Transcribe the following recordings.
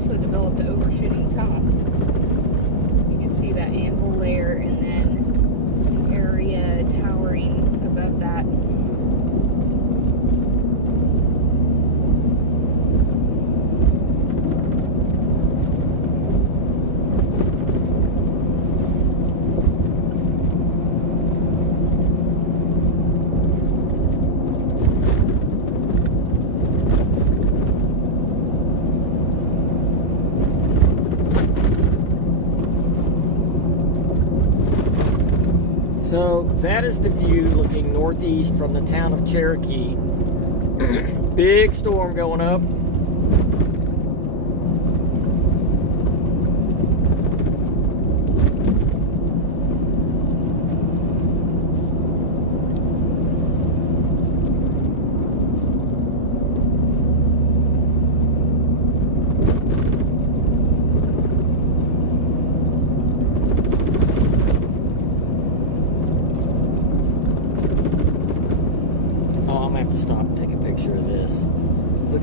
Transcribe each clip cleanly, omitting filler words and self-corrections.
also developed an overshooting top. You can see that anvil layer and then an area towering above that. So that is the view looking northeast from the town of Cherokee. Big storm going up.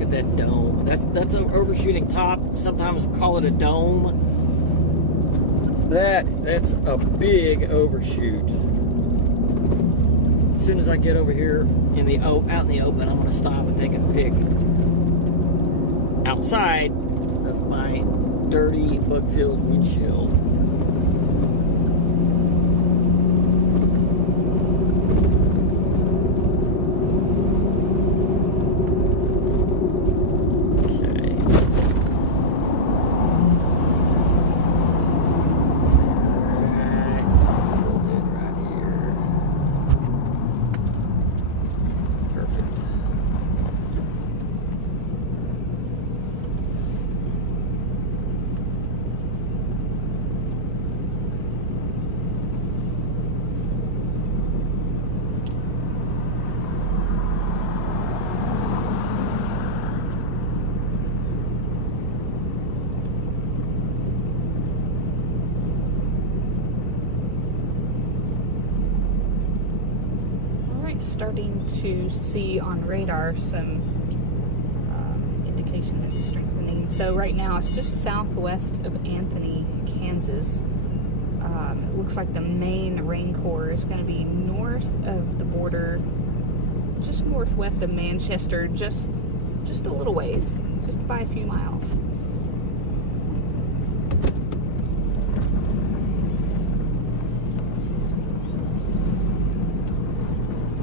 That dome. That's an overshooting top. Sometimes we call it a dome. That's a big overshoot. As soon as I get over here out in the open, I'm going to stop and take a pic outside of my dirty bug-filled windshield. Starting to see on radar some indication that it's strengthening. So right now it's just southwest of Anthony, Kansas. It looks like the main rain core is going to be north of the border, just northwest of Manchester, just a little ways, just by a few miles.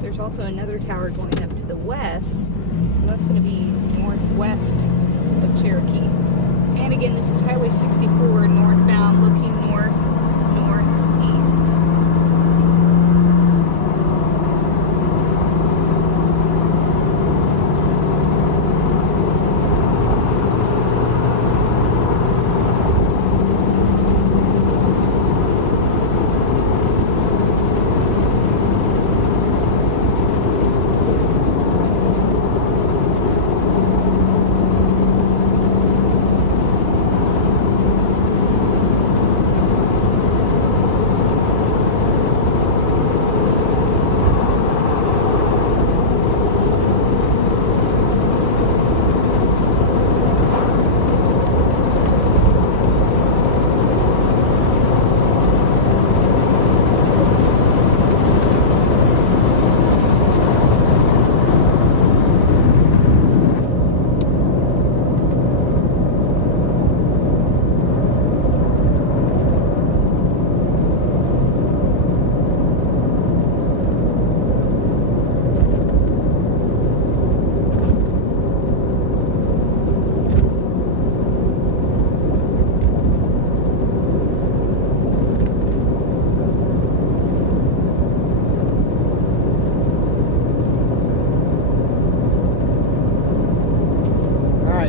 There's also another tower going up to the west, so that's going to be northwest of Cherokee. And again, this is Highway 64 northbound, looking northeast.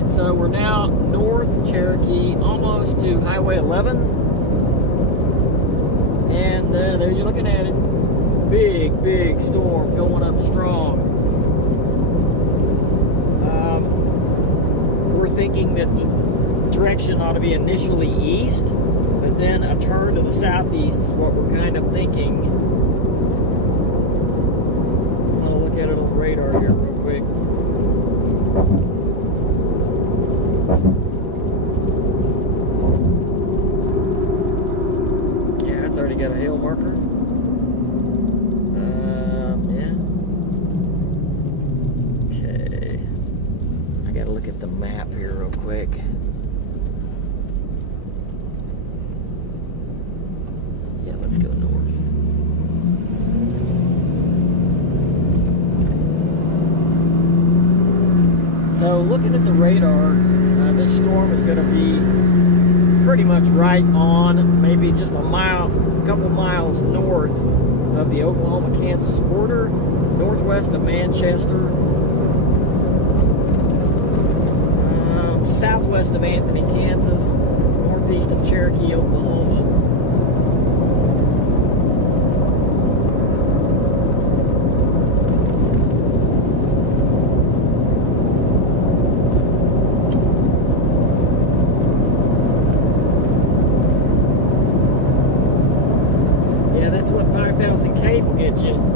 So we're now north Cherokee, almost to Highway 11. And there you're looking at it. Big storm going up strong. We're thinking that the direction ought to be initially east, but then a turn to the southeast is what we're kind of thinking. I'm going to look at it on the radar here real quick. gotta look at the map here real quick. Yeah, let's go north. So looking at the radar, this storm is going to be pretty much right on, maybe just a couple miles north of the Oklahoma-Kansas border, northwest of Manchester, southwest of Anthony, Kansas, northeast of Cherokee, Oklahoma. Yeah, that's what 5,000 K will get you.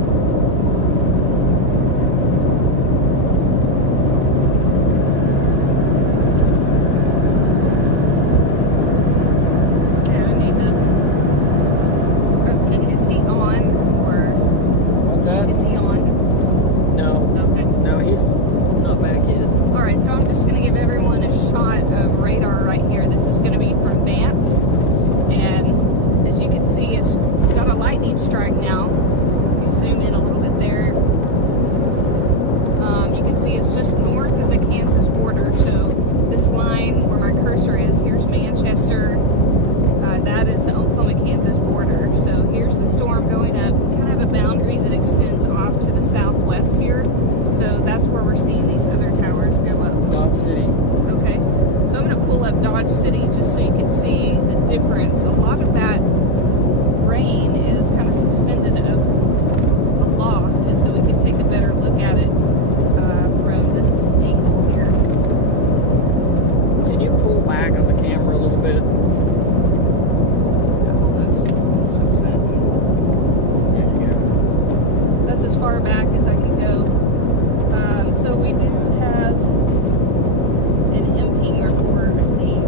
Strike now. You zoom in a little bit there. You can see it's just north of the Kansas border. So this line where my cursor is, here's Manchester. That is the Oklahoma-Kansas border. So here's the storm going up. We kind of have a boundary that extends off to the southwest here. So that's where we're seeing these other towers go up. Dodge City. Okay. So I'm going to pull up Dodge City just so you can see the difference. A lot of that rain is kind of suspended aloft, and so we can take a better look at it from this angle here. Can you pull back on the camera a little bit? Hold on, switch that. There you go. That's as far back as I can go. So we do have an imping report, I think.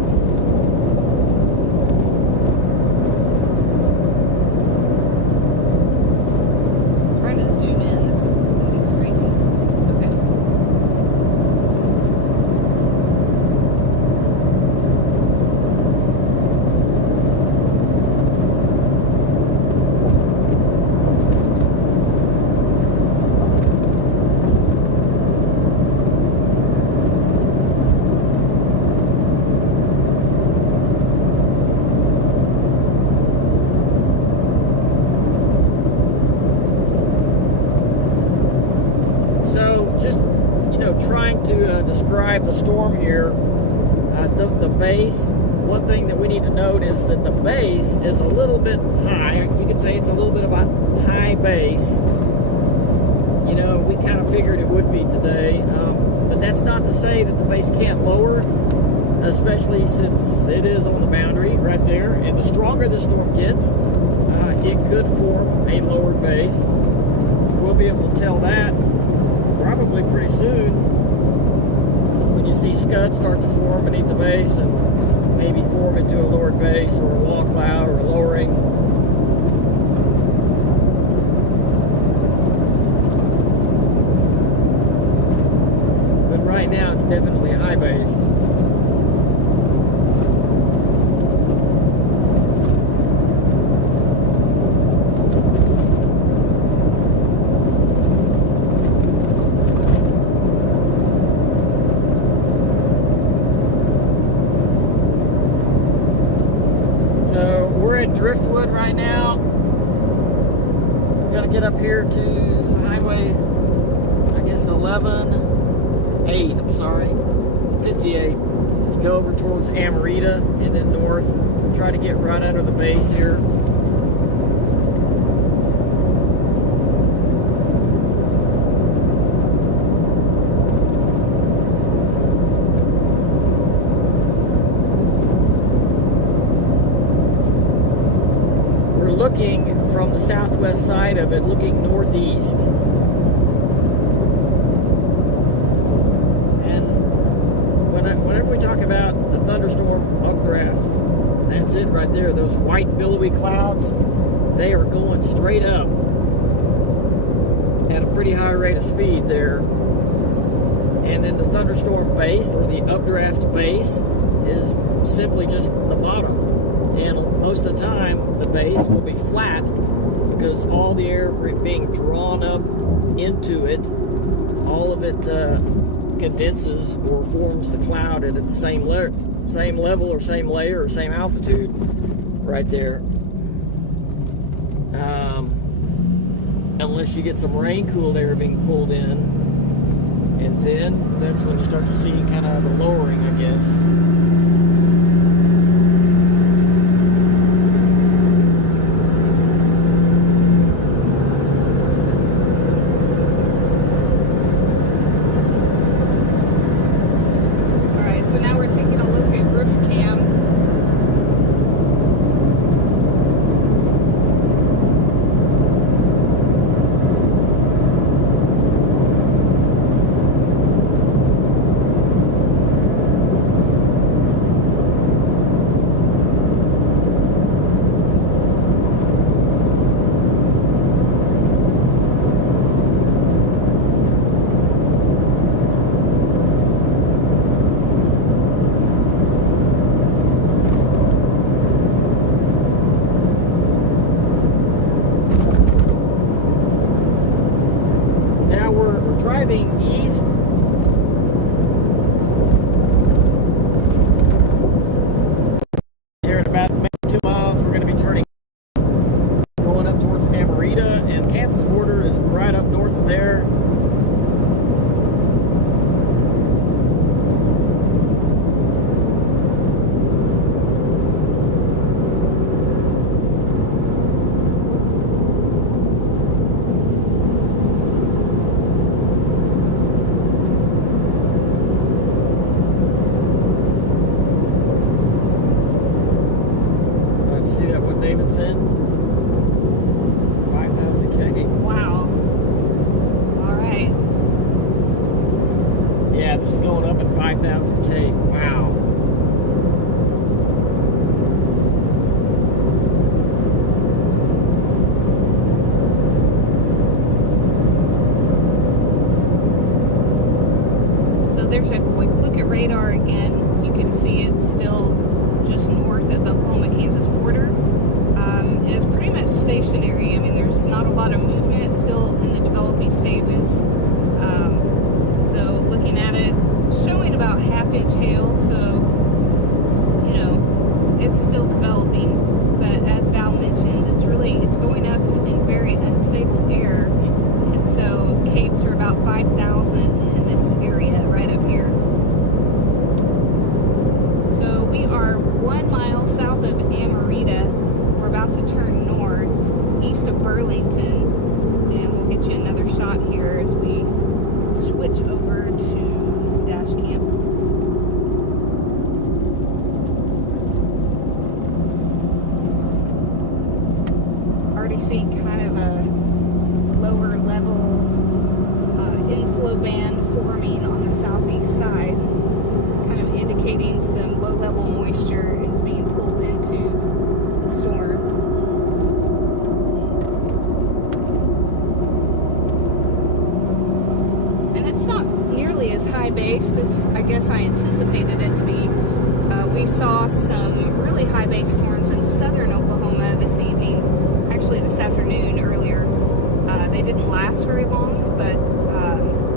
Trying to describe the storm here, the base, one thing that we need to note is that the base is a little bit high. You could say it's a little bit of a high base. You know, we kind of figured it would be today, but that's not to say that the base can't lower, especially since it is on the boundary right there. And the stronger the storm gets, it could form a lower base. We'll be able to tell that probably pretty soon when you see scuds start to form beneath the base and maybe form into a lowered base or a wall cloud or a lowering. But right now it's definitely high based. Driftwood right now. We've got to get up here to highway, I guess 58, and go over towards Amarita and then north. Try to get right under the base here. Looking from the southwest side of it, looking northeast. And whenever we talk about a thunderstorm updraft, that's it right there. Those white billowy clouds, they are going straight up at a pretty high rate of speed there. And then the thunderstorm base, or the updraft base, is simply just the bottom. And most of the time, the base will be flat because all the air being drawn up into it, all of it condenses or forms the cloud at the same level or same layer or same altitude right there. Unless you get some rain-cooled air being pulled in, and then that's when you start to see kind of the lowering, I guess. Driving east, here in about maybe 2 miles, we're going to be turning, going up towards Amarita, and Kansas border is right up north of there. See that what David said? 5,000 K. Wow. All right. Yeah, this is going up at 5,000 K. Wow. So there's a quick look at radar again. You can see it's still just north of the Oklahoma-Kansas border. It is pretty much stationary. I mean, there's not a lot of movement. It's still in the developing stages. So looking at it, showing about half-inch hail. So, you know, it's still developing. But as Val mentioned, it's going up in very unstable air. And so capes are about 5,000 in this area right up here. So we are 1 mile south of Amarita. We're about to turn north, east of Burlington, and we'll get you another shot here as we switch over to dash cam. Already see kind of a lower level inflow band forming on the southeast side, kind of indicating some low-level moisture is being pulled into the storm. And it's not nearly as high-based as I guess I anticipated it to be. We saw some really high-based storms in southern Oklahoma this evening, actually this afternoon earlier. They didn't last very long, but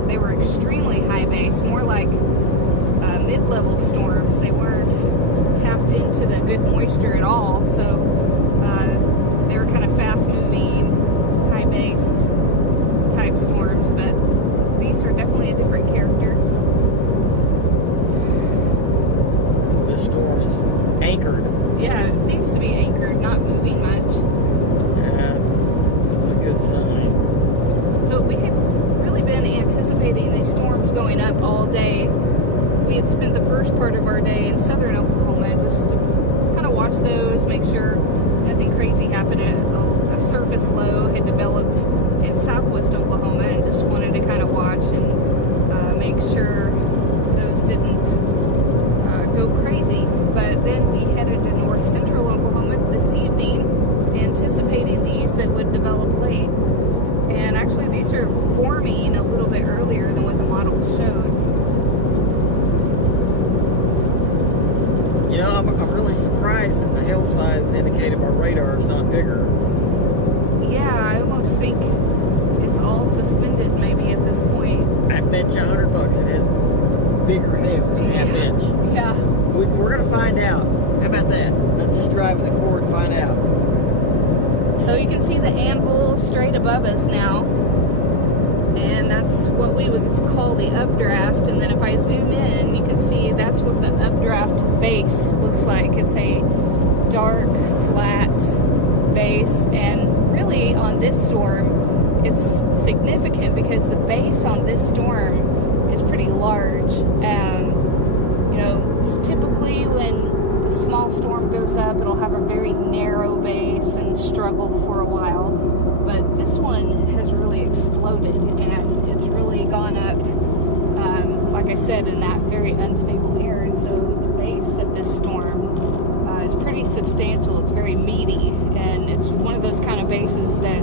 they were extremely high-based, more like mid-level storms. They weren't tapped into the good moisture at all, so they were kind of fast-moving, high-based type storms, but these are definitely a different character. This storm is anchored. Yeah, it seems to be anchored, not moving much. Yeah, that's a good sign. So we had really been anticipating these storms going up all day. We had spent the first part of our day in southern Oklahoma just to kind of watch those, make sure nothing crazy happened. A surface low had developed in southwest Oklahoma, and just wanted to kind of watch and make sure those didn't go crazy. But then we headed to north central Oklahoma this evening, anticipating these that would develop late. And actually these are forming a little bit earlier than what the models showed. I'm really surprised that the hillsides indicated our radar is not bigger. Yeah, I almost think it's all suspended maybe at this point. I bet you $100 it has bigger hail than a half inch. Yeah. We're going to find out. How about that? Let's just drive in the cord and find out. So you can see the anvil straight above us now. And that's what we would call the updraft. And then if I zoom in, you can see that's what the updraft base looks like. It's a dark, flat base. And really on this storm, it's significant because the base on this storm is pretty large. You know, it's typically when a small storm goes up, it'll have a very narrow base and struggle for a while. But this one has really exploded, and it's really gone up, like I said, in that very unstable air. And so the base of this storm is pretty substantial. It's very meaty, and it's one of those kind of bases that,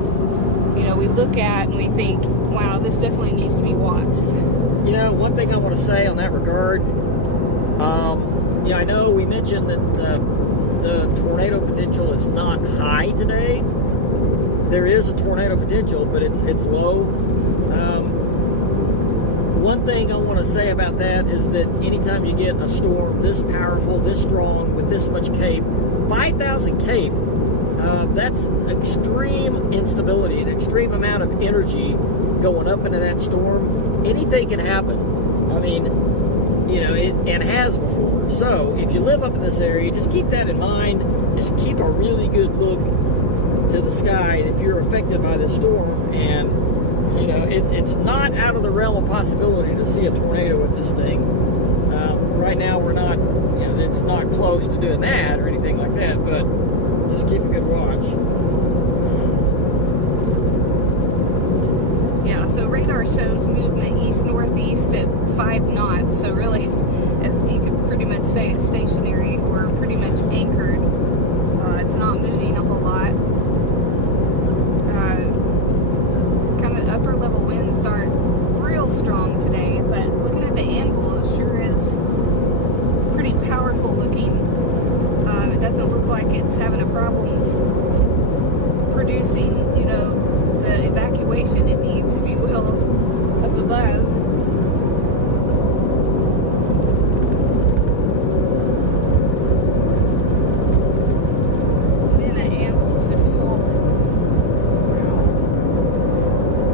you know, we look at and we think, wow, this definitely needs to be watched. You know, one thing I want to say on that regard, yeah, I know we mentioned that the tornado potential is not high today. There is a tornado potential, but it's low. One thing I want to say about that is that anytime you get a storm this powerful, this strong, with this much cape, 5,000 cape, that's extreme instability, an extreme amount of energy going up into that storm. Anything can happen. I mean, you know, it has before. So if you live up in this area, just keep that in mind. Just keep a really good look to the sky if you're affected by this storm. And you know, it's not out of the realm of possibility to see a tornado with this thing. Right now we're not, you know, it's not close to doing that or anything like that, but just keep a good watch. Yeah, so radar shows movement east-northeast at 5 knots, so really you could pretty much say it's stationary or pretty much anchored. It's not moving a whole lot. Kind of upper level winds aren't real strong today, but looking at the anvil, it sure is pretty powerful looking. It doesn't look like it's having a problem producing, you know, the evacuation it needs, if you will, up above. Man, that anvil is just solid.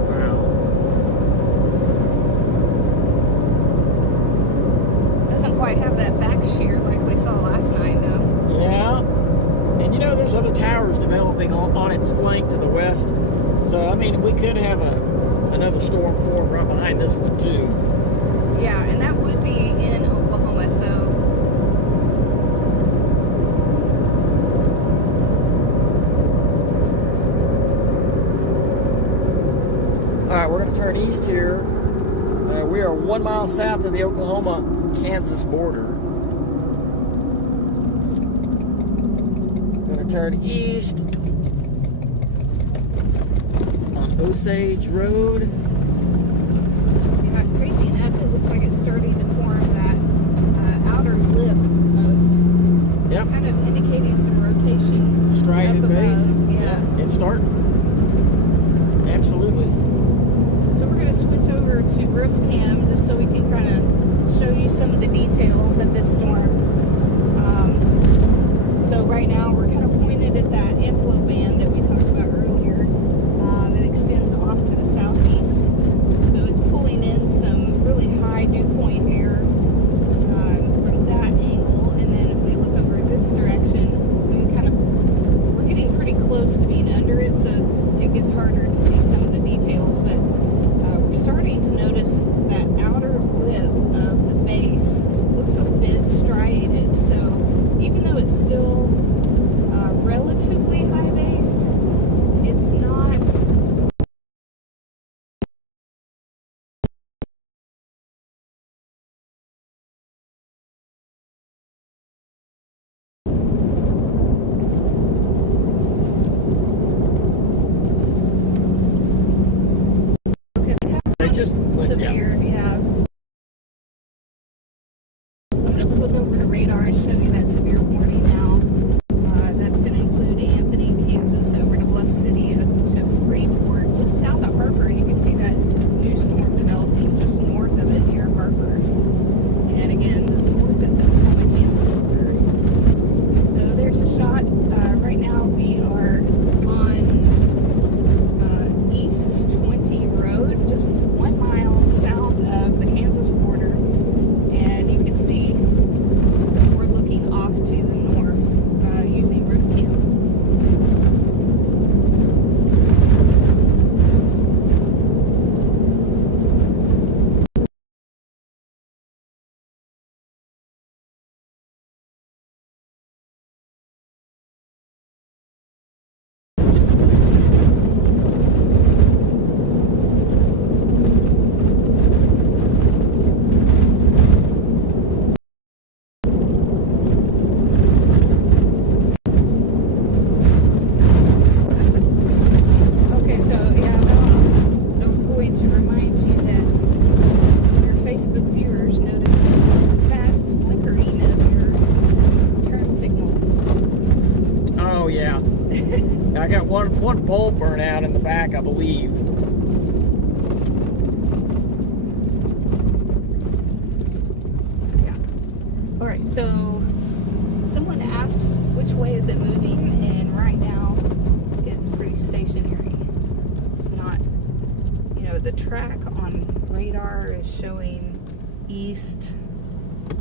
Wow. Doesn't quite have that back shear like we saw last night, though. Yeah. And you know, there's other towers developing on its flank to the west. So, I mean, we could have another storm form right behind this one, too. Yeah, and that would be in Oklahoma, so... All right, we're going to turn east here. We are 1 mile south of the Oklahoma-Kansas border. Going to turn east on Osage Road. Yeah, crazy enough, it looks like it's starting to form that outer lip of Yep. kind of indicating some rotation Striated up base. above. Yeah. It's starting. Absolutely. So we're going to switch over to roof cam just so we can kind of show you some of the details of this storm. So right now we're kind of pointed at that inflow band that we talked about earlier. That extends off to the southeast. So it's pulling in some really high dew point air from that angle. And then if we look over this direction, we're getting pretty close to being under it, so it gets harder to see some of the details. But we're starting to notice that outer lip of the base looks a bit I got one bulb burnt out in the back, I believe. Yeah. All right, so someone asked which way is it moving, and right now it's pretty stationary. It's not, you know, the track on radar is showing east.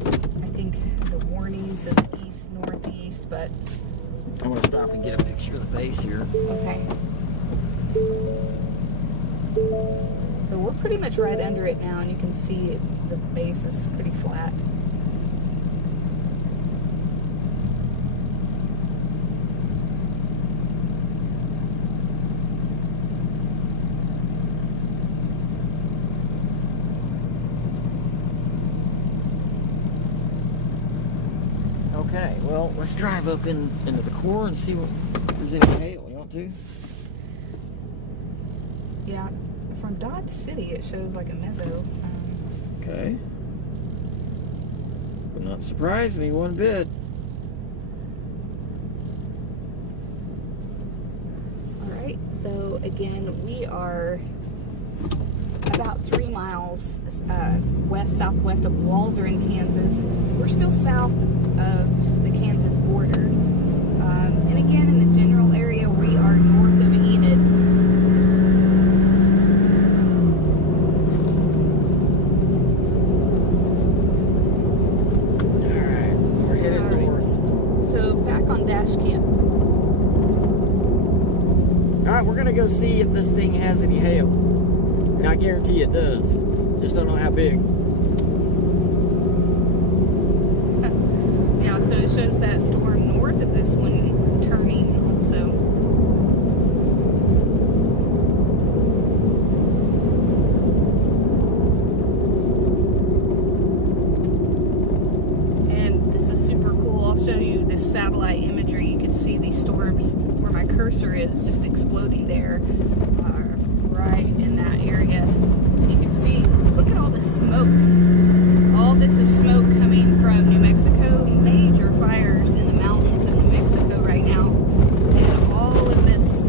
I think the warning says east northeast, but I'm gonna stop and get a picture of the base here. okay. So we're pretty much right under it now, and you can see the base is pretty flat. Okay, well, let's drive up into the core and see if there's any hail. You want to? Yeah, from Dodge City it shows like a mezzo. Okay. Would not surprise me one bit. Alright, so again, we are about 3 miles west-southwest of Waldron, Kansas. We're still south of the Kansas border. And again, in the general area, we are north of Enid. Alright, we're headed north. So back on dash cam. Alright, we're gonna go see if this thing has any hail. And I guarantee it does. Just don't know how big. Now, so it shows that storm north of this one turning also. And this is super cool. I'll show you this satellite imagery. You can see these storms where my cursor is just exploding there, right in that area. You can see, look at all this smoke. All this is smoke coming from New Mexico. Major fires in the mountains of New Mexico right now. And all of this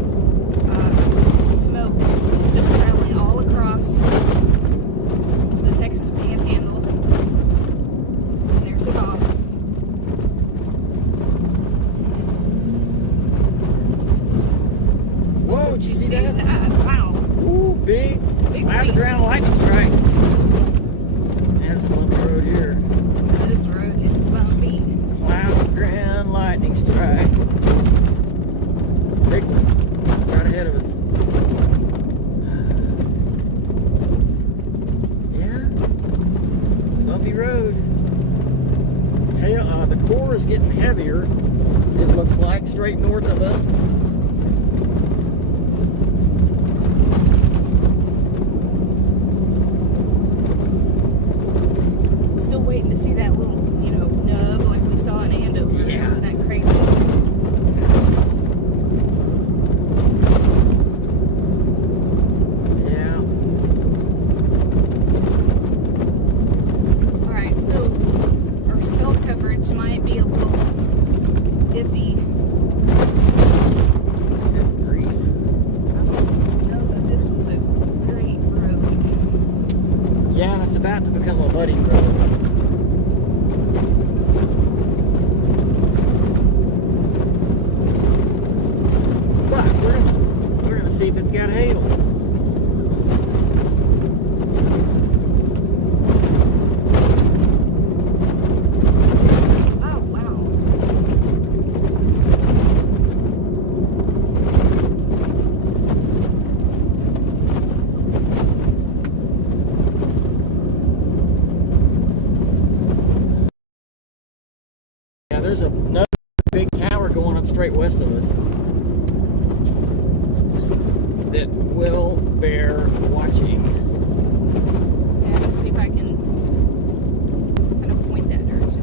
smoke is just traveling all across the Texas Panhandle. And there's a bomb. Whoa, did you see that? Wow. Ooh, big cloud scene. ground lightning strike. That's a bumpy road here. This road is bumpy. Cloud ground lightning strike. Big one. Right ahead of us. Yeah. Bumpy road. Hey, the core is getting heavier. It looks like straight north of us. Still waiting to see that little, you know, nub like we saw in Andover. Yeah. Isn't that crazy? Yeah. Alright, so our cell coverage might be a little iffy. Good grief. I know that this was a great road. Yeah, and it's about to become a budding road. But we're gonna see if it's got hail. Oh, wow. Yeah, there's another big tower going up straight west of us that will bear watching. Yeah, let's see if I can kind of point that direction.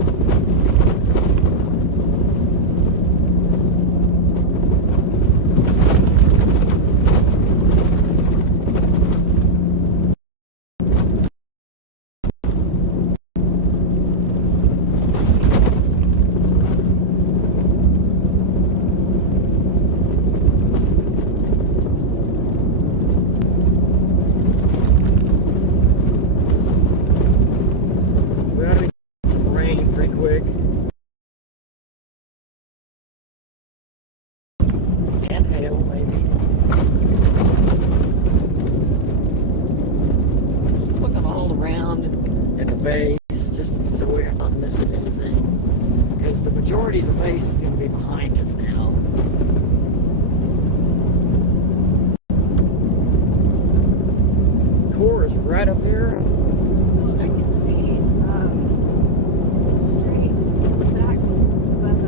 so we're not missing anything. Because the majority of the base is going to be behind us now. Core is right up here. So I can see straight back above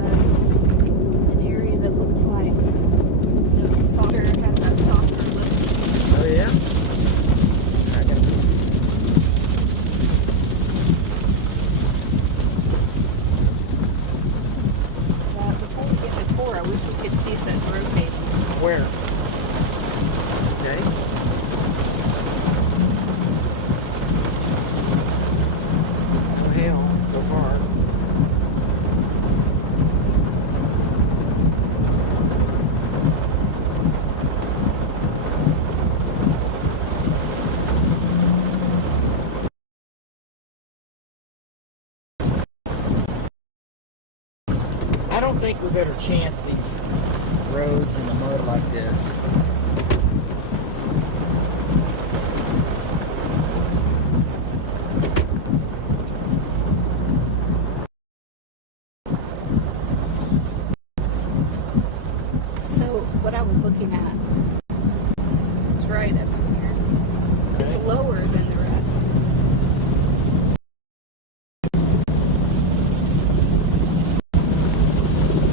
an area that looks like solder has that softer look. Oh yeah? Before we get the core, I wish we could see if that's rotating. Where? Okay. Oh hell, so far. I don't think we better chance these roads in the mud like this. So what I was looking at is right up here. It's lower than the rest.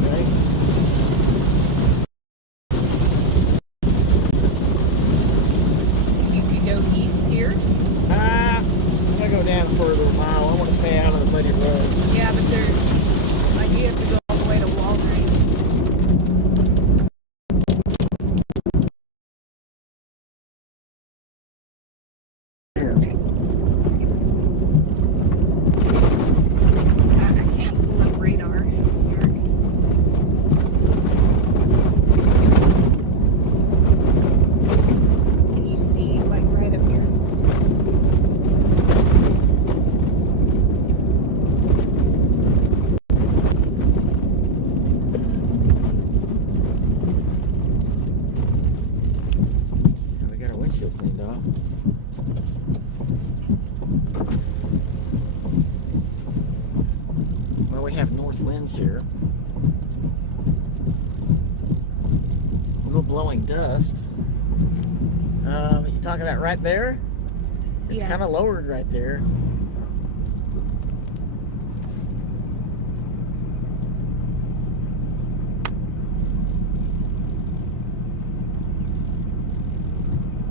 Okay. You could go east here. I'm gonna go down further a mile. I want to stay out of the muddy road. Yeah, but there's like you have to go all the way to Walgreens. I can't pull up radar here. Can you see like right up here? We got our windshield cleaned off. Well, we have north winds here. A little blowing dust. You talking about right there? It's Yeah. kind of lowered right there.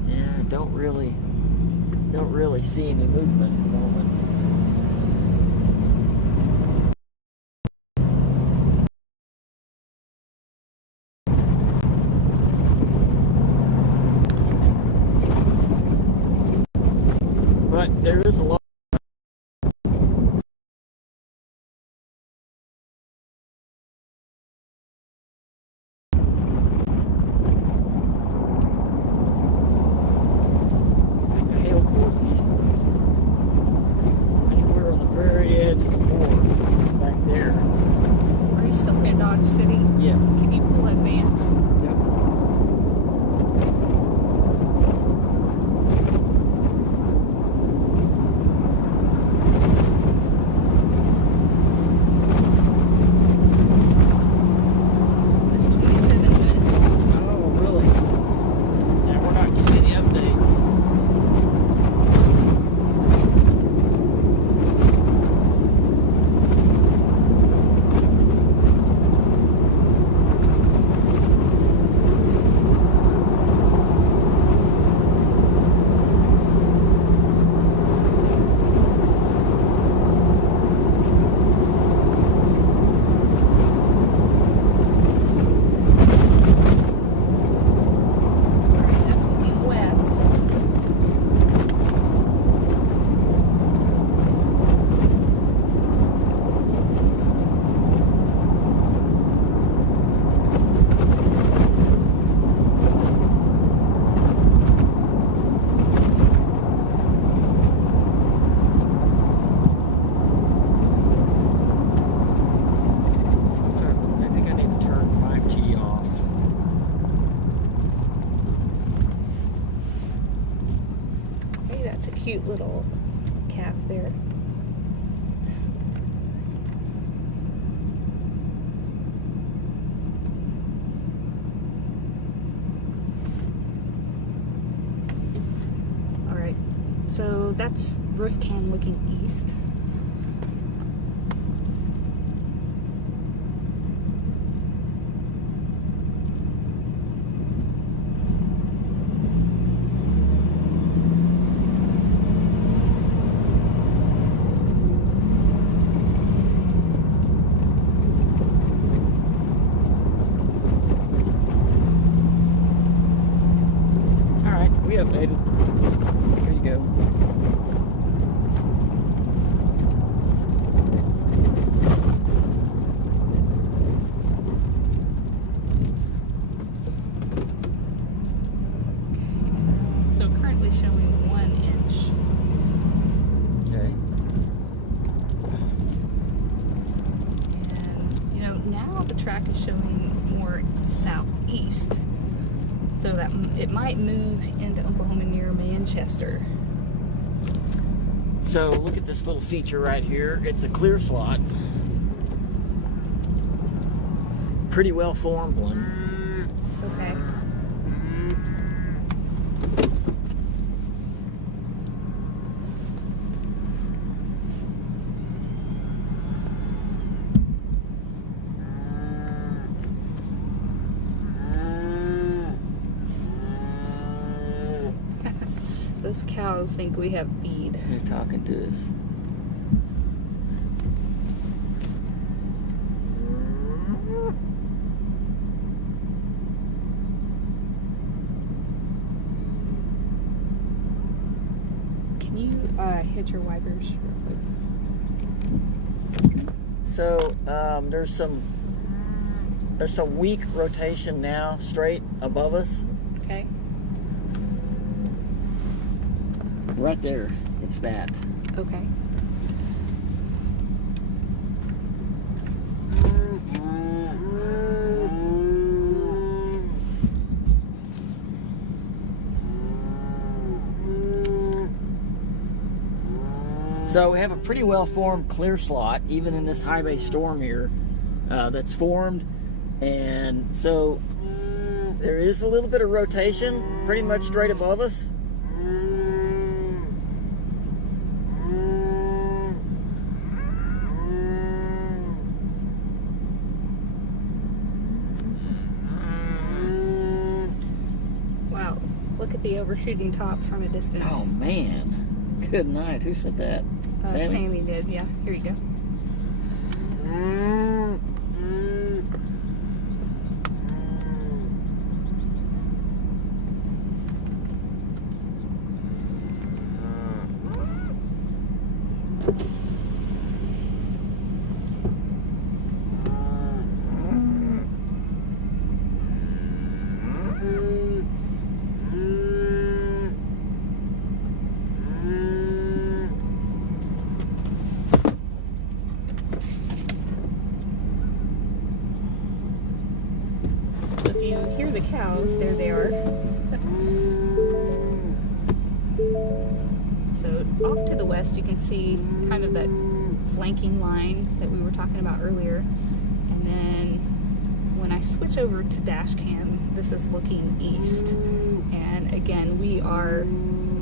Yeah, don't really see any movement at the moment. But there is a lot. The hail core's east of us. So that's roof can looking east. Updated. Here you go. So currently showing 1 inch. Okay. And you know, now the track is showing more southeast. So that it might move into Oklahoma near Manchester. So look at this little feature right here. It's a clear slot. Pretty well formed one. Okay. Those cows think we have feed. They're talking to us. Can you hit your wipers real quick? So there's some weak rotation now straight above us. Okay. Right there, it's that. Okay. So we have a pretty well formed clear slot, even in this high bay storm here, that's formed. And so there is a little bit of rotation pretty much straight above us. Wow. Look at the overshooting top from a distance. Oh man. Good night. Who said that? Sammy? Sammy did, yeah. Here you go. If you hear the cows, there they are. So off to the west, you can see kind of that flanking line that we were talking about earlier. And then when I switch over to dash cam, this is looking east. And again, we are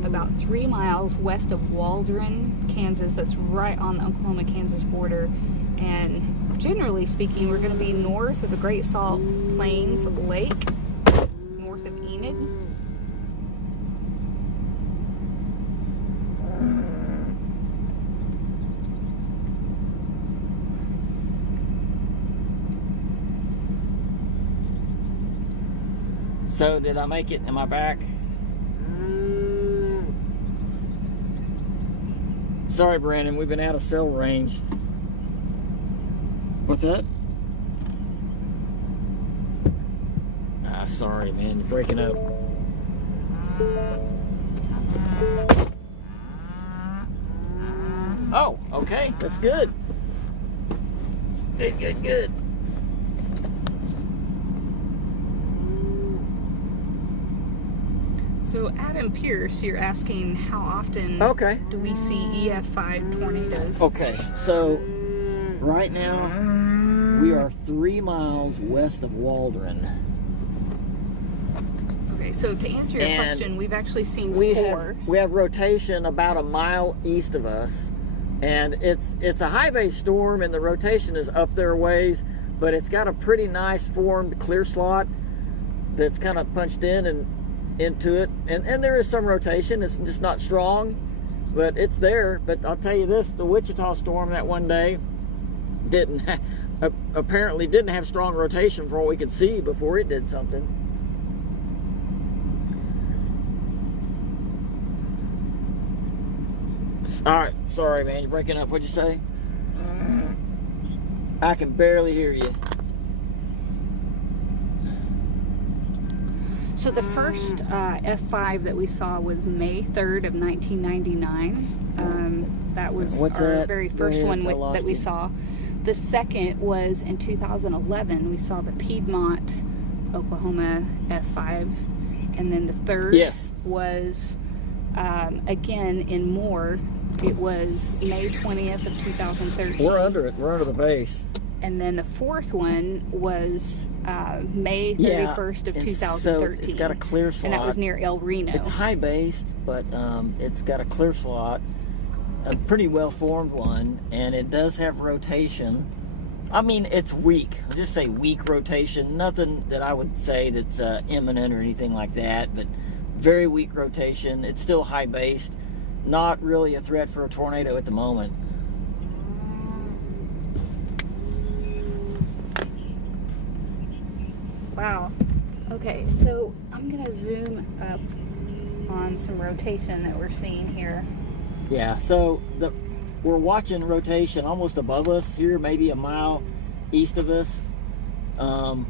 about 3 miles west of Waldron, Kansas. That's right on the Oklahoma-Kansas border. And generally speaking, we're going to be north of the Great Salt Plains Lake, north of Enid. So did I make it? Am I back? Sorry, Brandon, we've been out of cell range. What's that? Ah, sorry, man, you're breaking up. Oh, okay, that's good. Good, good, good. So Adam Pierce, you're asking how often do we see EF5 tornadoes? Okay, so right now we are 3 miles west of Waldron. Okay, Okay, so to answer your And question, we've actually seen we four. we have rotation about a mile east of us, and it's a high base storm, and the rotation is up there ways, but it's got a pretty nice formed clear slot that's kind of punched in and into it, and there is some rotation. It's just not strong, but it's there. But I'll tell you this: the Wichita storm that one day apparently didn't have strong rotation from what we could see before it did something. All right, sorry, man, you're breaking up. What'd you say? I can barely hear you. So the first F5 that we saw was May 3rd of 1999. That was What's our that? very Go first ahead, one I lost that we you. saw. The second was in 2011. We saw the Piedmont, Oklahoma F5. And then the third Yes. was, again, in Moore. It was May 20th of 2013. We're under it. We're under the base. And then the fourth one was May 31st of and 2013. So it's got a clear slot. And that was near El Reno. It's high based, but it's got a clear slot, a pretty well formed one, and it does have rotation. I mean, it's weak. I'll just say weak rotation. Nothing that I would say that's imminent or anything like that, but very weak rotation. It's still high based. Not really a threat for a tornado at the moment. Wow. Okay, so I'm going to zoom up on some rotation that we're seeing here. Yeah, so we're watching rotation almost above us here, maybe a mile east of us. And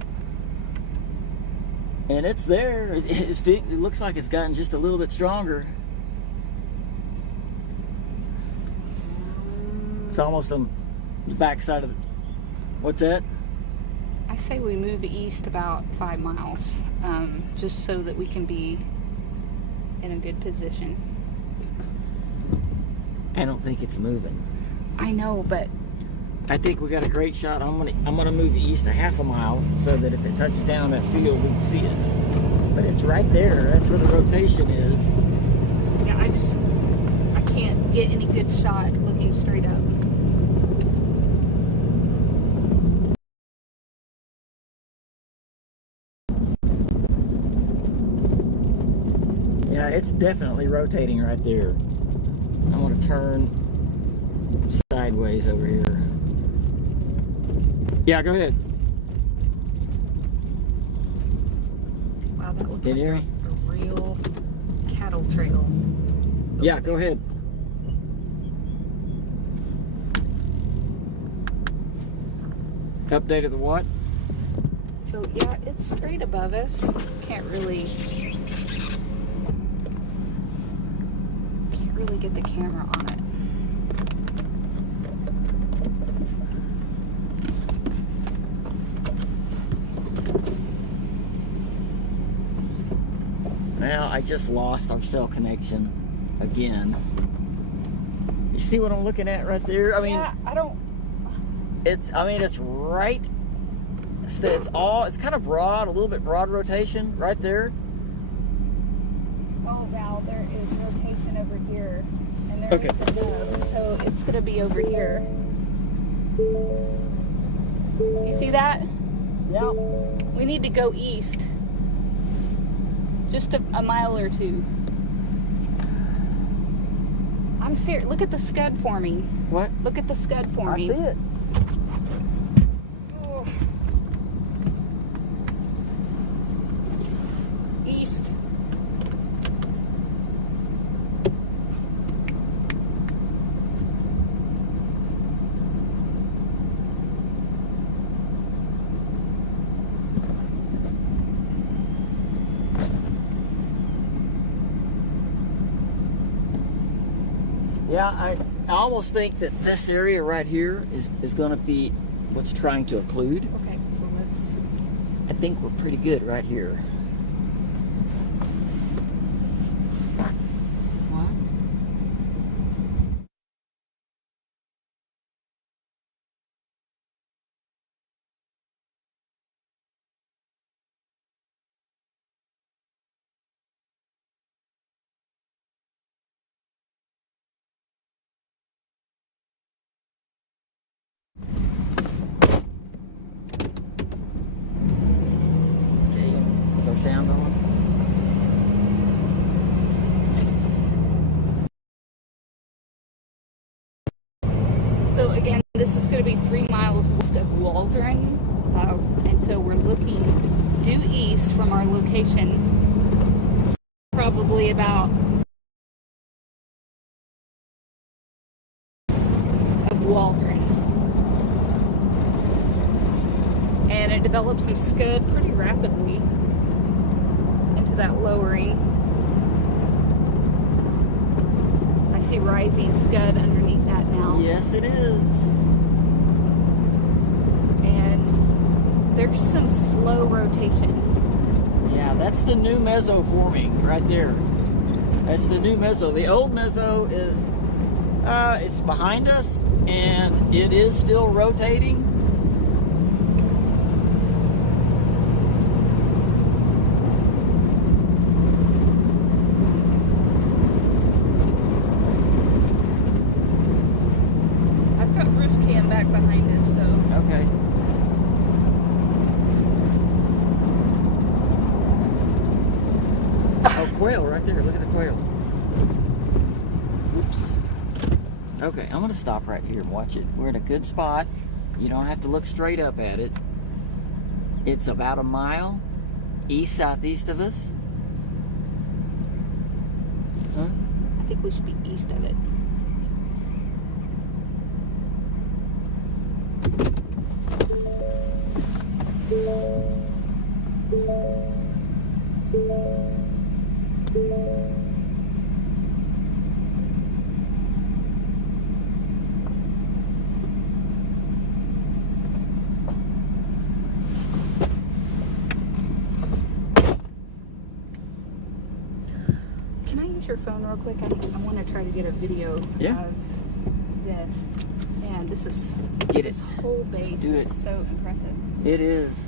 it's there. It looks like it's gotten just a little bit stronger. It's almost on the backside of the... What's that? I say we move east about 5 miles, just so that we can be in a good position. I don't think it's moving. I know, but I think we got a great shot. I'm gonna move east a half a mile so that if it touches down that field, we can see it. But it's right there. That's where the rotation is. yeah, I can't get any good shot looking straight up. Yeah, it's definitely rotating right there. I want to turn sideways over here. Yeah, go ahead. Wow, that looks Can like you hear a me? real cattle trail. Yeah, go ahead. Update of the what? So yeah, it's straight above us. Can't really get the camera on it. Now I just lost our cell connection again. You see what I'm looking at right there? I mean, Yeah, I don't. it's right. It's kind of broad, a little bit broad rotation right there. Oh, Val, there is rotation over here, and there Okay. is a nub, so it's gonna be over here. You see that? Yeah. We need to go east, just a mile or two. I'm serious. Look at the scud forming. What? Look at the scud I forming. see it. Ugh. East. Yeah, I almost think that this area right here is going to be what's trying to occlude. Okay, so let's. I think we're pretty good right here. sound on? So again, this is going to be 3 miles west of Waldron, and so we're looking due east from our location, probably about of Waldron, and it develops some scud pretty rapidly into that lowering. I see rising scud underneath that now. Yes, it is. And there's some slow rotation. Yeah, that's the new mezzo forming right there. That's the new mezzo. The old mezzo is, it's behind us, and it is still rotating. I've got roof cam back behind us, so. Okay. Oh, quail right there. Look at the quail. Oops. Okay, I'm going to stop right here and watch it. We're in a good spot. You don't have to look straight up at it. It's about a mile east-southeast of us. Huh? I think we should be east of it. Can I use your phone real quick? I want to try to get a video of this. Man, this is Get this it. whole base Do is it. so impressive. It is.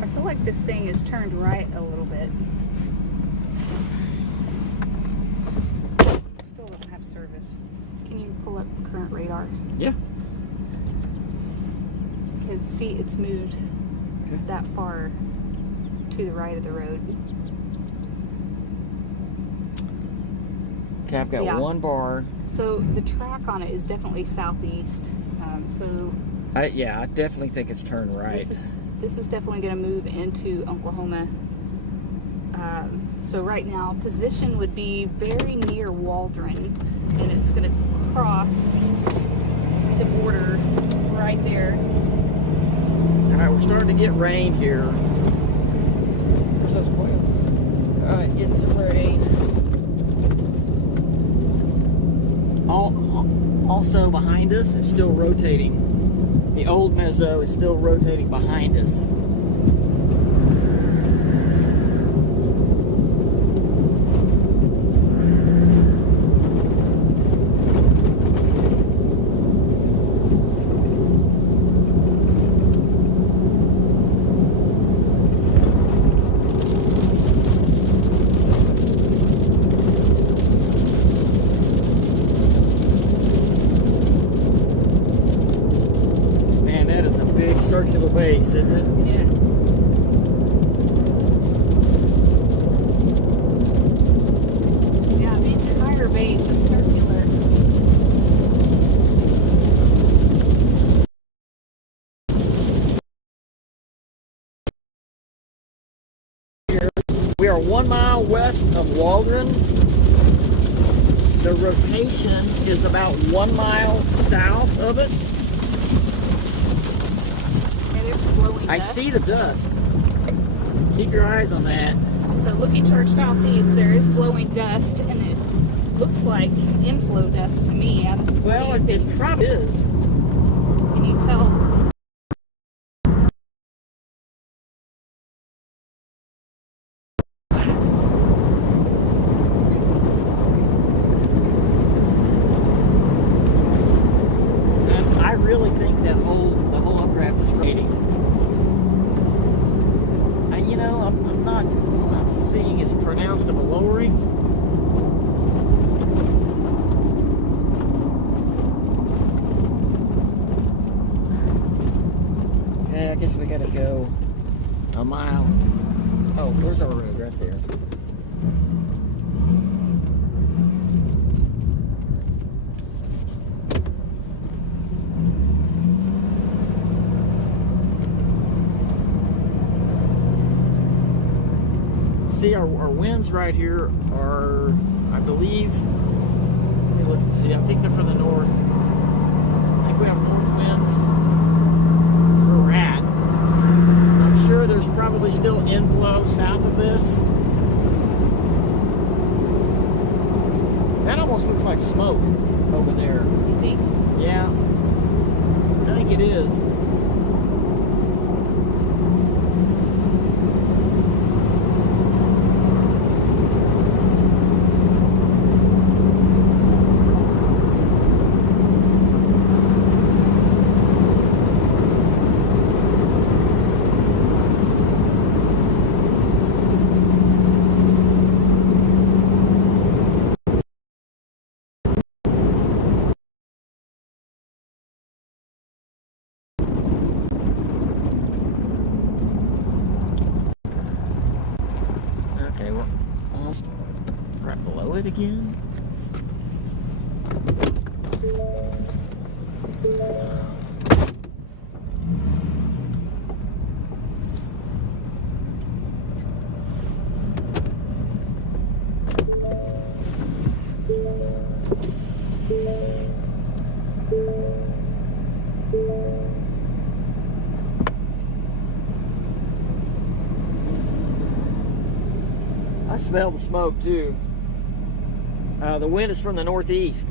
I feel like this thing is turned right a little bit. Still don't have service. Can you pull up current radar? Yeah. Because see, it's moved Okay. that far to the right of the road. Okay, I've got Yeah. one bar. So the track on it is definitely southeast. So Yeah, I definitely think it's turned right. this is definitely going to move into Oklahoma. So right now, position would be very near Waldron, and it's going to cross the border right there. All right, we're starting to get rain here. Where's those quails? All right, getting some rain. Also behind us, it's still rotating. The old mezzo is still rotating behind us. Man, that is a big circular base, isn't it? Yes. Yeah, the entire base is circular. We are 1 mile west of Waldron. The rotation is about 1 mile south of us. Yeah, there's blowing I dust. see the dust. Keep your eyes on that. So looking toward southeast, there is blowing dust, and looks like inflow dust to me. Well, it probably is. Can you tell? And I really think that the whole updraft is rating. You know, I'm not seeing as pronounced of a lowering. Okay, I guess we gotta go a mile. Oh, where's our road? Right there. See, our winds right here are, I believe, let me look and see, I think they're from the north. I think we have north winds where we're at. I'm sure there's probably still inflow south of this. That almost looks like smoke over there. You think? Yeah, I think it is. Okay, we're almost right below it again. I smell the smoke too. The wind is from the northeast.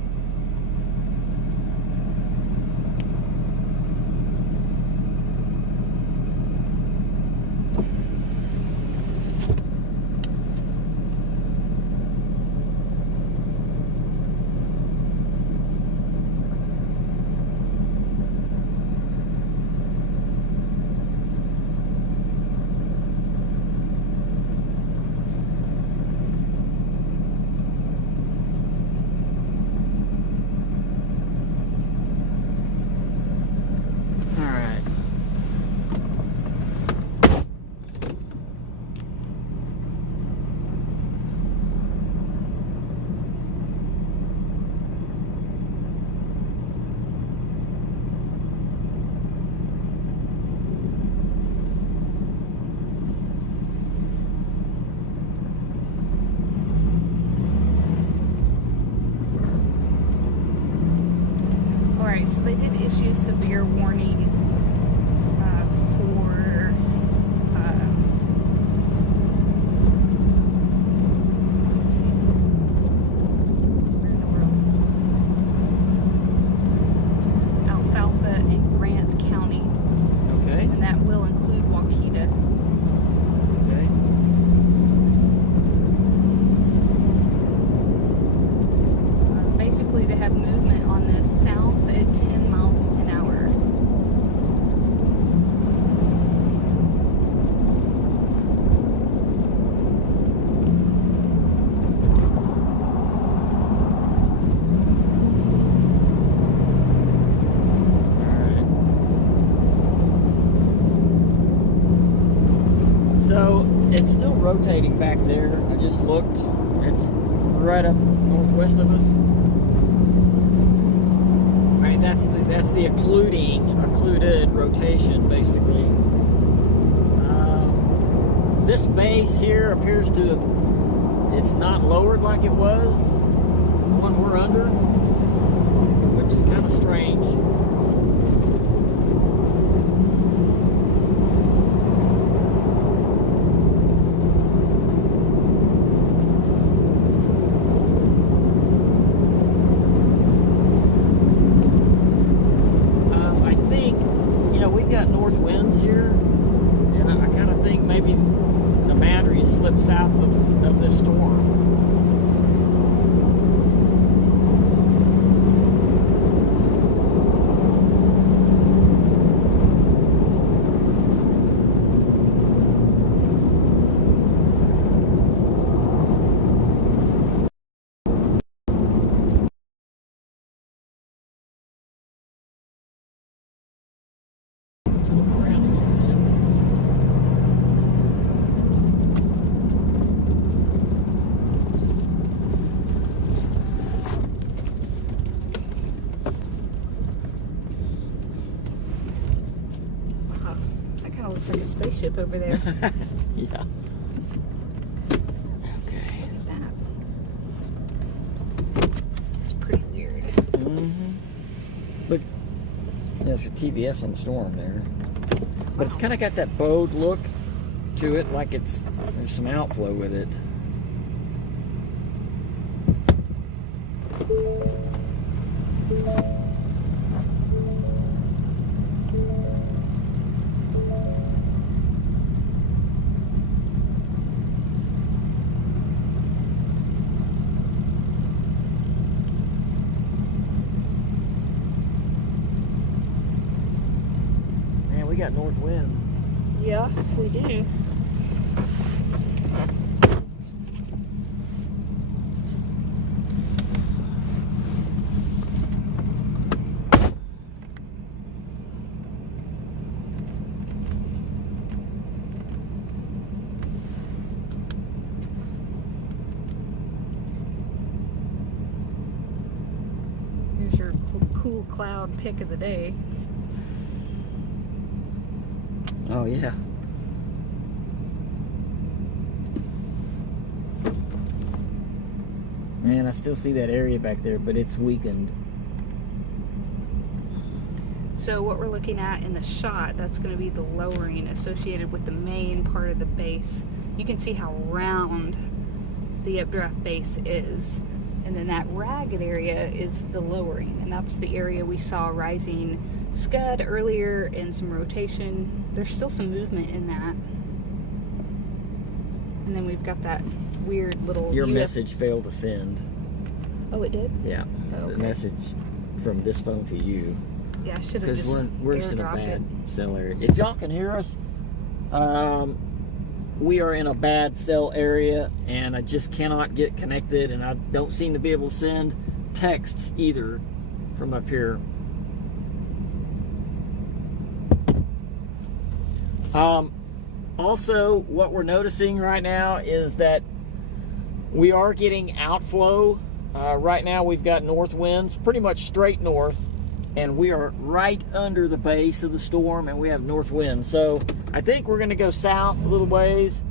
Alright, so they did issue severe warning for let's see, where in the world? Alfalfa and Grant County. Okay. And that will include Waukeeta. Okay. Basically, they have movement on the south at 10 miles an hour. Alright. So it's still rotating back there. I just looked. It's right up northwest of us. Right, that's the occluded rotation, basically. This base here appears to have, it's not lowered like it was, the one we're under, which is kind of strange. the boundary slip south of the storm. Looks like a spaceship over there. Yeah. Okay. Look at that. It's pretty weird. Look, there's a TVS in the storm there. But it's kind of got that bowed look to it, like there's some outflow with it. We got north winds. Yeah, we do. Here's your cool cloud pick of the day. Oh, yeah. Man, I still see that area back there, but it's weakened. So what we're looking at in the shot, that's going to be the lowering associated with the main part of the base. You can see how round the updraft base is. And then that ragged area is the lowering. And that's the area we saw rising scud earlier and some rotation. There's still some movement in that. And then we've got that weird little... Your message failed to send. Oh, it did? Yeah. Oh, okay. The message from this phone to you. Yeah, I should have just we're just in a airdropped it. bad cell area. If y'all can hear us, we are in a bad cell area, and I just cannot get connected, and I don't seem to be able to send texts either from up here. Also, what we're noticing right now is that we are getting outflow. Right now we've got north winds, pretty much straight north, and we are right under the base of the storm, and we have north winds. So I think we're going to go south a little ways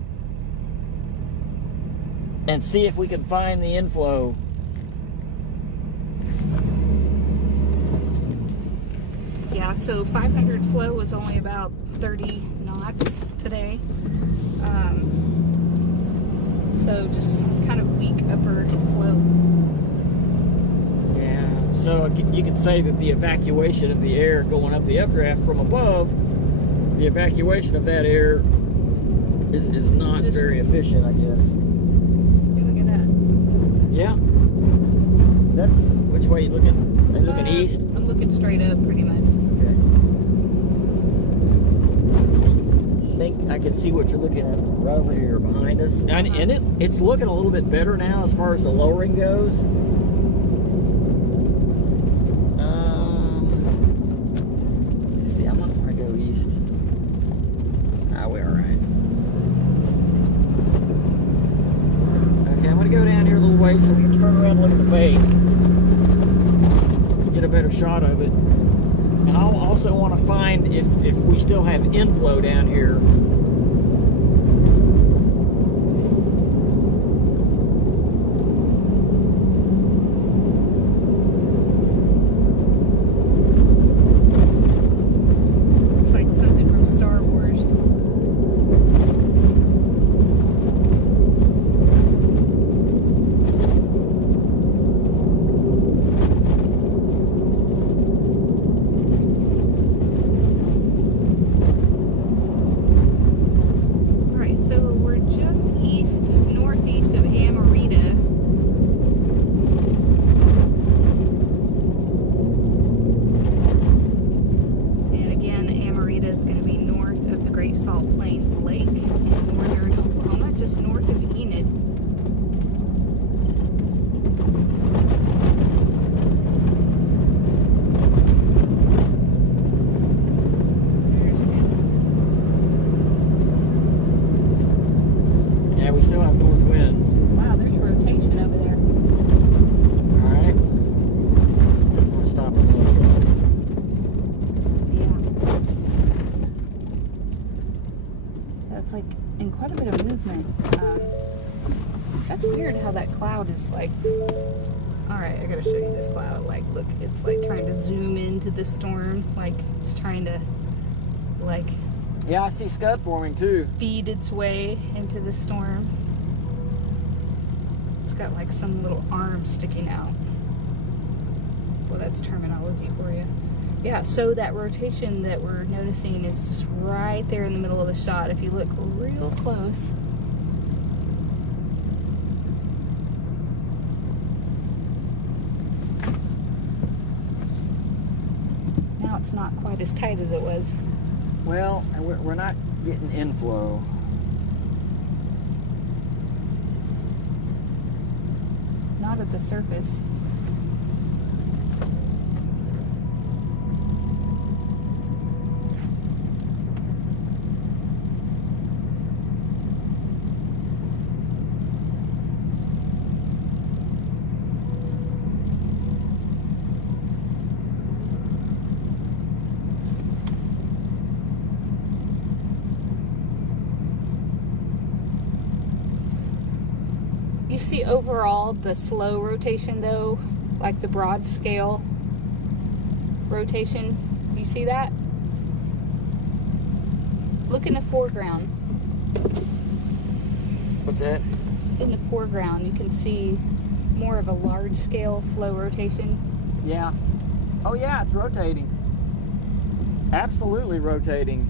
and see if we can find the inflow. Yeah, so 500 flow was only about 30 knots today. So just kind of weak upper flow. Yeah, so you could say that the evacuation of the air going up the updraft from above, the evacuation of that air is not Just very efficient, I guess. Look at that. Yeah. That's, which way are you looking? Are you looking east? I'm looking straight up pretty much. I think I can see what you're looking at right over here behind us. And it's looking a little bit better now as far as the lowering goes. Let's see, I'm not going to go east. We're all right. Okay, I'm going to go down here a little way so we can turn around and look at the base. Get a better shot of it. And I'll also want to find if we still have inflow down here. Looks like something from Star Wars. and quite a bit of movement. That's weird how that cloud is like, all right, I gotta show you this cloud. Like, look, it's like trying to zoom into the storm. Like, it's trying to, like, yeah, I see scud forming too. Feed its way into the storm. It's got like some little arm sticking out. Well, that's terminology for you. Yeah, so that rotation that we're noticing is just right there in the middle of the shot. If you look real close. Now it's not quite as tight as it was. Well, and we're not getting inflow. Not at the surface. You see overall the slow rotation though, like the broad scale rotation. You see that? Look in the foreground. What's that? In the foreground you can see more of a large scale slow rotation. Yeah. Oh yeah, it's rotating. Absolutely rotating.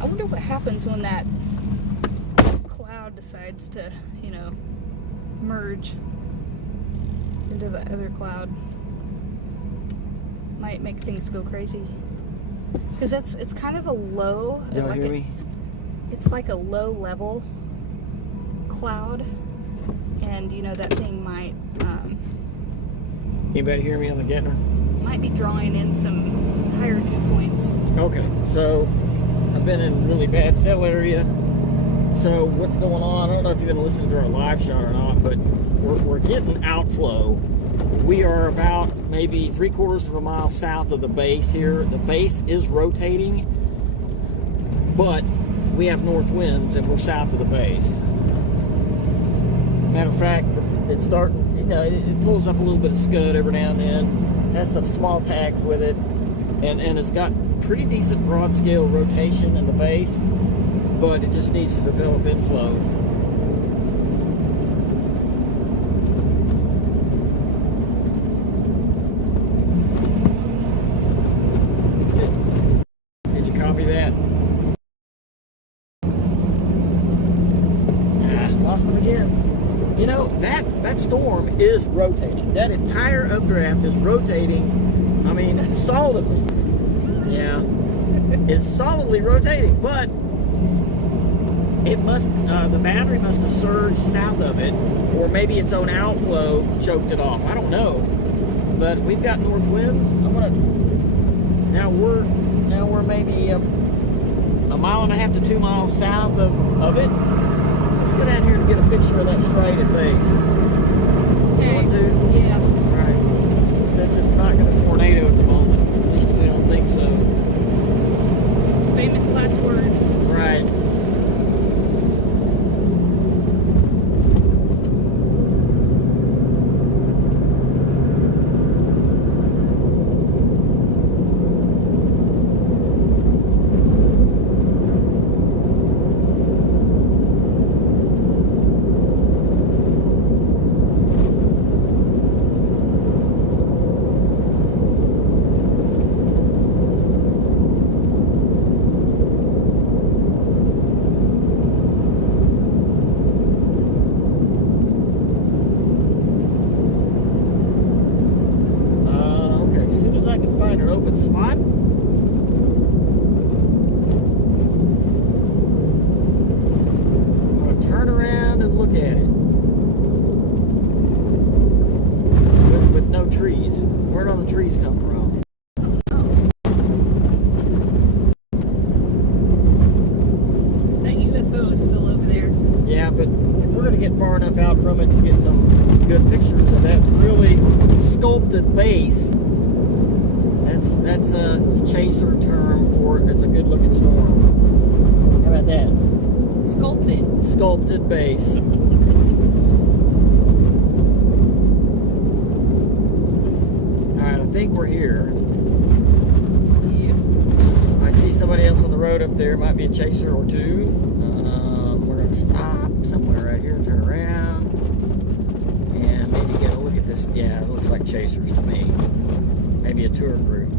I wonder what happens when that decides to, you know, merge into the other cloud. Might make things go crazy. Because it's kind of a low, You like hear me? It's like a low level cloud, and you know that thing might Anybody hear me on the Gettner? might be drawing in some higher dew points. Okay, so I've been in a really bad cell area. So what's going on? I don't know if you've been listening to our live shot or not, but we're getting outflow. We are about maybe 3/4 of a mile south of the base here. The base is rotating, but we have north winds and we're south of the base. Matter of fact, it's starting, you know, it pulls up a little bit of scud every now and then. Has some small tags with it, and it's got pretty decent broad scale rotation in the base, but it just needs to develop inflow. Did you copy that? Lost them again. You know, that storm is rotating. That entire updraft is rotating, I mean, solidly. Yeah, it's solidly rotating, but it must, the battery must have surged south of it, or maybe its own outflow choked it off. I don't know, but we've got north winds. Now we're maybe a 1.5 miles to 2 miles south of it. Let's go down here and get a picture of that straight at base. Okay. Want to? Yeah. Right. Since it's not going to tornado at the moment, at least we don't think so. Famous last words. Right. Find an open spot. I'm going to turn around and look at it. With no trees. Where do the trees come from? That UFO is still over there. Yeah, but we're going to get far enough out from it to get some good pictures of that really sculpted base. that's a chaser term for it's a good looking storm. How about that? Sculpted. Sculpted base. Alright, I think we're here. Yep. I see somebody else on the road up there. Might be a chaser or two. We're going to stop somewhere right here and turn around. And maybe get a look at this. Yeah, it looks like chasers to me. Maybe a tour group.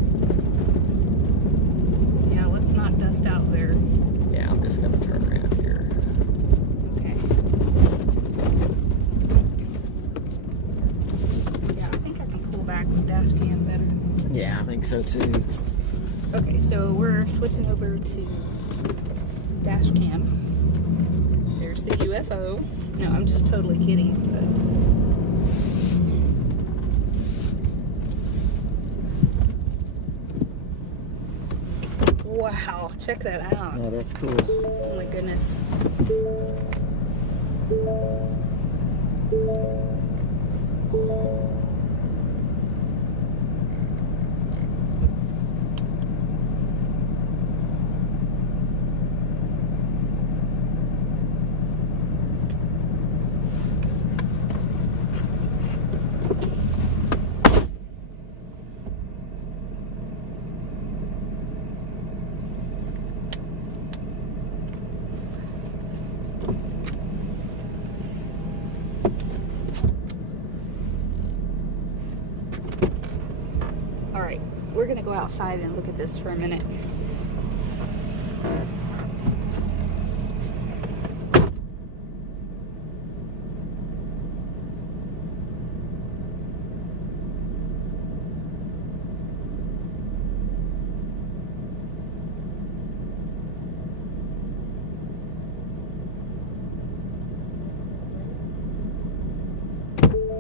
Yeah, let's not dust out there. Yeah, I'm just going to turn around here. Okay. Yeah, I think I can pull back the dash cam better. Yeah, I think so too. Okay, so we're switching over to dash cam. There's the UFO. No, I'm just totally kidding. But... Wow, check that out. Oh, that's cool. Oh my goodness. Alright, we're gonna go outside and look at this for a minute.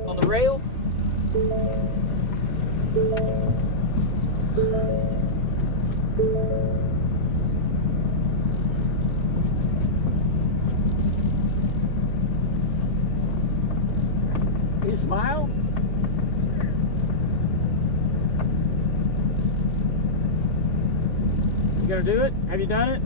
On the rail? You smile? You gonna do it? Have you done it?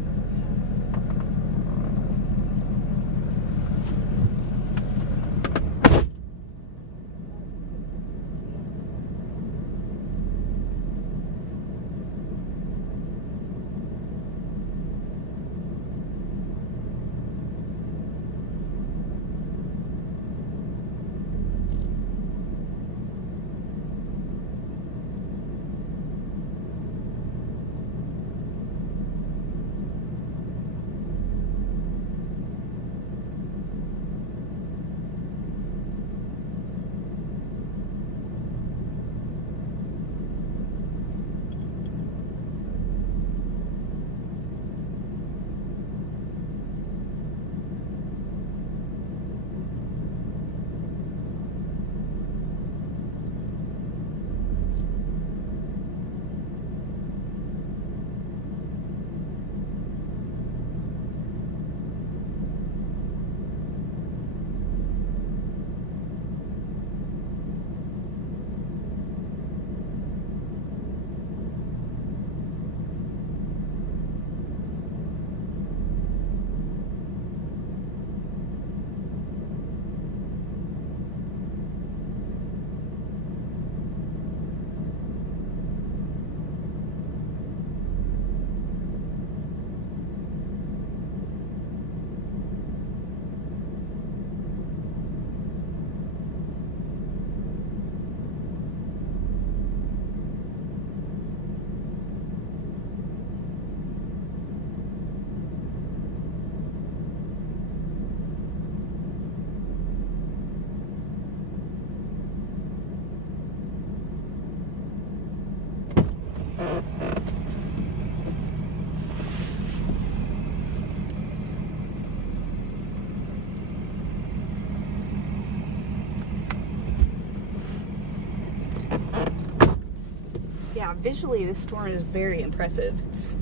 Yeah, visually this storm is very impressive. It's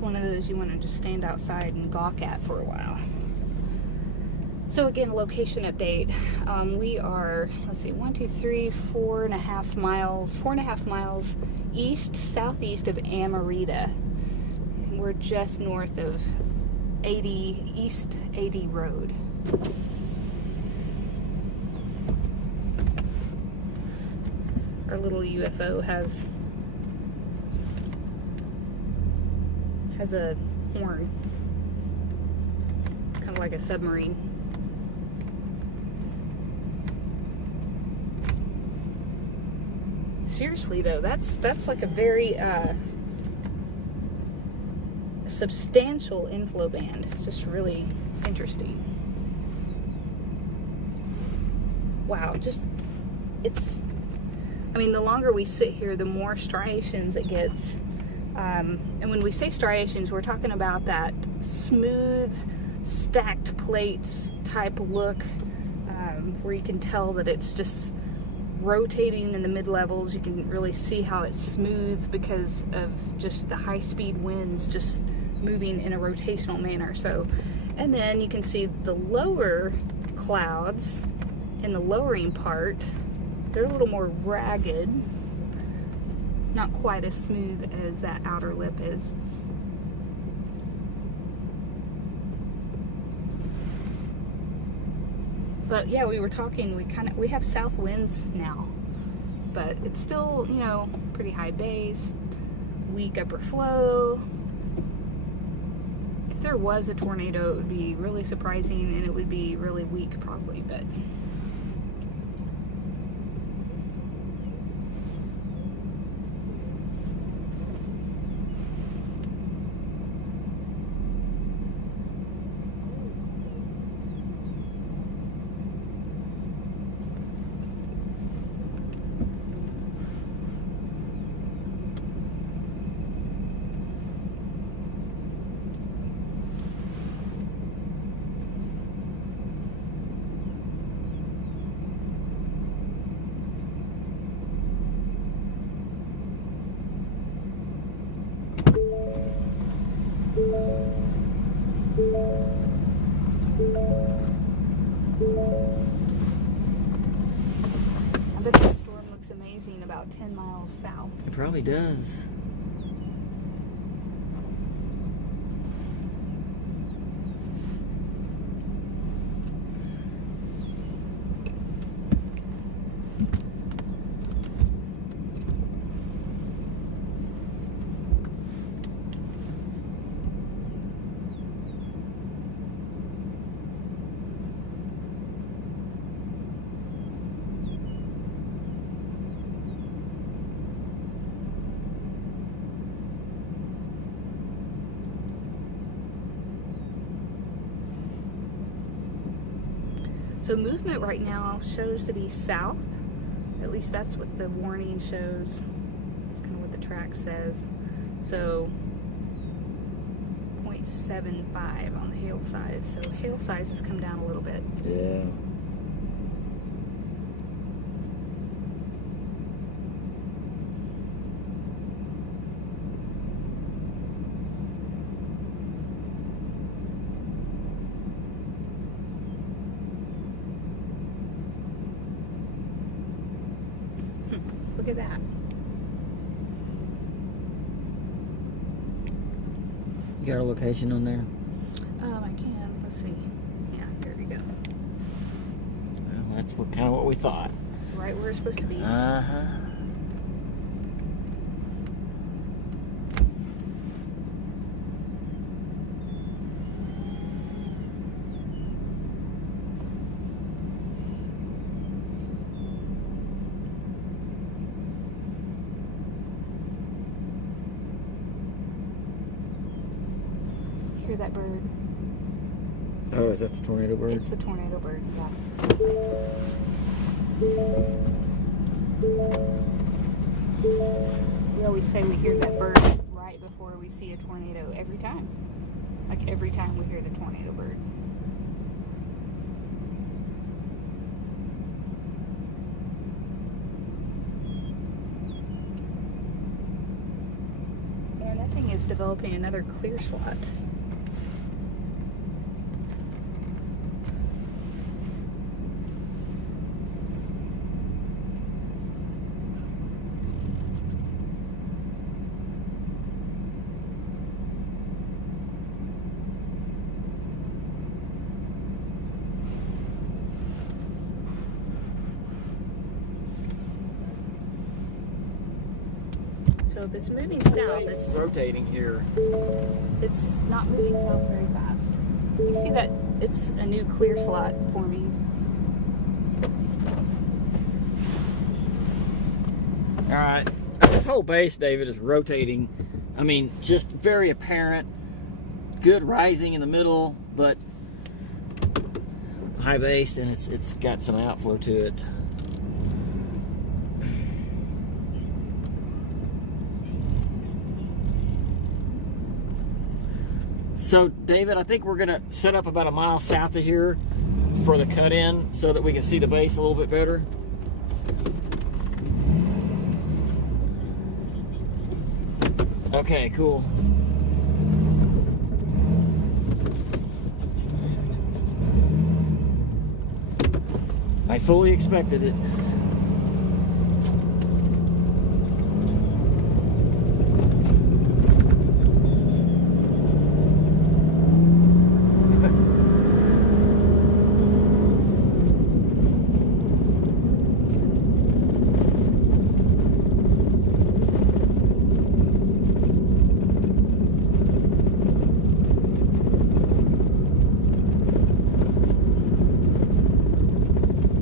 one of those you want to just stand outside and gawk at for a while. So again, location update. We are, let's see, 4.5 miles southeast of Amarita. And we're just north of East 80 Road. Our little UFO has a horn, kind of like a submarine. Seriously though, that's like a very substantial inflow band. It's just really interesting. Wow, I mean, the longer we sit here, the more striations it gets. And when we say striations, we're talking about that smooth, stacked plates type look, where you can tell that it's just rotating in the mid-levels. You can really see how it's smooth because of just the high-speed winds just moving in a rotational manner. So, and then you can see the lower clouds in the lowering part. They're a little more ragged, not quite as smooth as that outer lip is. But yeah, we were talking, we have south winds now, but it's still, you know, pretty high base, weak upper flow. If there was a tornado, it would be really surprising and it would be really weak probably, but I bet this storm looks amazing about 10 miles south. It probably does. So movement right now shows to be south. At least that's what the warning shows. That's kind of what the track says. So 0.75 on the hail size. So hail size has come down a little bit. Yeah. Look at that. You got a location on there? I can. Let's see. Yeah, there we go. Well, that's kind of what we thought. Right where it's supposed to be. Uh-huh. Hear that bird? Oh, is that the tornado bird? It's the tornado bird, yeah. We always say we hear that bird right before we see a tornado every time. Like every time we hear the tornado bird. And that thing is developing another clear slot. So if it's moving south, It's rotating here. it's not moving south very fast. You see that it's a new clear slot forming. All right, this whole base, David, is rotating. I mean, just very apparent. Good rising in the middle, but high base, and it's got some outflow to it. So, David, I think we're gonna set up about a mile south of here for the cut-in so that we can see the base a little bit better. Okay, cool. I fully expected it.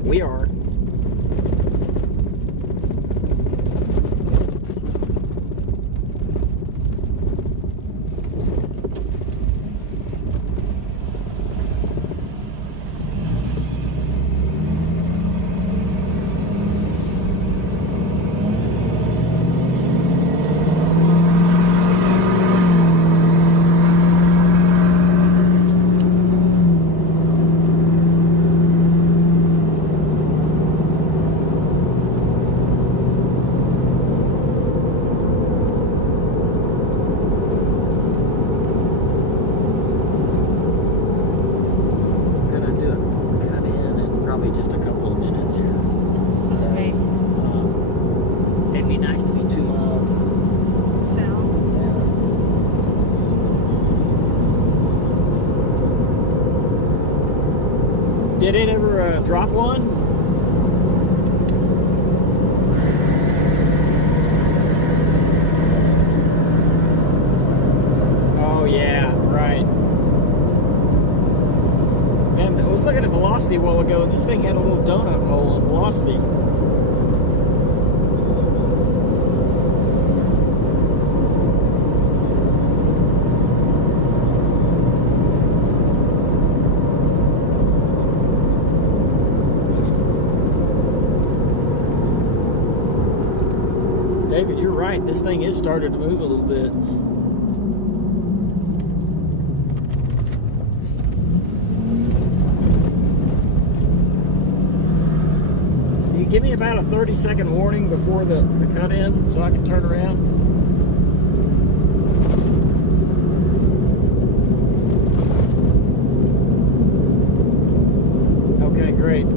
We are. Did it ever drop one? Oh yeah, right. And I was looking at velocity a while ago, and this thing had a little donut hole in velocity. David, you're right. This thing is starting to move a little bit. Can you give me about a 30-second warning before the cut in so I can turn around? Okay, great.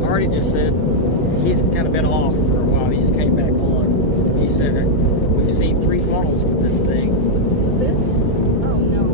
Marty just said he's kind of been off for a while. He just came back on. He said that we've seen 3 funnels with this thing. This? Oh no.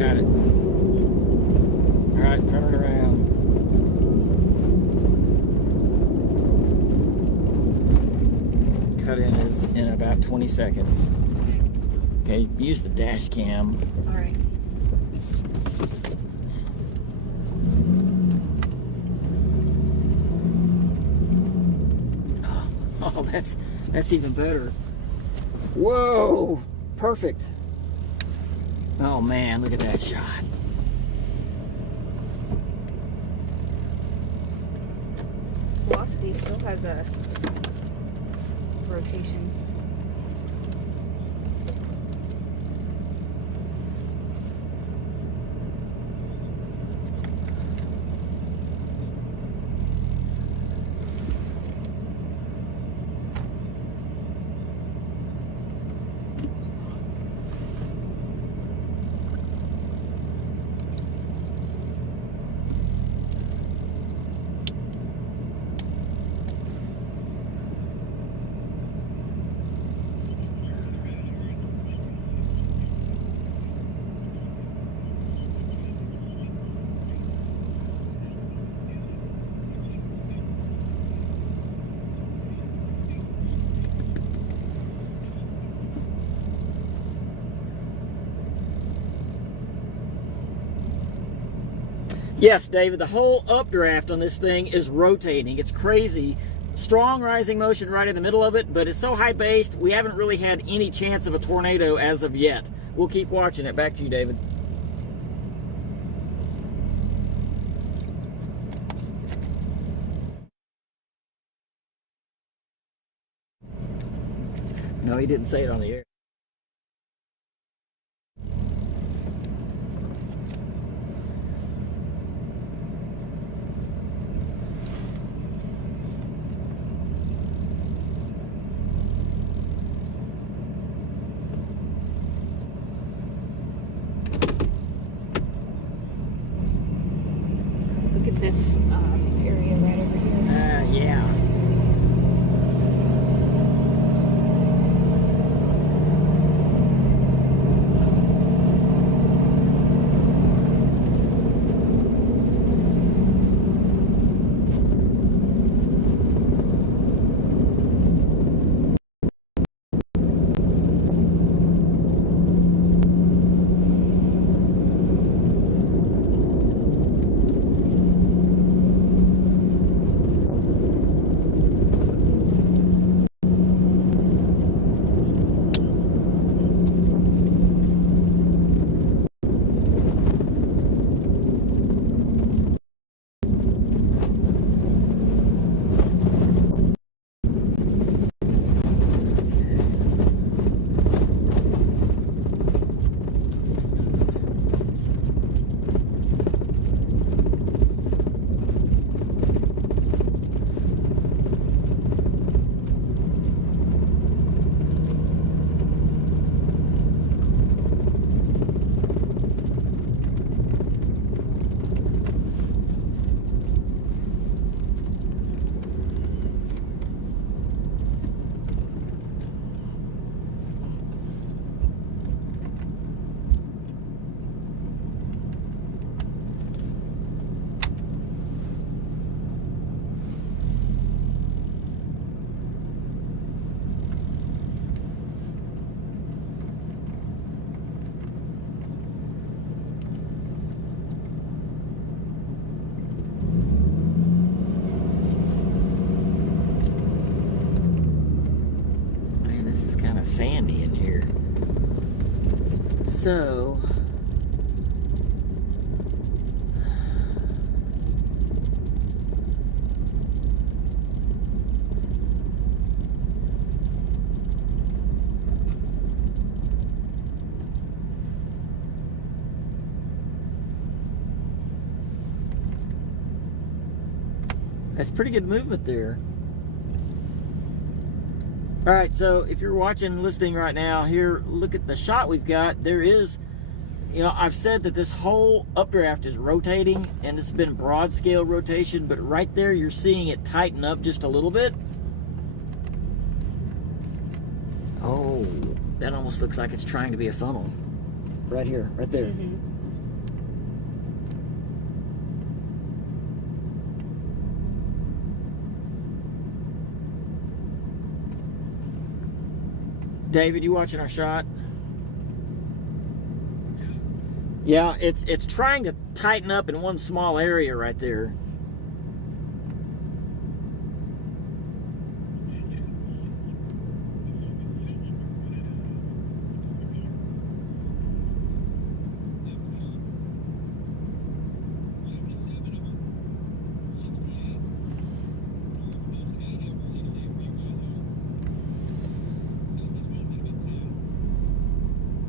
Got it. All right, turn it around. Cut in is in about 20 seconds. Okay, use the dash cam. All right. Oh, that's even better. Whoa, perfect. Oh man, look at that shot. Velocity still has a rotation. Yes, David, the whole updraft on this thing is rotating. It's crazy. Strong rising motion right in the middle of it, but it's so high based, we haven't really had any chance of a tornado as of yet. We'll keep watching it. Back to you, David. No, he didn't say it on the air. Look at this area right over here. Yeah. Sandy in here. So that's pretty good movement there. All right, so if you're watching and listening right now, here, look at the shot we've got. There is, you know, I've said that this whole updraft is rotating, and it's been broad scale rotation, but right there you're seeing it tighten up just a little bit. Oh, that almost looks like it's trying to be a funnel. Right here, right there. Mm-hmm. David, you watching our shot? Yeah, it's trying to tighten up in one small area right there.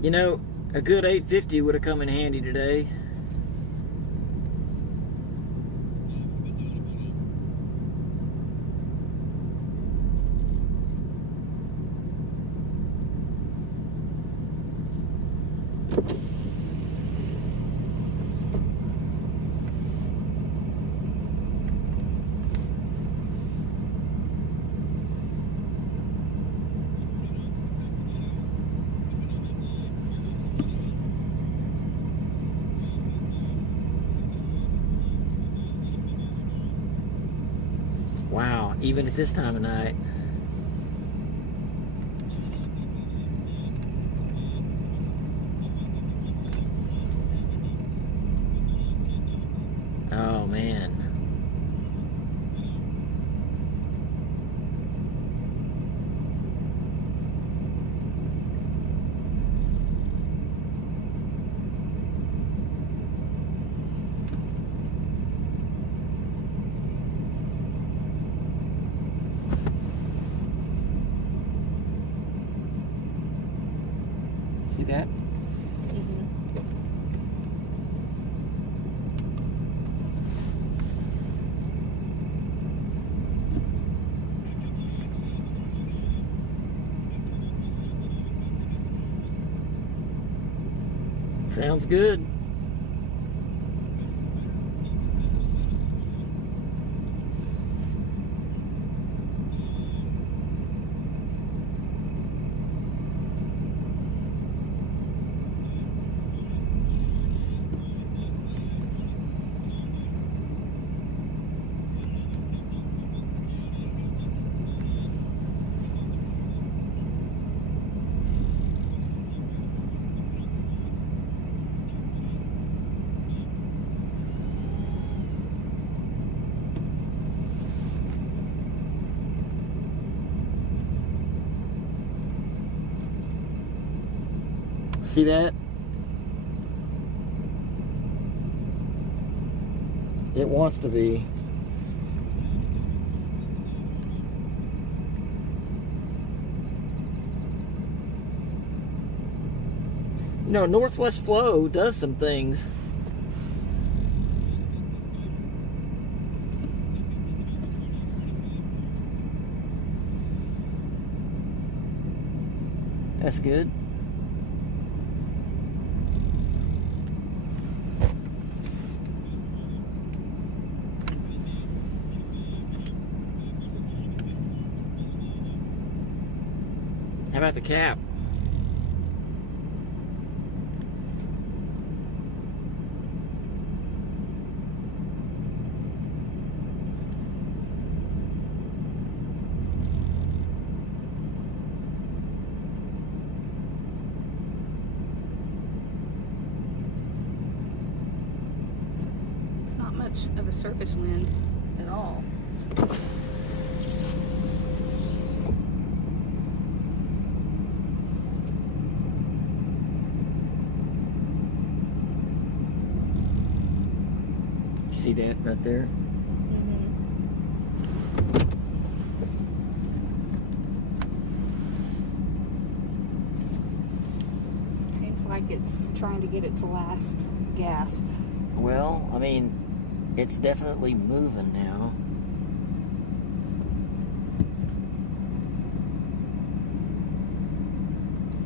You know, a good 850 would have come in handy today. Wow, even at this time of night. Oh man. See that? Sounds good. See that? It wants to be. You know, northwest flow does some things. That's good. How about the cap? It's not much of a surface wind at all. See that right there? Seems like it's trying to get its last gasp. Well, I mean, it's definitely moving now.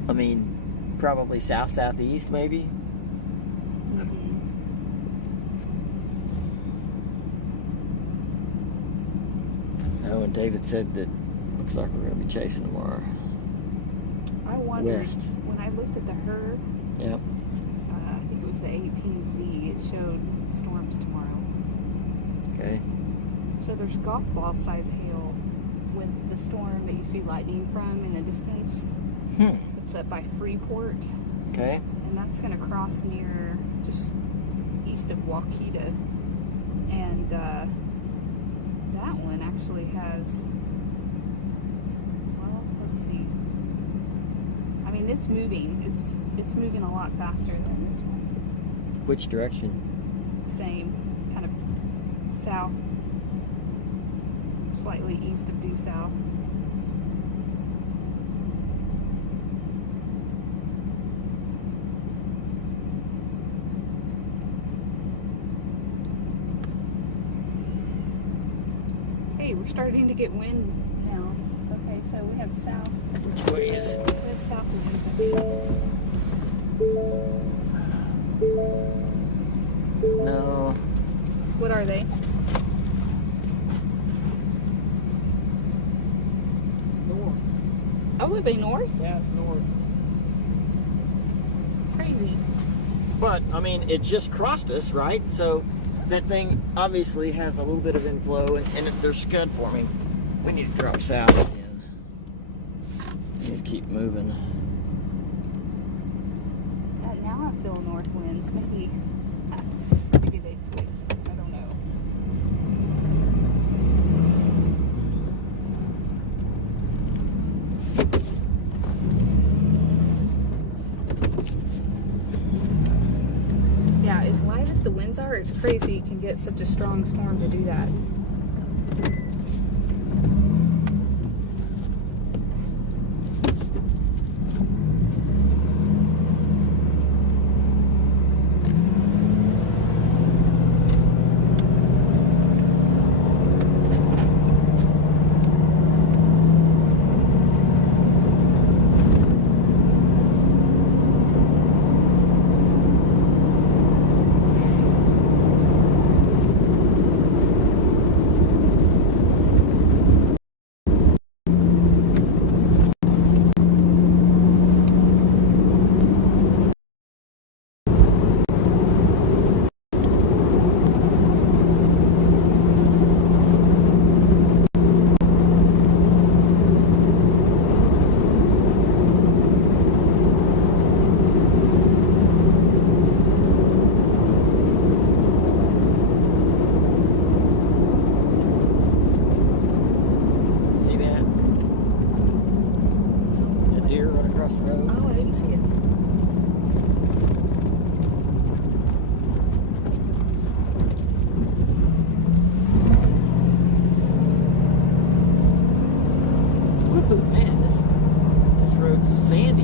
I mean, probably south-southeast, maybe? Oh, and David said that looks like we're going to be chasing tomorrow. I wondered, West. when I looked at the HER, Yep. I think it was the 18Z, it showed storms tomorrow. Okay. So there's golf ball size hail with the storm that you see lightning from in the distance. It's up by Freeport, Okay. and that's going to cross near just east of Waukeeta. And that one actually has, well, let's see. I mean, it's moving. It's moving a lot faster than this one. Which direction? Same, kind of south, slightly east of due south. Hey, we're starting to get wind now. Okay, so we have south. Which way is? We have south winds, I think. No. What are they? North. Oh, are they north? Yeah, it's north. Crazy. But, I mean, it just crossed us, right? So that thing obviously has a little bit of inflow, and they're scud forming. We need to drop south again. We need to keep moving. Now I feel north winds. Maybe they switched. I don't know. Yeah, as light as the winds are, it's crazy you can get such a strong storm to do that. See that? The deer run across the road. Oh, I didn't see it. Woohoo, man, this road's sandy.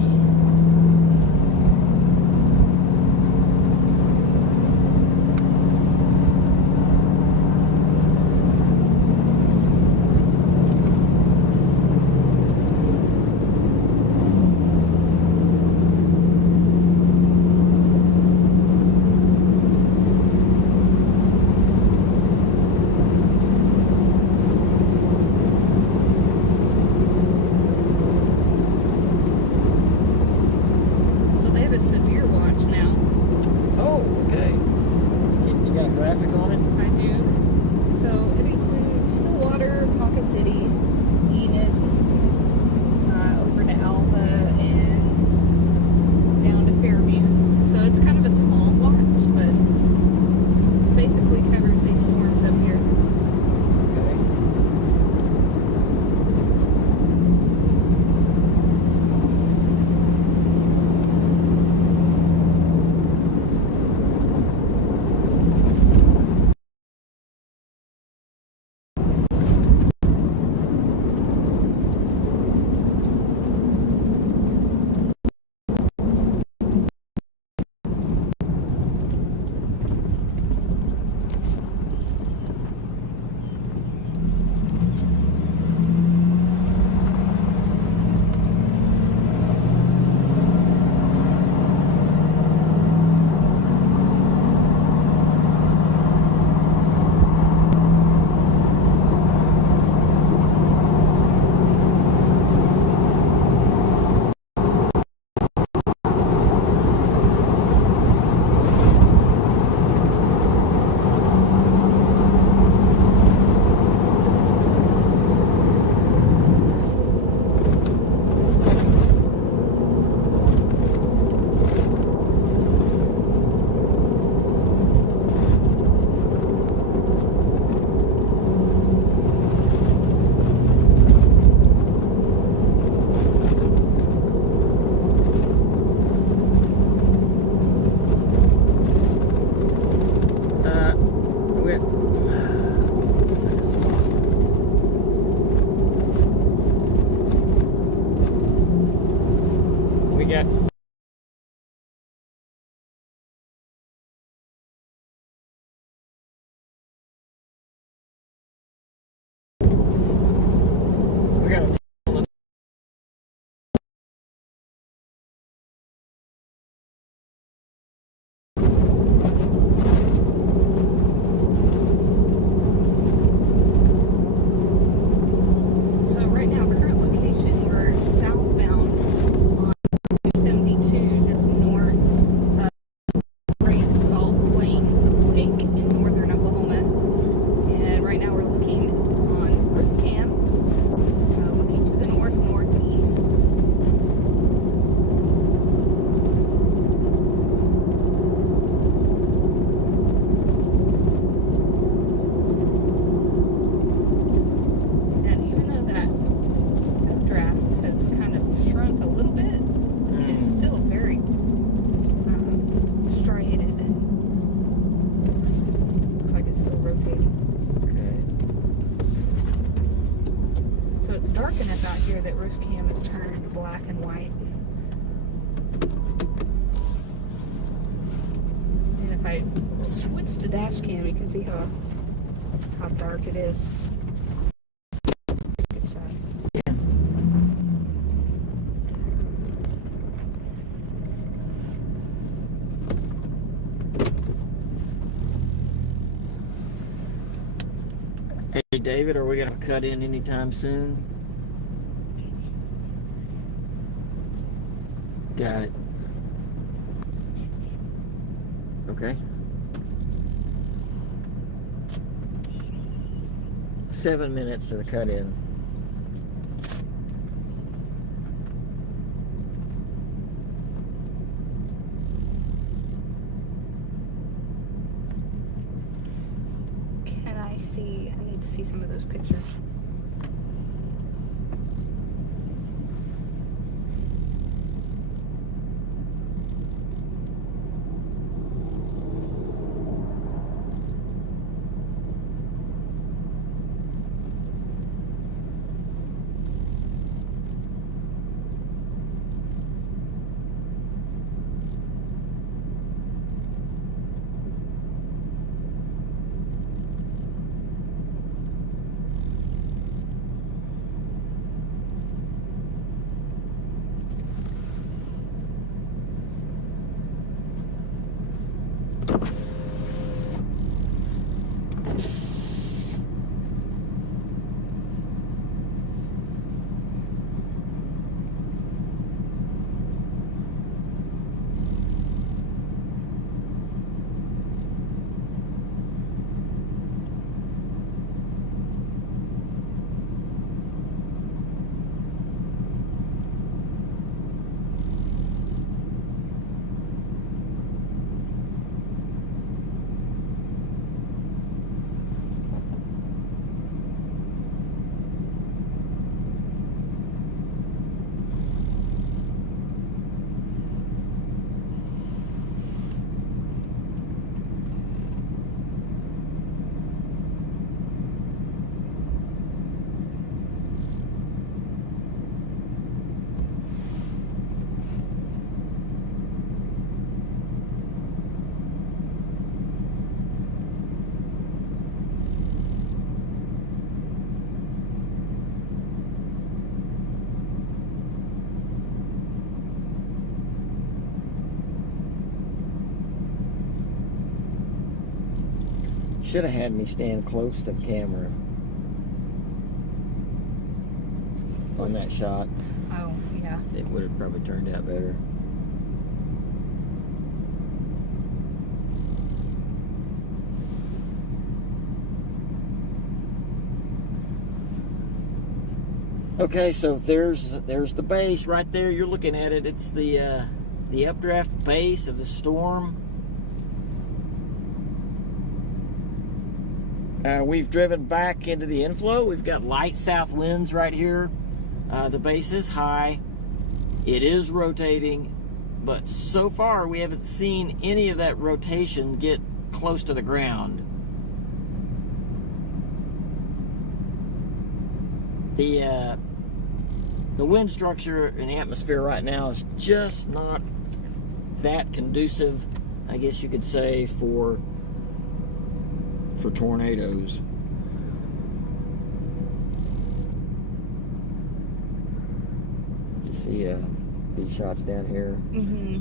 So they have a severe watch now. Oh, okay. You got a graphic on it? I do. So it includes Stillwater, Ponca City, Enid, over to Alva, and down to Fairview. So it's kind of a small watch, but basically covers these storms up here. Okay. We got picking up out here that roof cam is turned black and white. And if I switch to dash cam, you can see how dark it is. Good shot. Yeah. Hey David, are we gonna cut in anytime soon? Got it. Okay. 7 minutes to the cut in. Can I see? I need to see some of those pictures. Should have had me stand close to the camera on that shot. Oh, yeah. It would have probably turned out better. Okay, so there's the base right there. You're looking at it. It's the updraft base of the storm. We've driven back into the inflow. We've got light south winds right here. The base is high. It is rotating, but so far we haven't seen any of that rotation get close to the ground. The wind structure in the atmosphere right now is just not that conducive, I guess you could say, for tornadoes. You see these shots down here? Mm-hmm.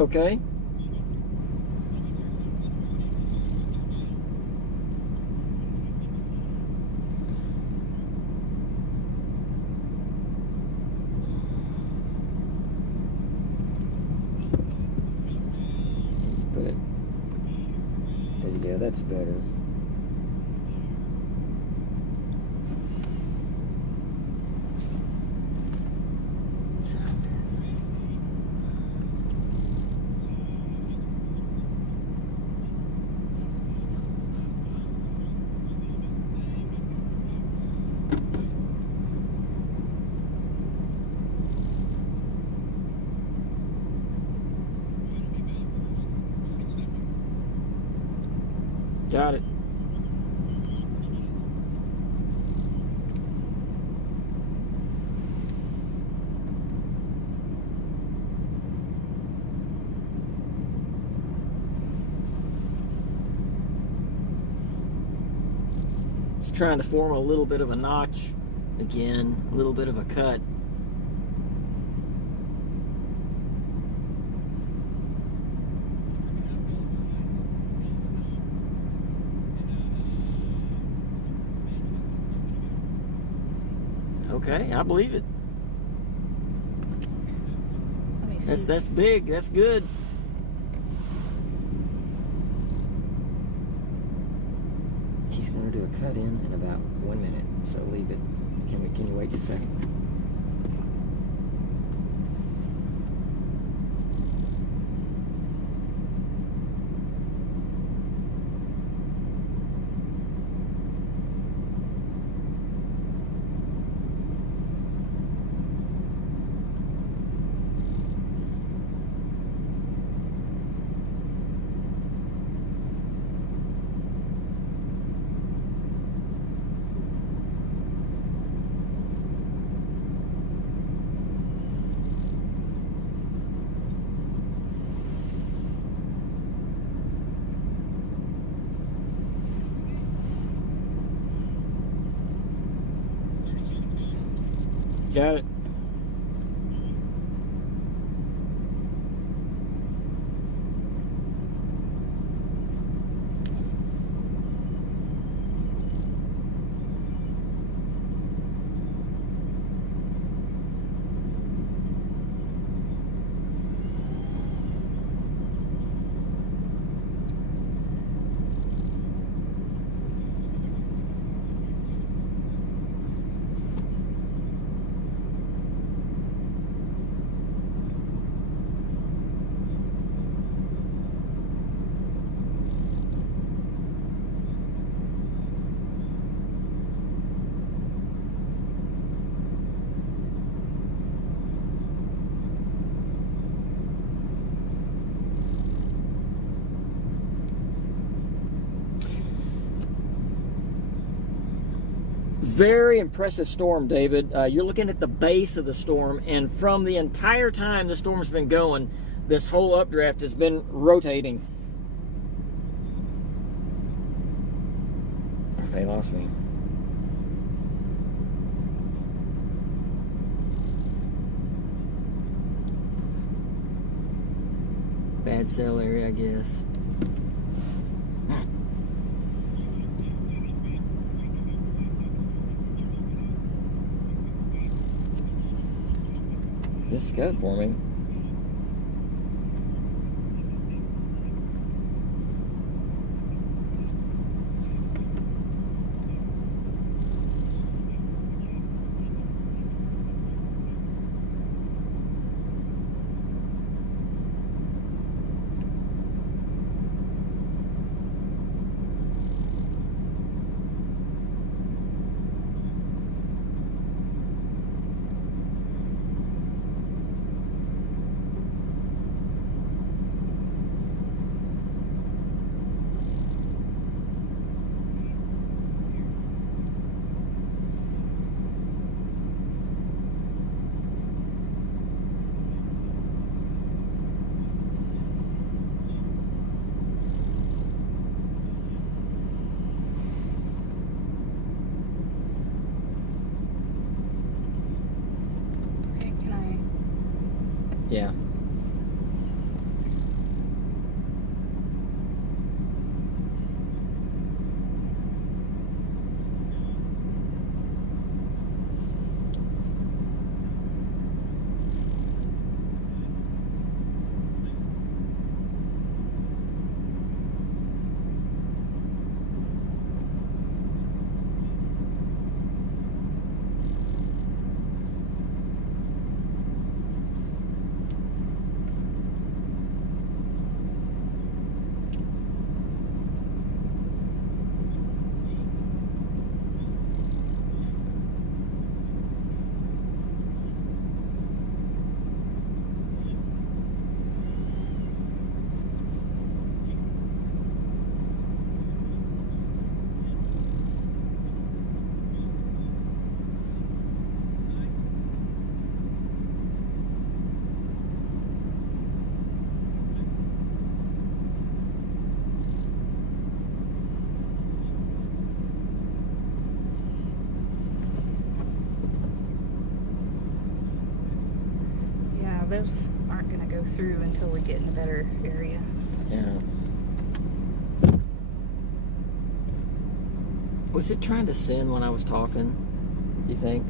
Okay. Put it. There you go. That's better. Got it. Just trying to form a little bit of a notch again, a little bit of a cut. Okay, I believe it. Let me see. That's big. That's good. He's going to do a cut in about 1 minute, so leave it. Can you wait just a second? Got it. Very impressive storm, David. You're looking at the base of the storm, and from the entire time the storm's been going, this whole updraft has been rotating. They lost me. Bad cell area, I guess. This is good for me. Okay, can I? Yeah. those aren't going to go through until we get in a better area. Yeah. Was it trying to send when I was talking, you think?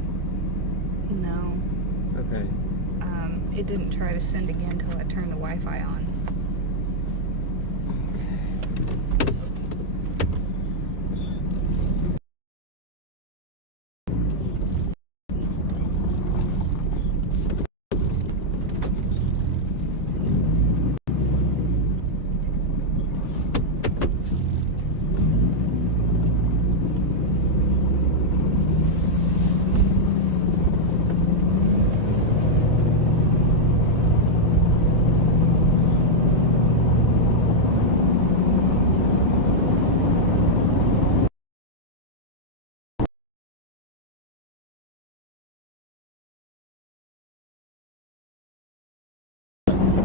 No. Okay. It didn't try to send again until I turned the Wi-Fi on.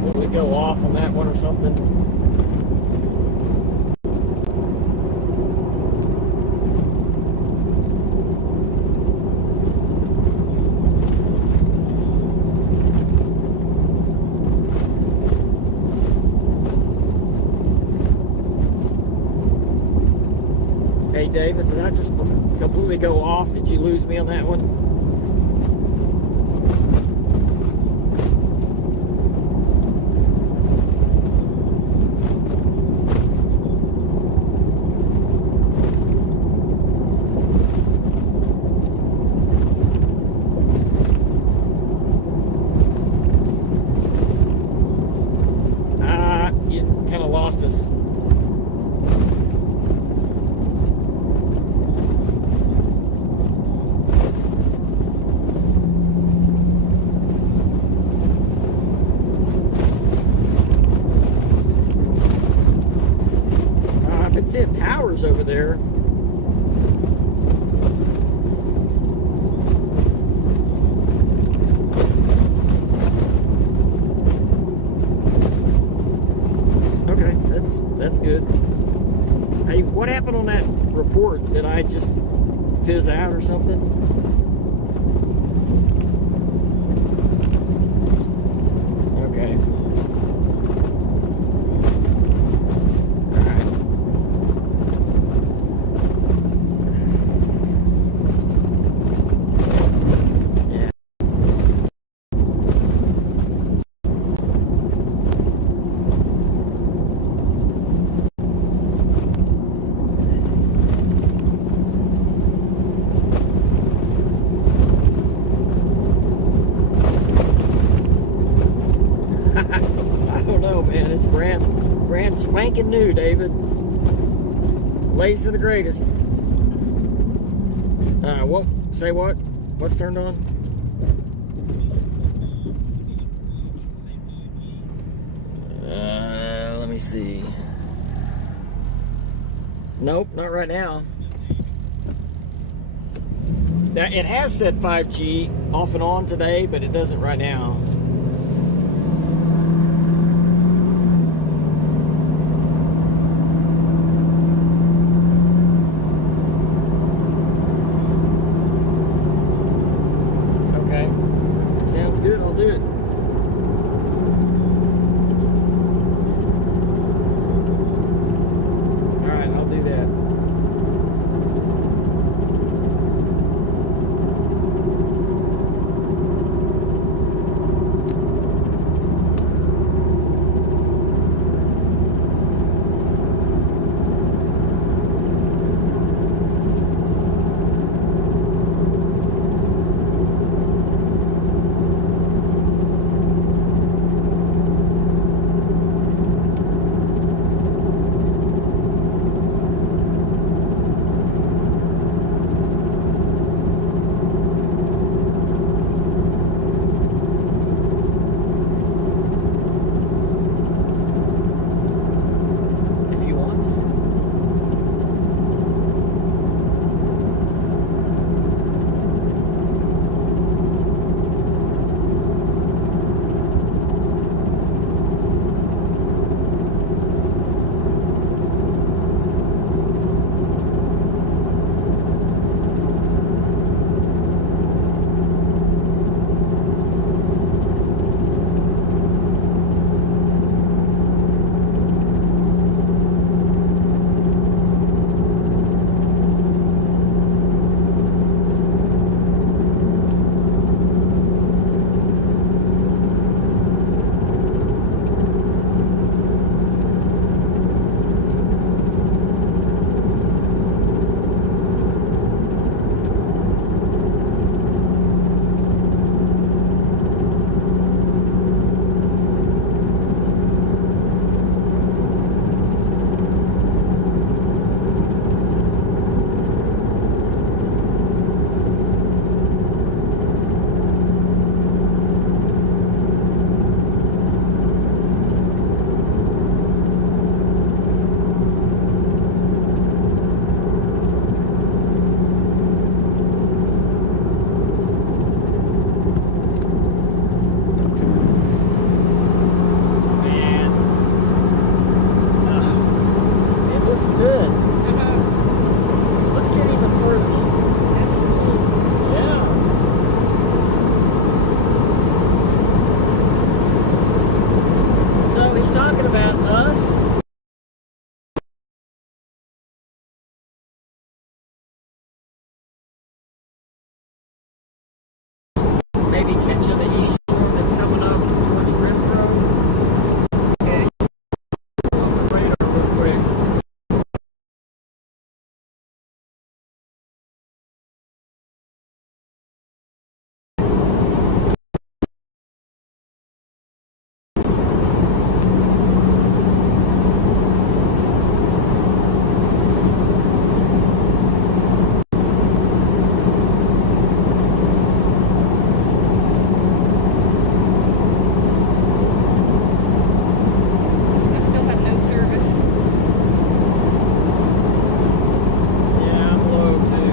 Will we go off on that one or something? Hey David, did I just completely go off? Did you lose me on that one? You kind of lost us. I've been seeing towers over there. Okay, that's good. Hey, what happened on that report? Did I just fizz out or something? Okay. I don't know, man. It's brand spanking new, David. Latest of the greatest. What? Say what? What's turned on? Let me see. Nope, not right now. Now, it has said 5G off and on today, but it doesn't right now. Okay. Sounds good, I'll do it. Alright, I'll do that. maybe catching the east storm that's coming up towards Renfro. Okay. On the radar real quick. I still have no service. Yeah, I'm low too.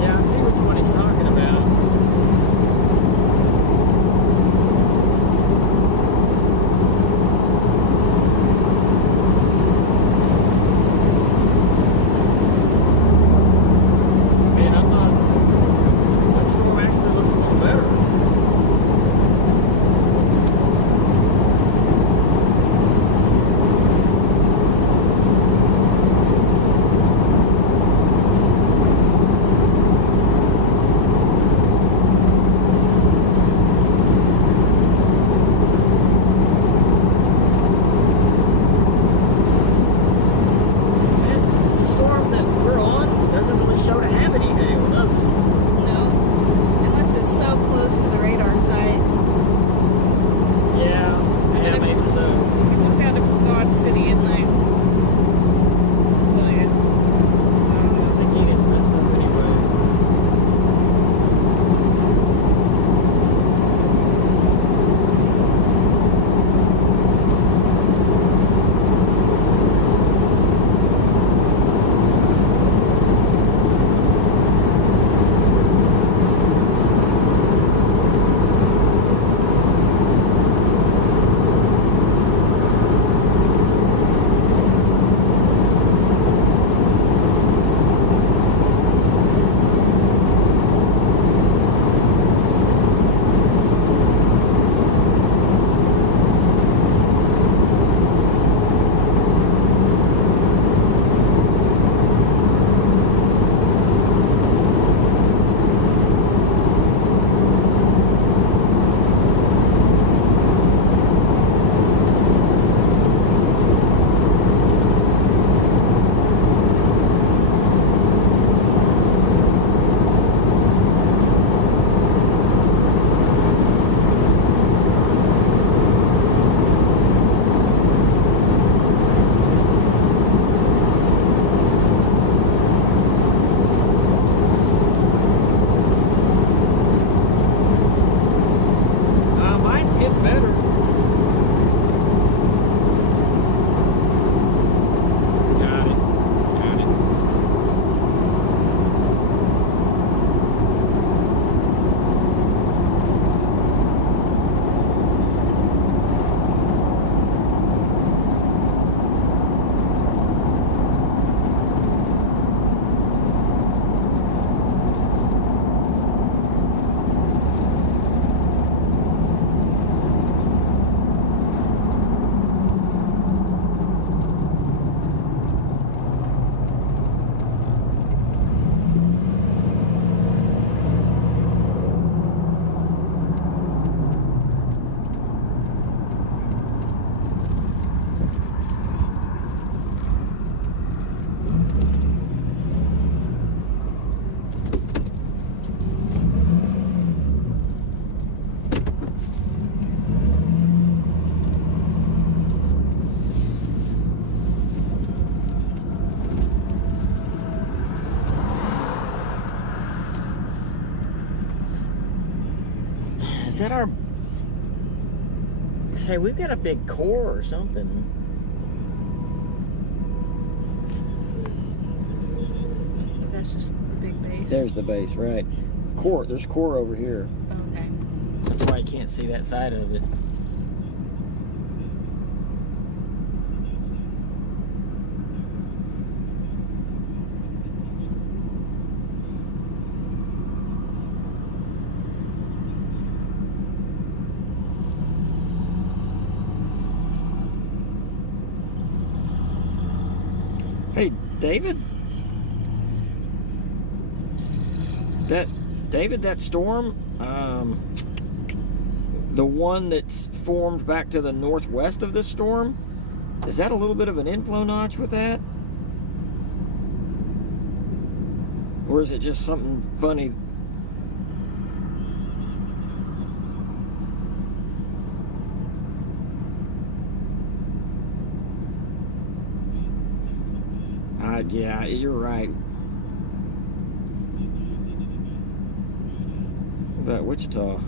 Yeah, I see which one he's talking about. Man, I'm not. That storm actually looks a little better. Man, the storm that we're on doesn't really show to have any hail, does it? No. Unless it's so close to the radar site. Yeah, if- maybe so. If you look down to Dodge City and like, tell you. I think he gets messed up anyway. Mine's getting better. Got it. Got it. Is that our... Say, we've got a big core or something. That's just the big base. There's the base, right. Core, there's core over here. Okay. That's why probably can't see that side of it. Hey, David? That storm, the one that's formed back to the northwest of this storm, is that a little bit of an inflow notch with that? Or is it just something funny? Yeah, you're right. About Wichita.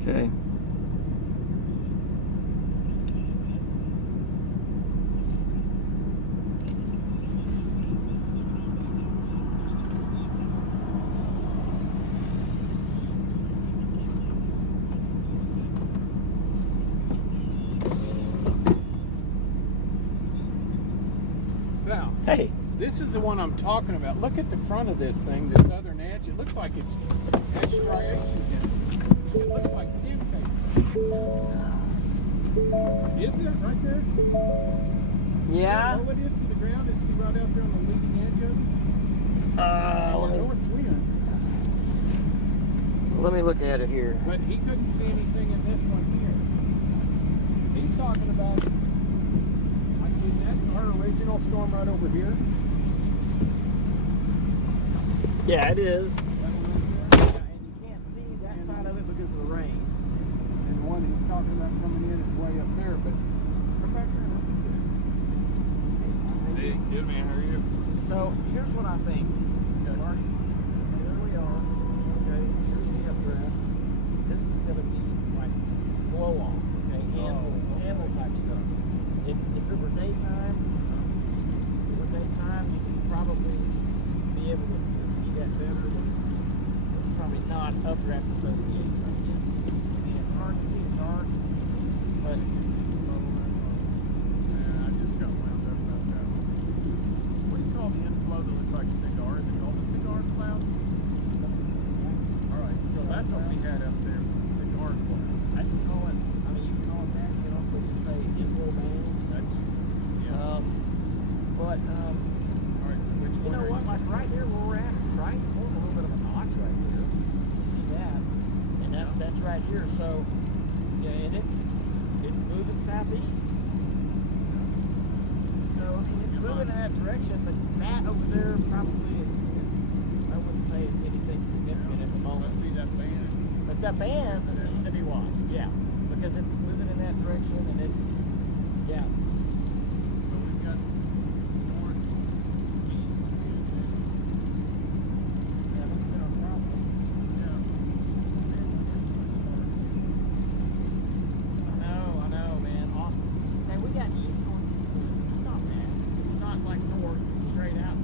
Okay. Now, Hey. this is the one I'm talking about. Look at the front of this thing, the southern edge. It looks like it's has striations in it. It looks like pancakes. Isn't it right there? Yeah. All it is to the ground is see right out there on the leading edge of it. North wind. Let me look at it here. But he couldn't see anything in this one here. He's talking about, like, is that our original storm right over here? Yeah, it is. That one right there? And you can't see that side of it because of the rain. And the one he's talking about coming in is way up there, but come back here and look at this. Hey, good man, how are you? So here's what I think. Mark, here we are. Okay, here's the updraft. This is going to be like blow off. Okay, ammo type stuff. If it were daytime, you could probably be able to see that better. But it's probably not updraft associated right yet. I mean, it's hard to see in the dark, but Yeah, I just got wound up about that. What do you call the inflow that looks like a cigar? Is it called a cigar cloud? Alright, so that's what we had up there, cigar cloud. I can call it. I mean, you can call it that. You can also just say inflow band. That's, yeah. But Alright, so which you one know are what? Like right here where we're at, it's trying to form a little bit of a notch right here. You see that? And that's right here. So yeah, and it's moving southeast. So I mean, it's moving in that direction. But that over there probably is I wouldn't say it's anything significant at the Let's moment. see that band. But that band needs to be watched. Yeah, because it's moving in that direction, and it's yeah. So we've got north, east, Yeah, that's been our problem. yeah. I know, man. Awesome. Hey, we got east going. It's not bad. It's not like north straight out.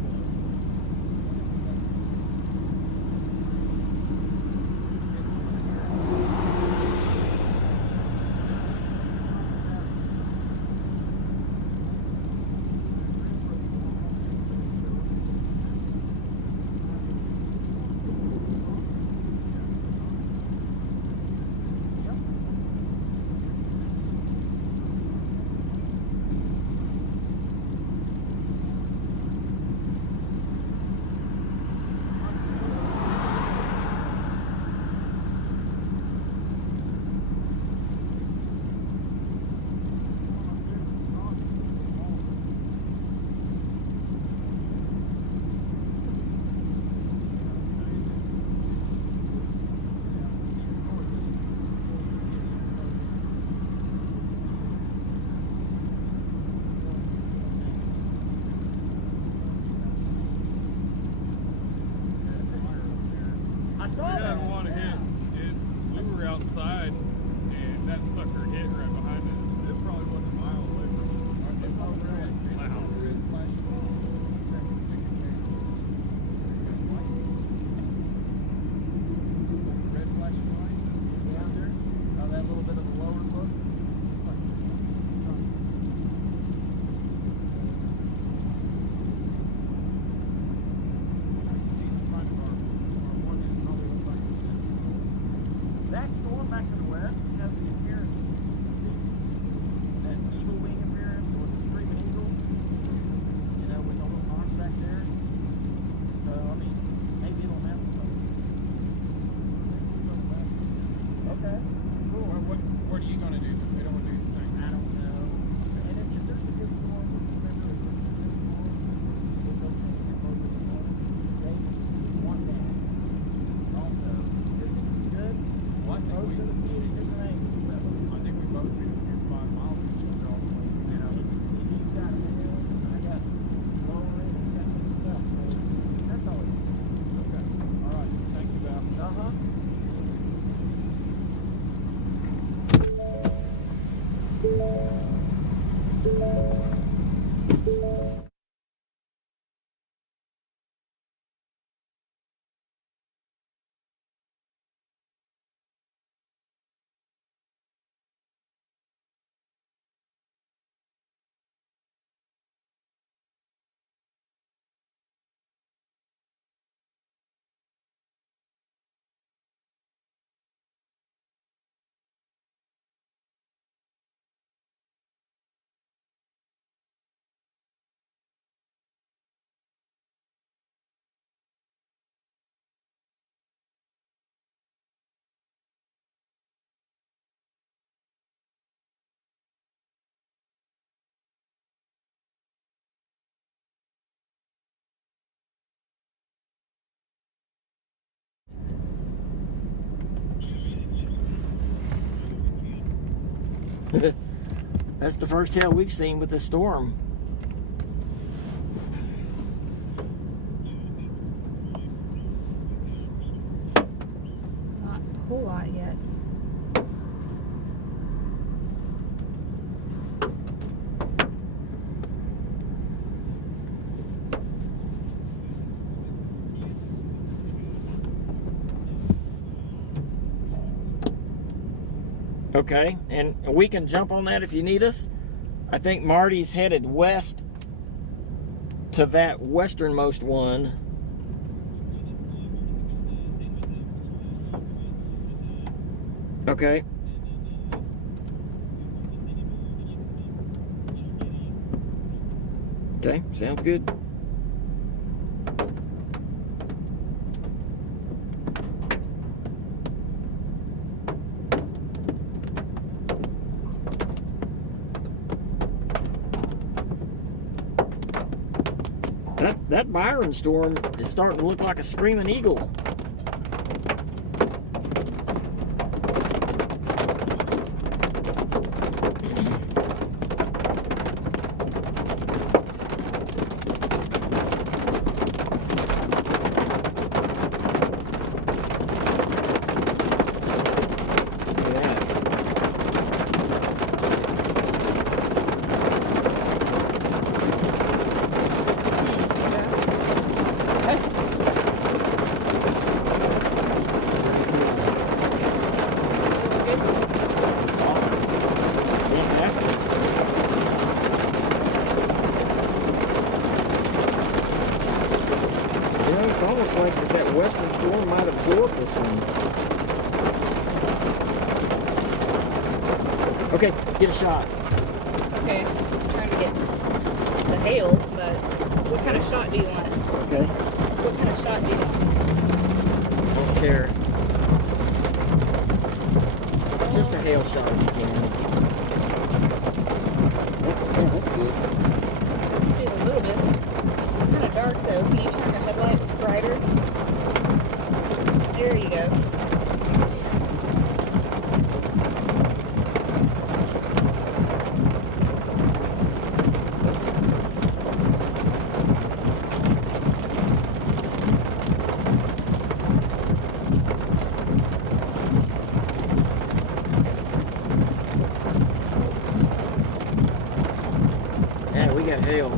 I We saw had that. one hit. We were outside, and that sucker hit right behind it. It probably wasn't a mile away from us. It was loud. That's the first hail we've seen with this storm. Not a whole lot yet. Okay, and we can jump on that if you need us. I think Marty's headed west to that westernmost one. Okay. Okay, sounds good. That Byron storm is starting to look like a screaming eagle. It's almost like that western storm might absorb this one. Okay, get a shot. Okay, just trying to get the hail, but what kind of shot do you want? Okay. What kind of shot do you want? Let's hear it. Just a hail shot if you can. Yeah, that's good. Let's see it a little bit. It's kind of dark though. Can you turn your headlights brighter? There you go. Yeah, we got hail.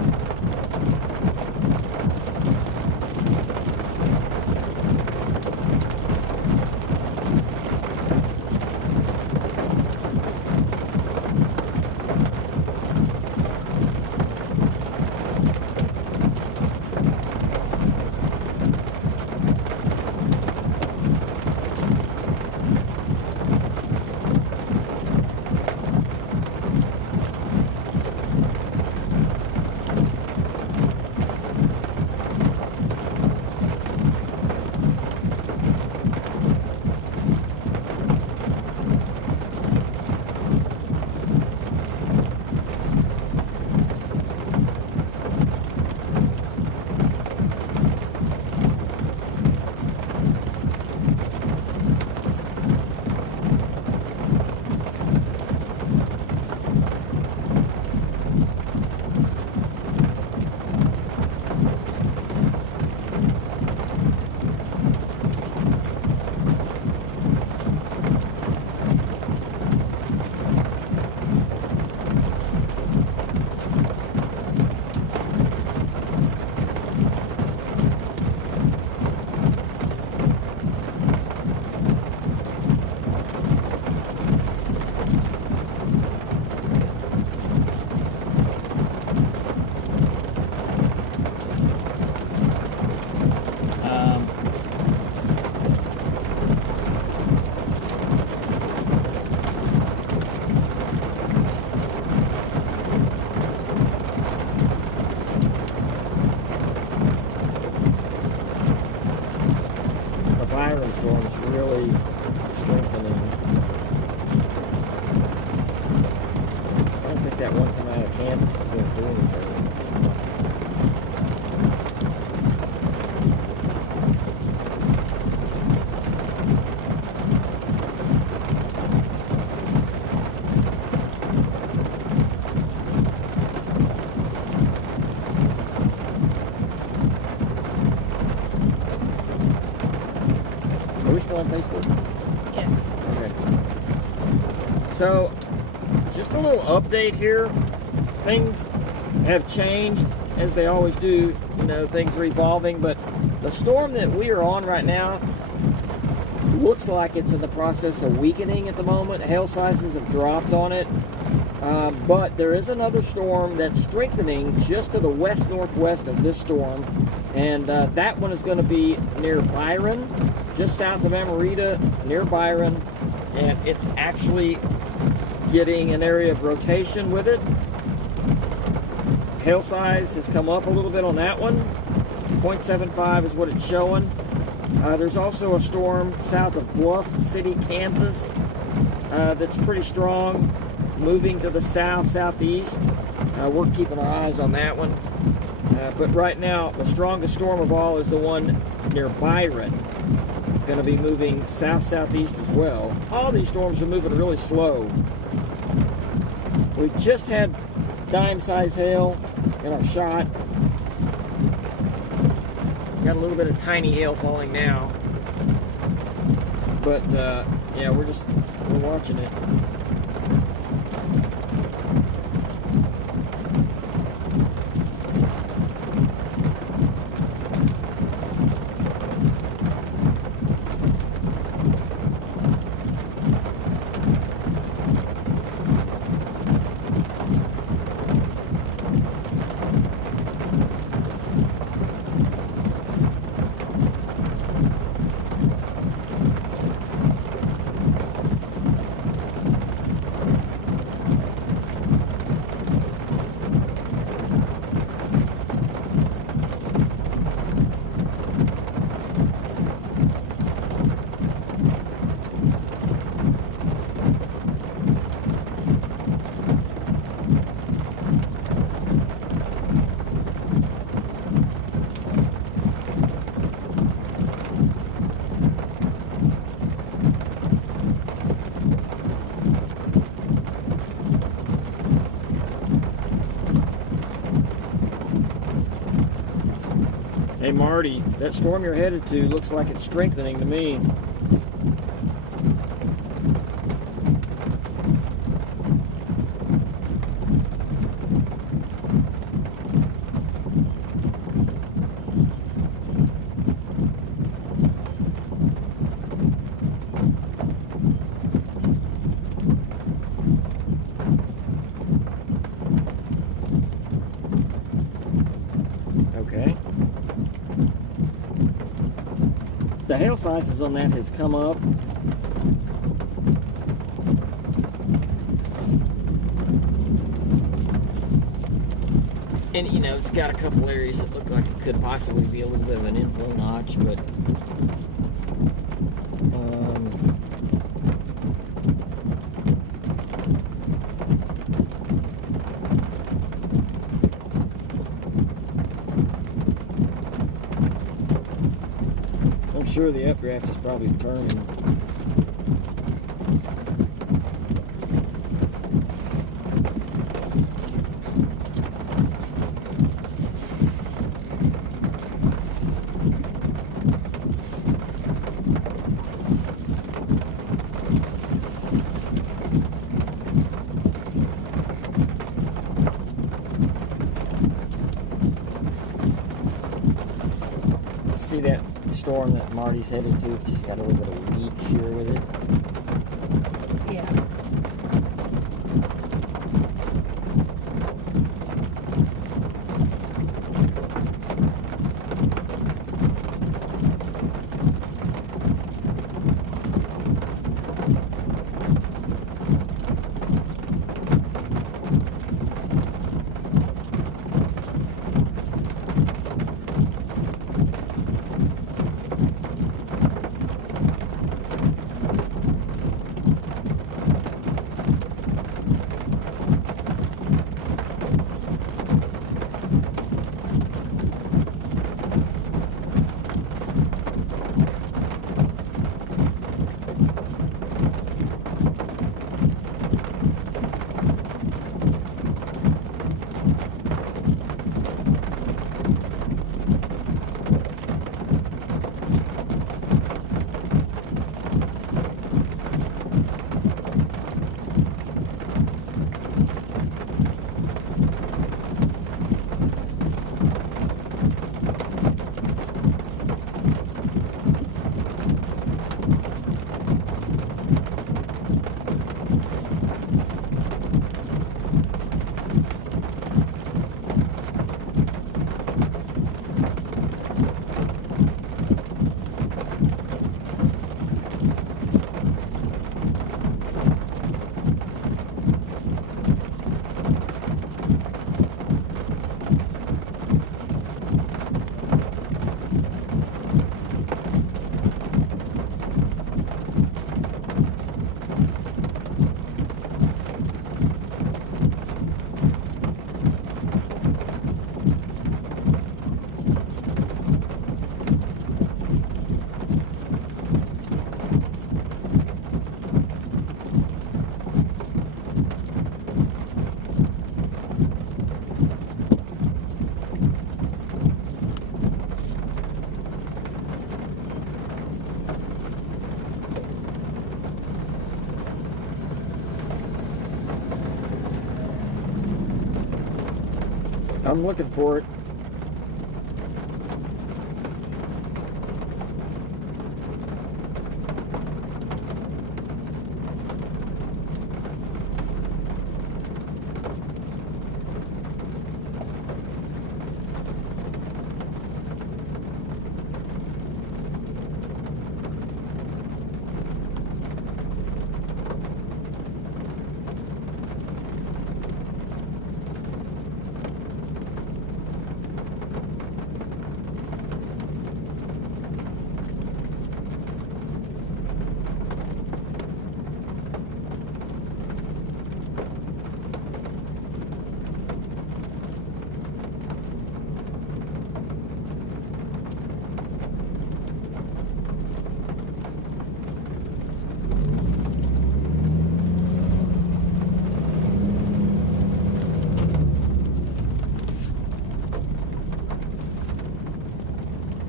that one coming out of Kansas is going to do anything. Are we still on Facebook? Yes. Okay. So, just a little update here. Things have changed as they always do. You know, things are evolving, but the storm that we are on right now looks like it's in the process of weakening at the moment. Hail sizes have dropped on it. But there is another storm that's strengthening just to the west-northwest of this storm. And that one is going to be near Byron, just south of Amarita, near Byron. And it's actually getting an area of rotation with it. Hail size has come up a little bit on that one. 0.75 is what it's showing. There's also a storm south of Bluff City, Kansas, that's pretty strong, moving to the southeast. We're keeping our eyes on that one. But right now, the strongest storm of all is the one near Byron. Going to be moving southeast as well. All these storms are moving really slow. We just had dime-sized hail in our shot. Got a little bit of tiny hail falling now. But, yeah, we're watching it. Hey Marty, that storm you're headed to looks like it's strengthening to me. Okay. The hail sizes on that has come up. And you know, it's got a couple areas that look like it could possibly be a little bit of an inflow notch, but I'm sure the updraft is probably turning. See that storm that Marty's headed to? It's just got a little bit of weak shear with it. Yeah. I'm looking for it.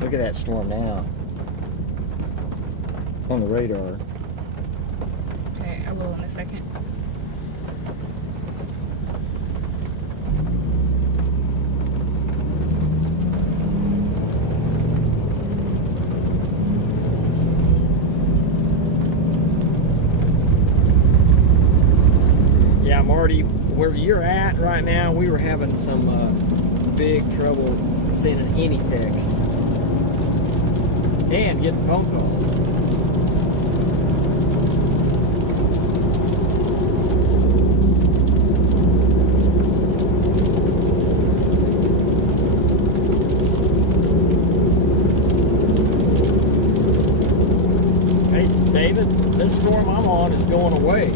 Look at that storm now. On the radar. Okay, I will in a second. Yeah, I'm already where you're at right now. We were having some big trouble sending any text and getting phone calls. Hey, David, this storm I'm on is going away.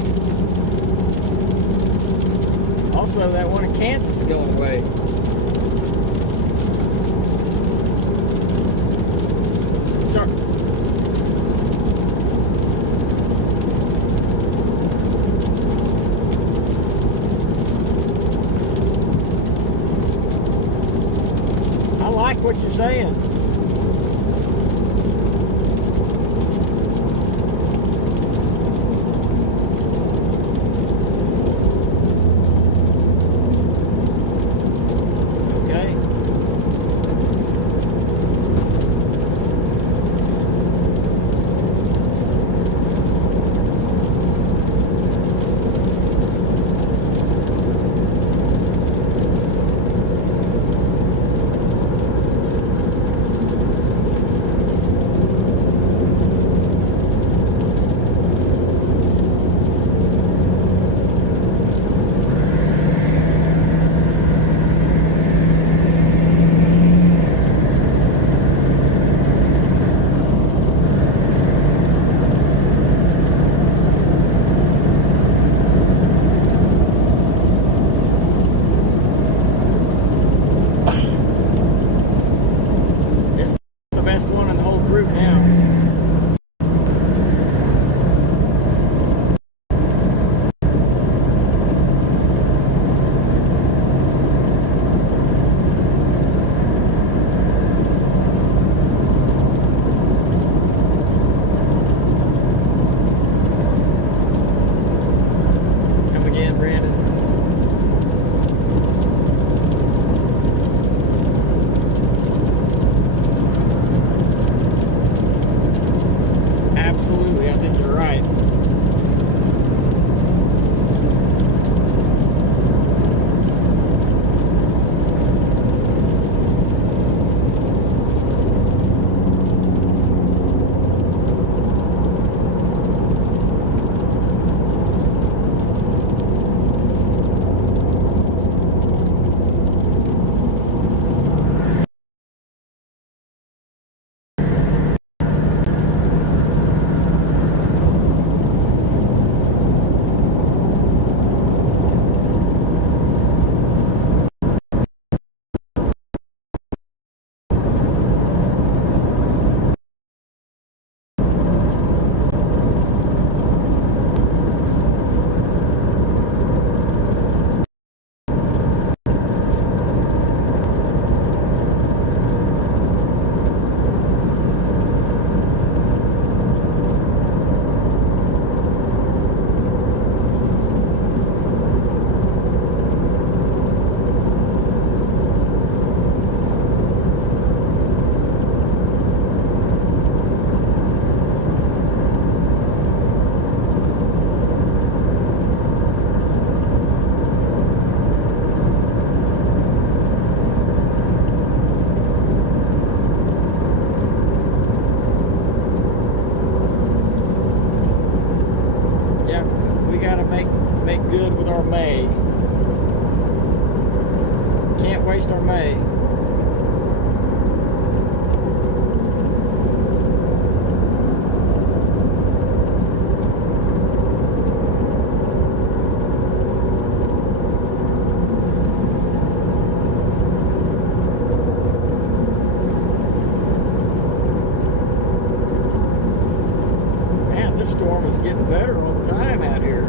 Also, that one in Kansas is going away. Sorry. I like what you're saying. waste our May. Man, this storm is getting better all the time out here.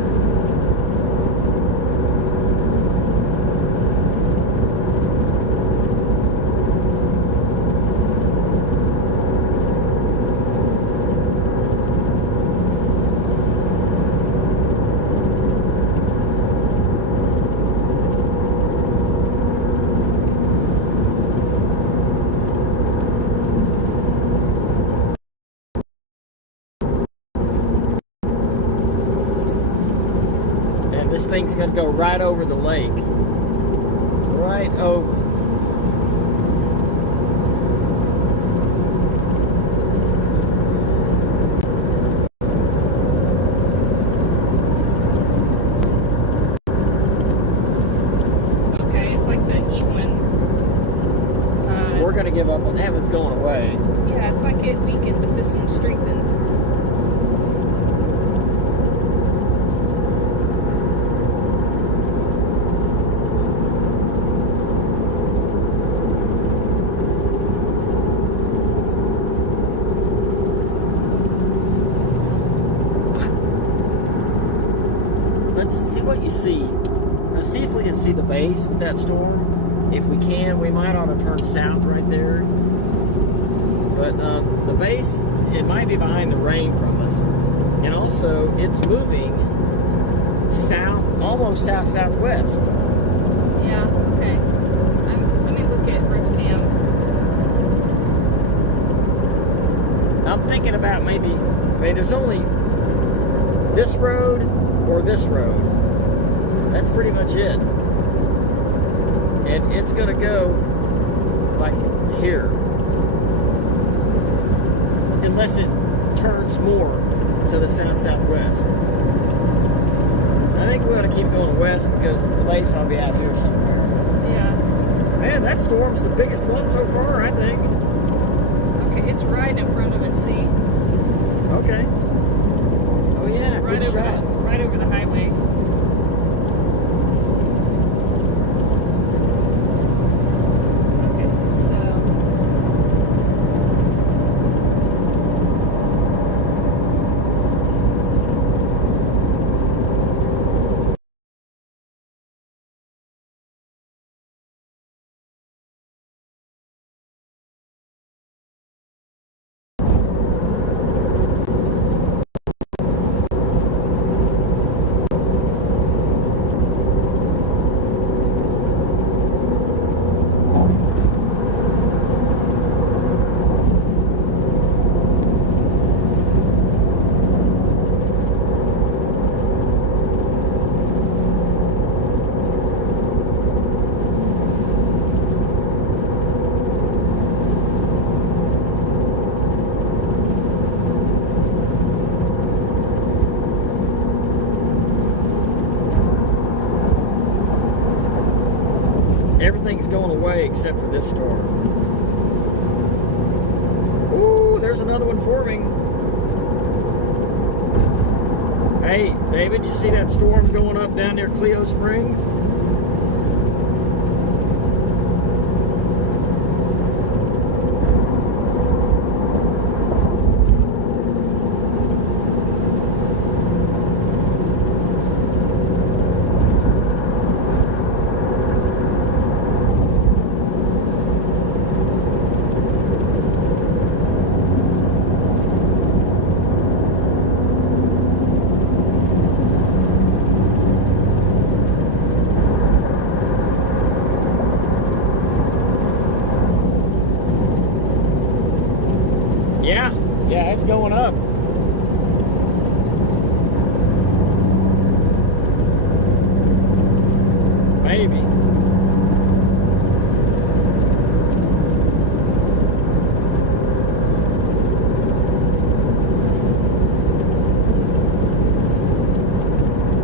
And this thing's going to go right over the lake. Right over. Okay, it's like the heat wind. We're going to give up on that. It's going away. Yeah, it's like it weakened, but this one strengthened. Let's see what you see. Let's see if we can see the base with that storm. If we can, we might ought to turn south right there. But the base, it might be behind the rain from us. And also, it's moving south, almost south-southwest. Yeah, okay. Let me look at roof cam. I'm thinking about maybe there's only this road or this road. That's pretty much it. And it's going to go like here. Unless it turns more to the south-southwest. I think we ought to keep going west because the base will be out here somewhere. Yeah. Man, that storm's the biggest one so far, I think. Okay, it's right in front of us, see? Okay. Oh yeah, Right good over shot. right over the highway. Okay, so everything's going away except for this storm. Ooh, there's another one forming. Hey, David, you see that storm going up down near Clio Springs? Yeah, it's going up. Maybe.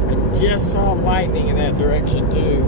I just saw lightning in that direction too.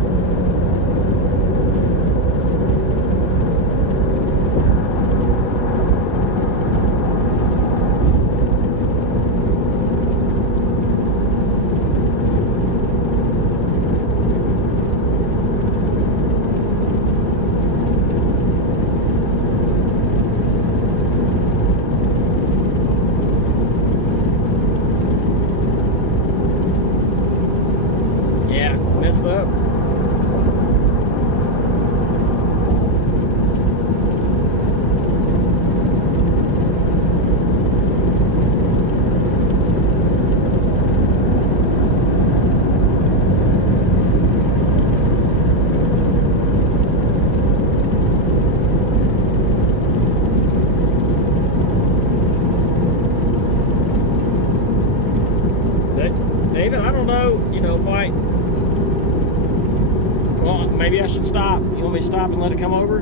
Maybe I should stop. You want me to stop and let it come over?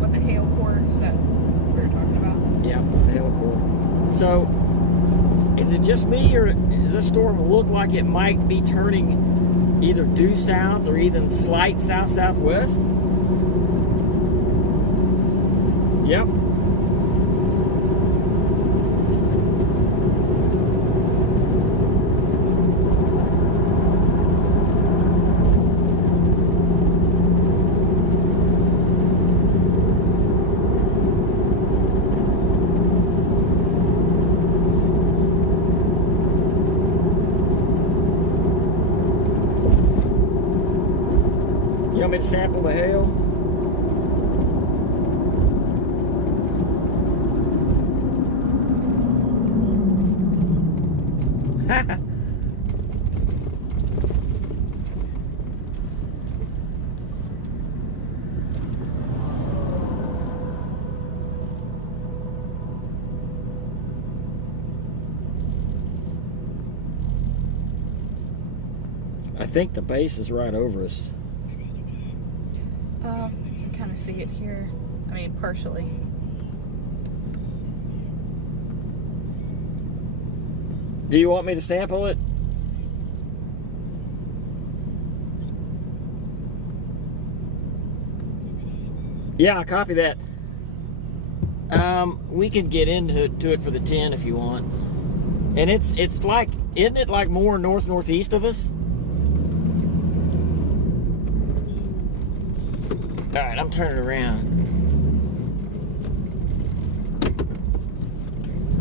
What, the hail core is that we were talking about? Yeah, the hail core. So, is it just me, or does this storm look like it might be turning either due south or even slight south-southwest? Yep. You want me to sample the hail? I think the base is right over us. You can kind of see it here. I mean, partially. Do you want me to sample it? Yeah, copy that. We can get into it for the 10 if you want. And it's like, isn't it like more northeast of us? All right, I'm turning around.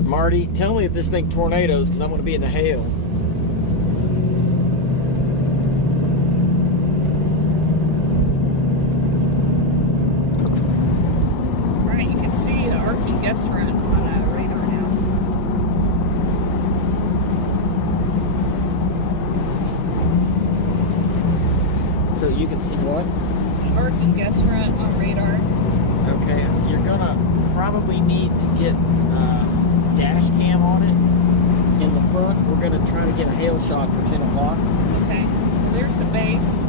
Marty, tell me if this thing tornadoes, because I'm going to be in the hail. Right, you can see the arcing gust front on a radar now. So you can see what? Arcing gust front on radar. Okay, you're gonna probably need to get dash cam on it in the front. We're gonna try to get a hail shot for 10 o'clock. Okay, there's the base.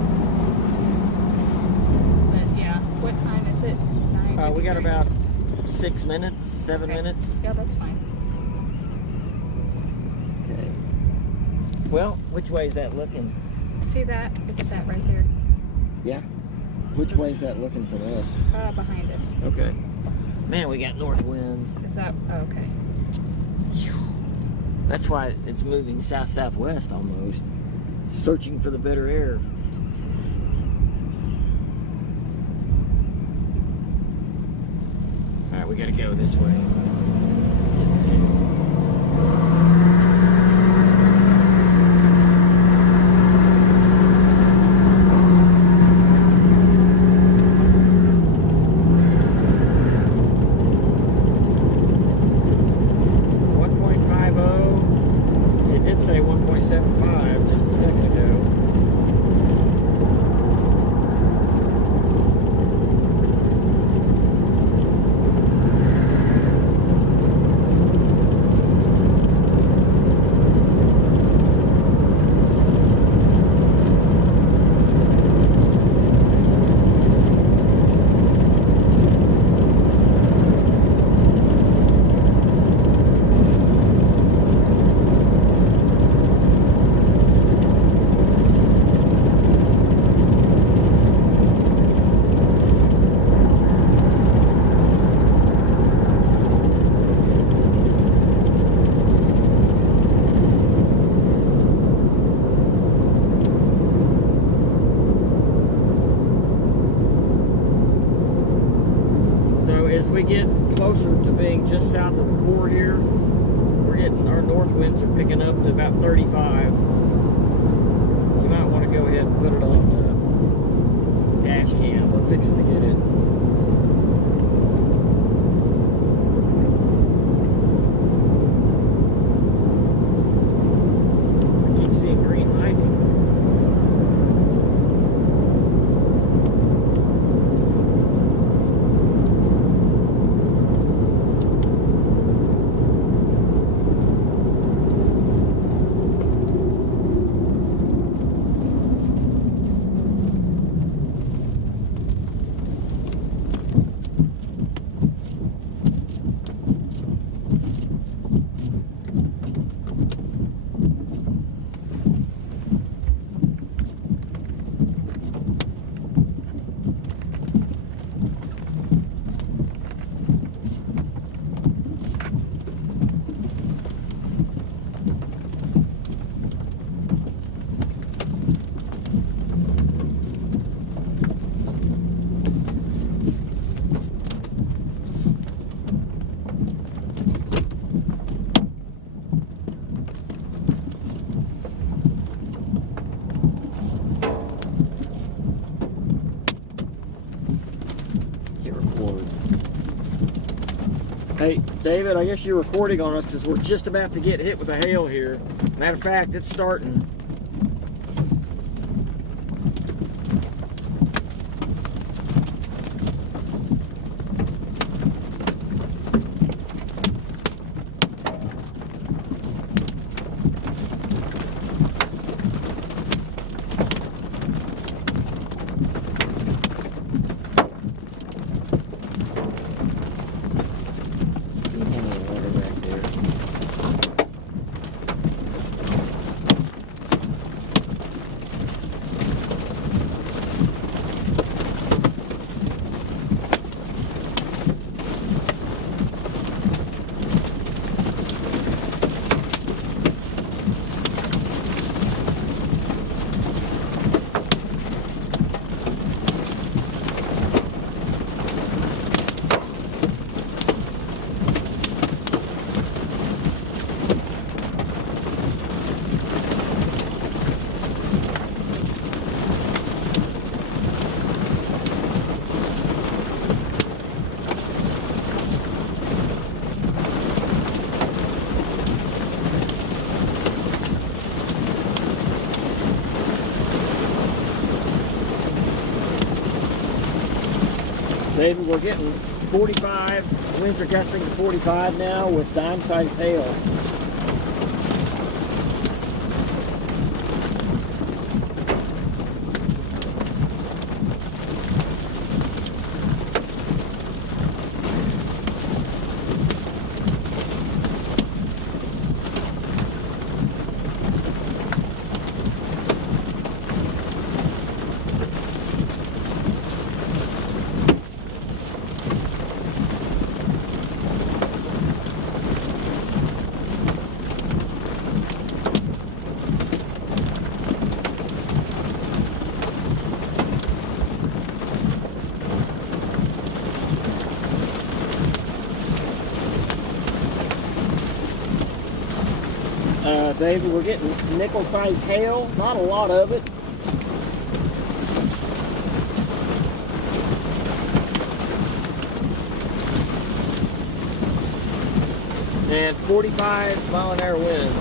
But yeah, what time is it? 9:53? We got about 6 minutes, 7 Okay. minutes. Yeah, that's fine. Okay. Well, which way is that looking? See that? Look at that right there. Yeah. Which way is that looking from us? Behind us. Okay. Man, we got north winds. Is that? Oh, okay. That's why it's moving south-southwest almost. Searching for the better air. Alright, we gotta go this way. we get closer to being just south of the core here, we're getting, our north winds are picking up to about 35. You might want to go ahead and put it on the dash cam. We're fixing to get it. I keep seeing green lightning. Hey, David, I guess you're recording on us because we're just about to get hit with the hail here. Matter of fact, it's starting. David, we're getting 45, winds are gusting to 45 now with dime-sized hail. David, we're getting nickel-sized hail, not a lot of it. And 45-mile-an-hour wind.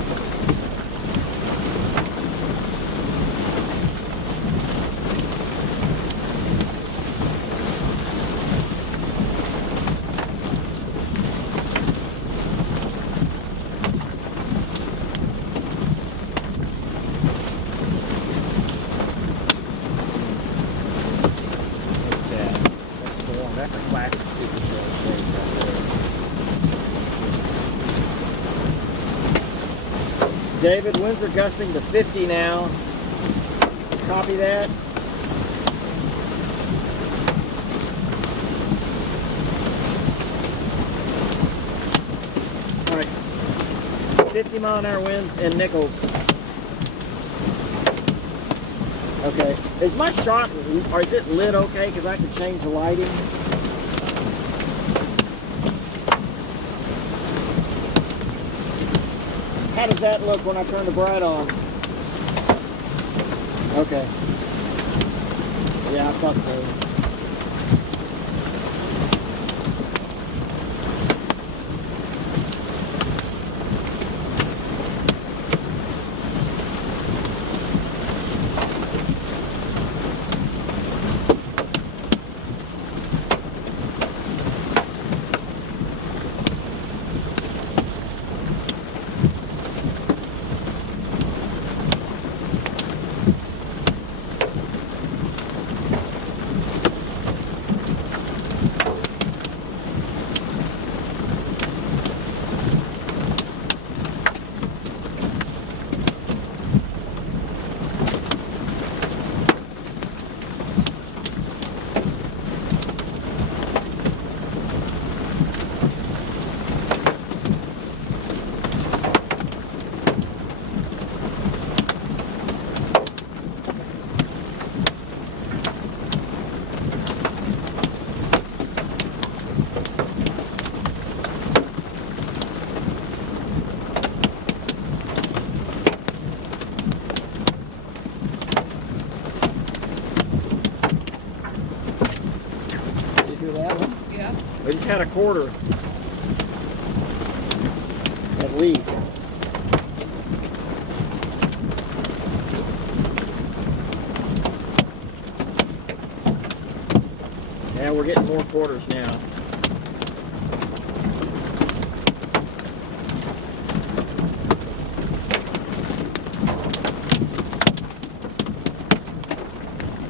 That's a classic super shell stage right there. David, winds are gusting to 50 now. Copy that. All right, 50-mile-an-hour winds and nickels. Okay, is my shot, or is it lit okay? Because I can change the lighting. How does that look when I turn the bright on? Okay. Yeah, I thought so. Did you hear that one? Yeah. We just had a quarter. at least. Yeah, we're getting more quarters now.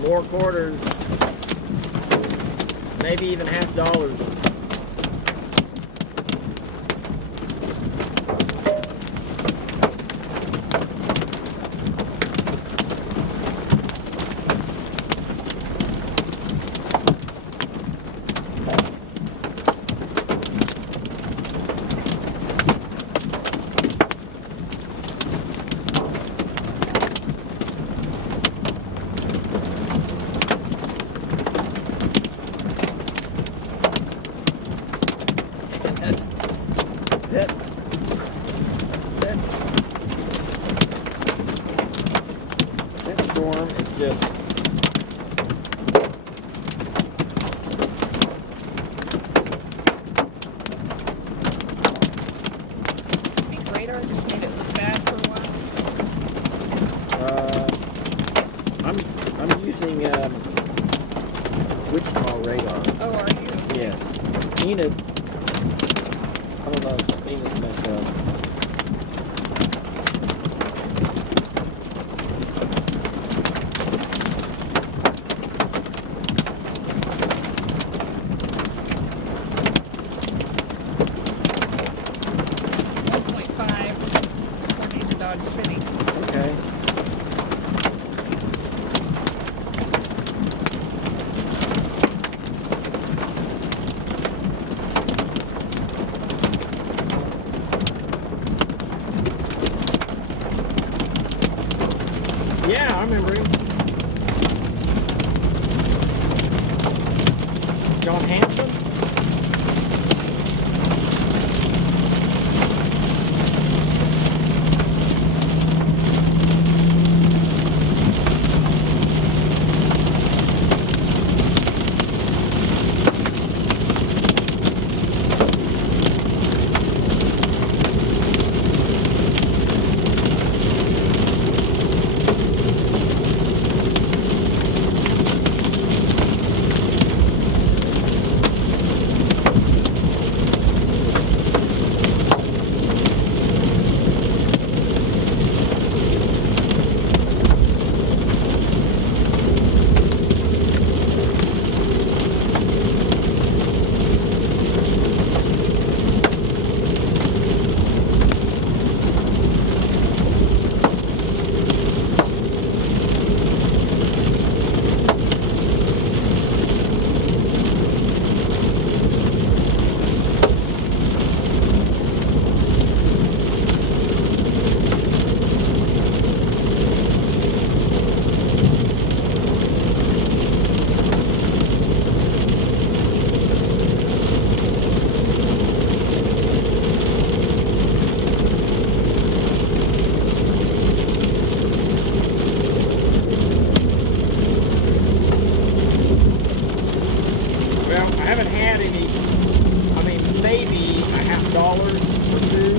More quarters. Maybe even $half. That storm is just I think radar just made it look bad for a while. I'm using Wichita radar. Oh, are you? Yes. Enid. I don't know if Enid's messed up. Dodge City. Okay. Yeah, I remember him. John Hanson? Maybe $50 or two.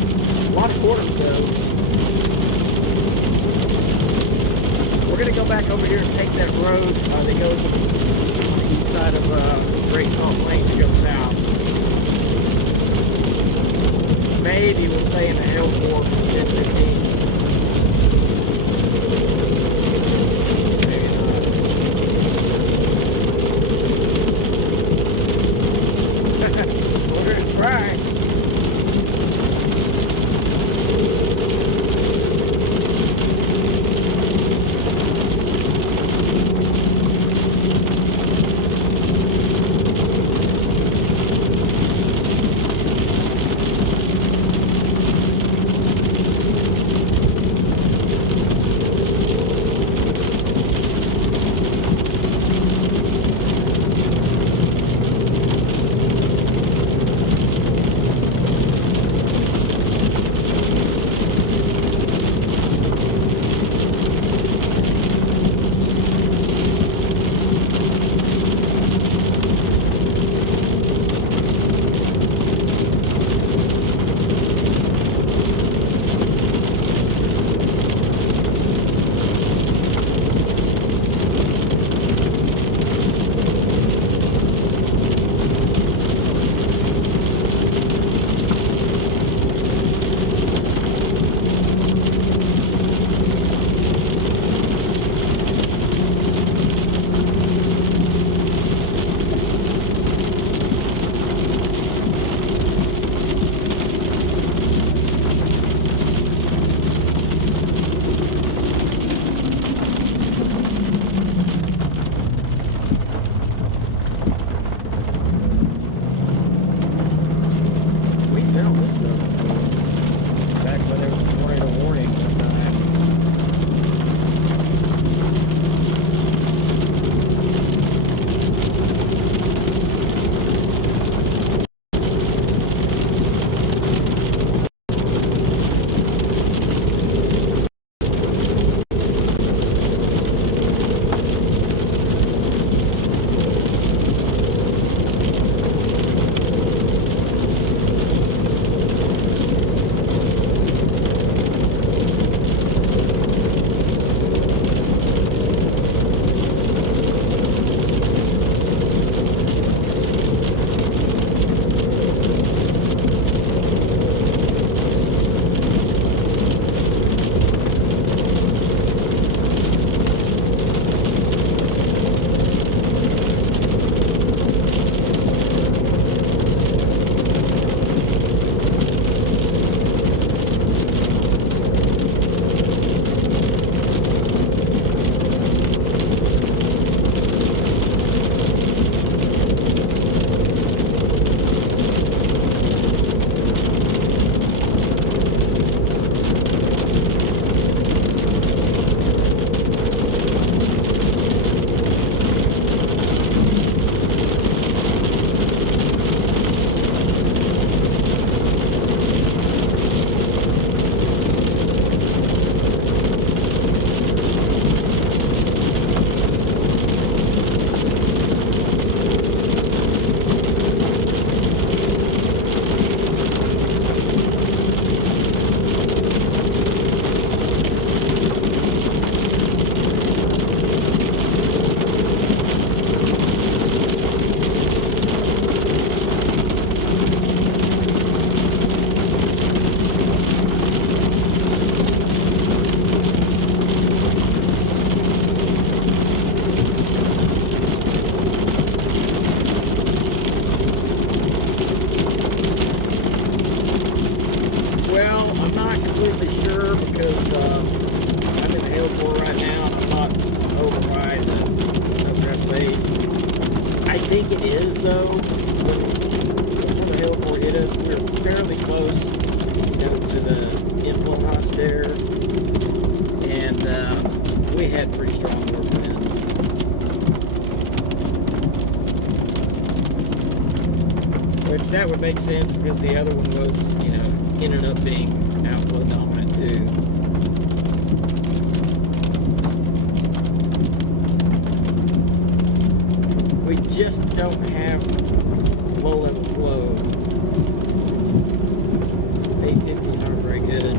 A lot of quarters though. We're gonna go back over here and take that road that goes on the east side of Great Salt Lake to go south. Maybe we'll stay in the L4 for 10-15. Right. it is though. When the hail core hit us, we were fairly close, to the influence there, and we had pretty strong north winds. Which that would make sense because the other one was, ended up being outflow dominant too. We just don't have low level flow. 850s aren't very good.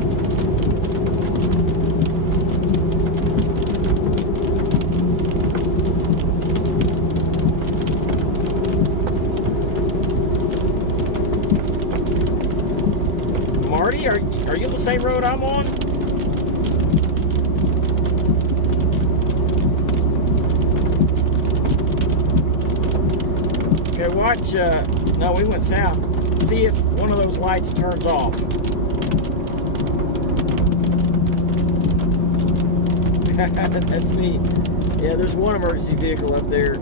Marty, are you the same road I'm on? Okay, watch, no, we went south. See if one of those lights turns off. That's me. Yeah, there's one emergency vehicle up there.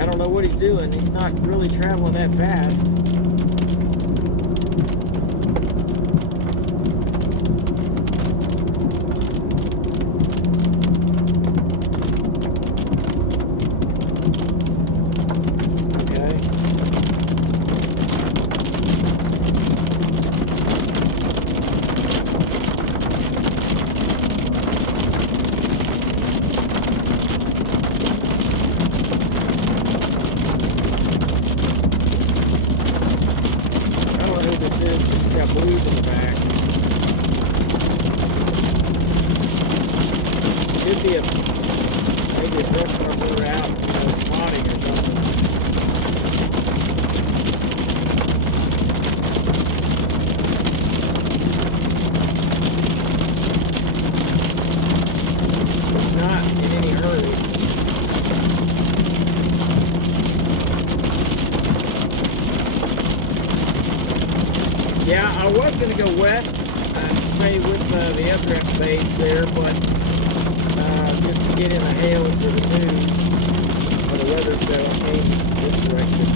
I don't know what he's doing. He's not really traveling that fast. Blues in the back. Could be maybe a brush marker out, spotting or something. It's not in any hurry. Yeah, I was going to go west and stay with the aircraft base there, but just to get in the hail for the news, or the weather cell came this direction.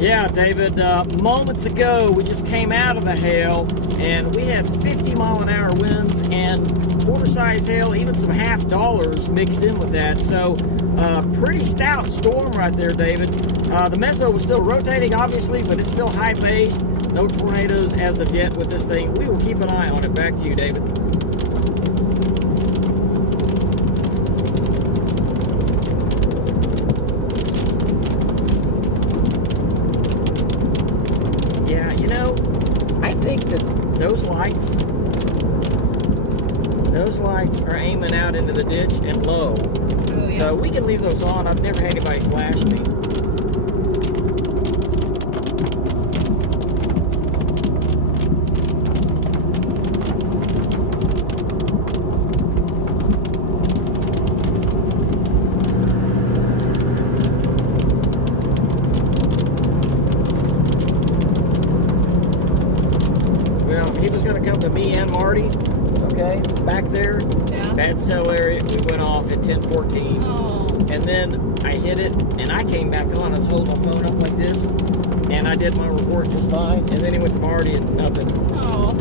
Yeah, David, moments ago we just came out of the hail and we had 50-mile-an-hour winds and quarter-size hail, even some half dollars mixed in with that. So pretty stout storm right there, David. The meso was still rotating, obviously, but it's still high-paced. No tornadoes as of yet with this thing. We will keep an eye on it. Back to you, David. Yeah, you know, I think that those lights are aiming out into the ditch and low. Oh, yeah. So we can leave those on. I've never had anybody flash me. Well, he was going to come to me and Marty, okay, back there. Yeah. Bad cell area. We went off at 10:14. Oh. And then I hit it, and I came back on. I was holding my phone up like this, and I did my report just fine. And then he went to Marty, and nothing. Oh.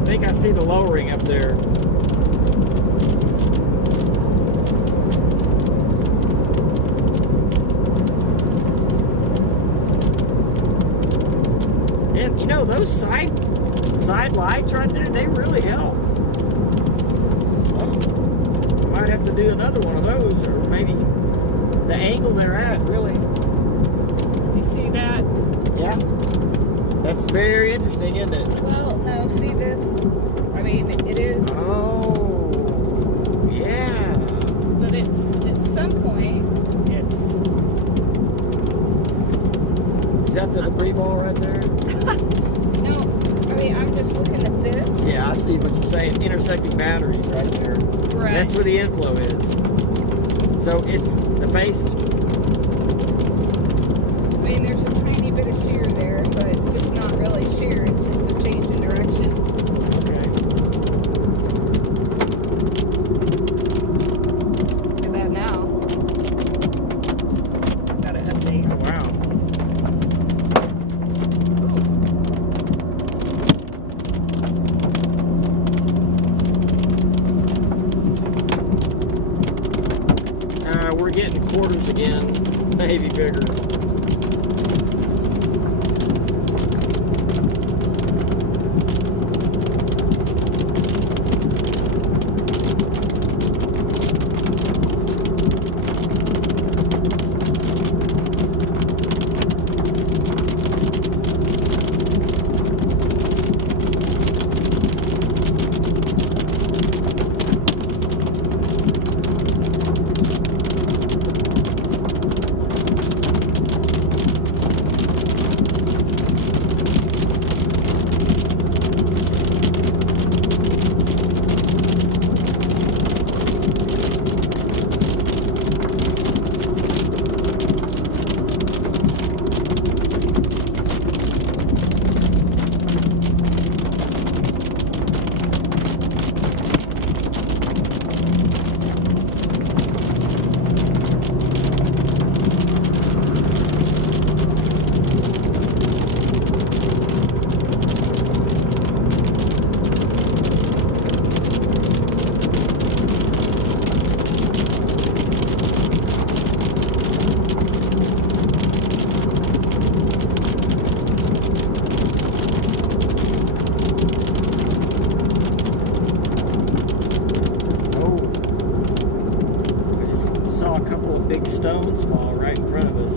I think I see the lowering up there. And you know, those side lights right there, they really help. Oh, might have to do another one of those, or maybe the angle they're at, really. You see that? Yeah. That's very interesting, isn't it? Well, no, see this? I mean, it is, Oh, yeah. but it's, at some point, it's, Is that the debris ball right there? no, I mean, I'm just looking at this. Yeah, I see what you're saying. Intersecting batteries right there. Right. That's where the inflow is. So it's the base is. I mean, there's a tiny bit of shear there, but it's just not really shear. It's just a change in direction. Okay. Look at that now. Got to update. Oh, wow. We're getting quarters again, maybe bigger. Big stones fall right in front of us.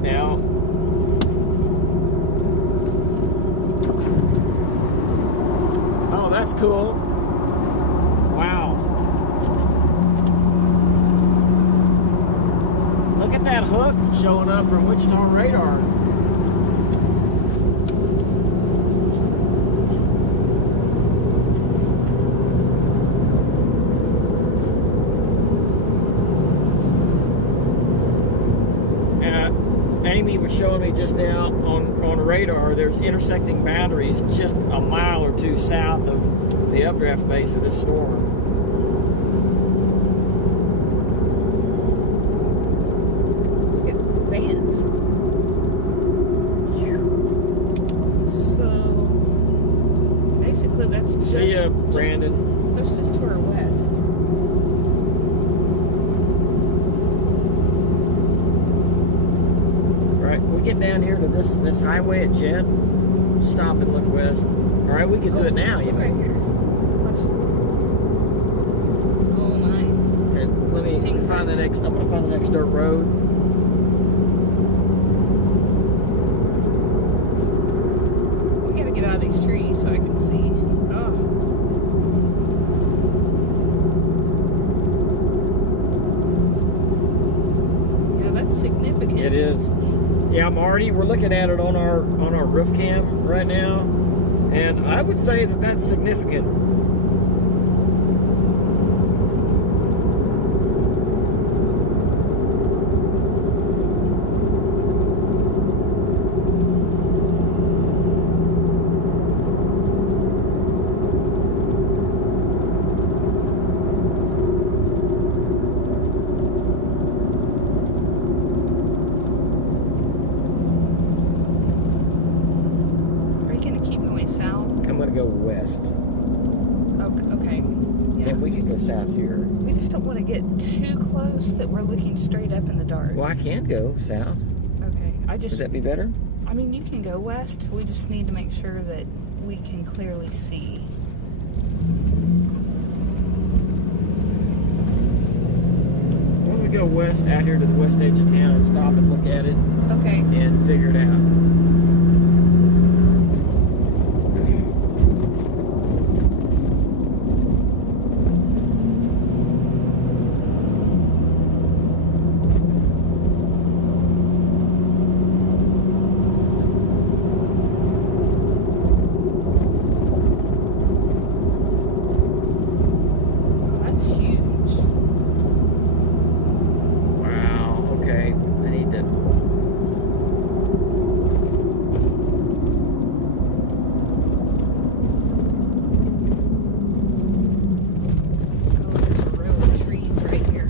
now. Oh, that's cool. Wow. Look at that hook showing up from Wichita radar. Amy was showing me just now on radar, there's intersecting boundaries just a mile or two south of the updraft base of this storm. Look at vans. So basically, that's just. See ya, Brandon. That's just to our west. Right, we get down here to this highway at Jet, stop and look west. All right, we can do it now, even. Right here. Watch. Oh my. And let me find the next. I'm gonna find the next dirt road. We gotta get out of these trees so I can see. Oh. Yeah, that's significant. It is. Yeah, we're looking at it on our roof cam right now, and I would say that that's significant. Go west. Okay. Yeah. And we can go south here. We just don't want to get too close that we're looking straight up in the dark. Well, I can go south. Okay. Would that be better? I mean, you can go west. We just need to make sure that we can clearly see. Why don't we go west out here to the west edge of town and stop and look at it Okay. and figure it out. That's huge. Wow, okay. I need to. Oh, there's a row of trees right here.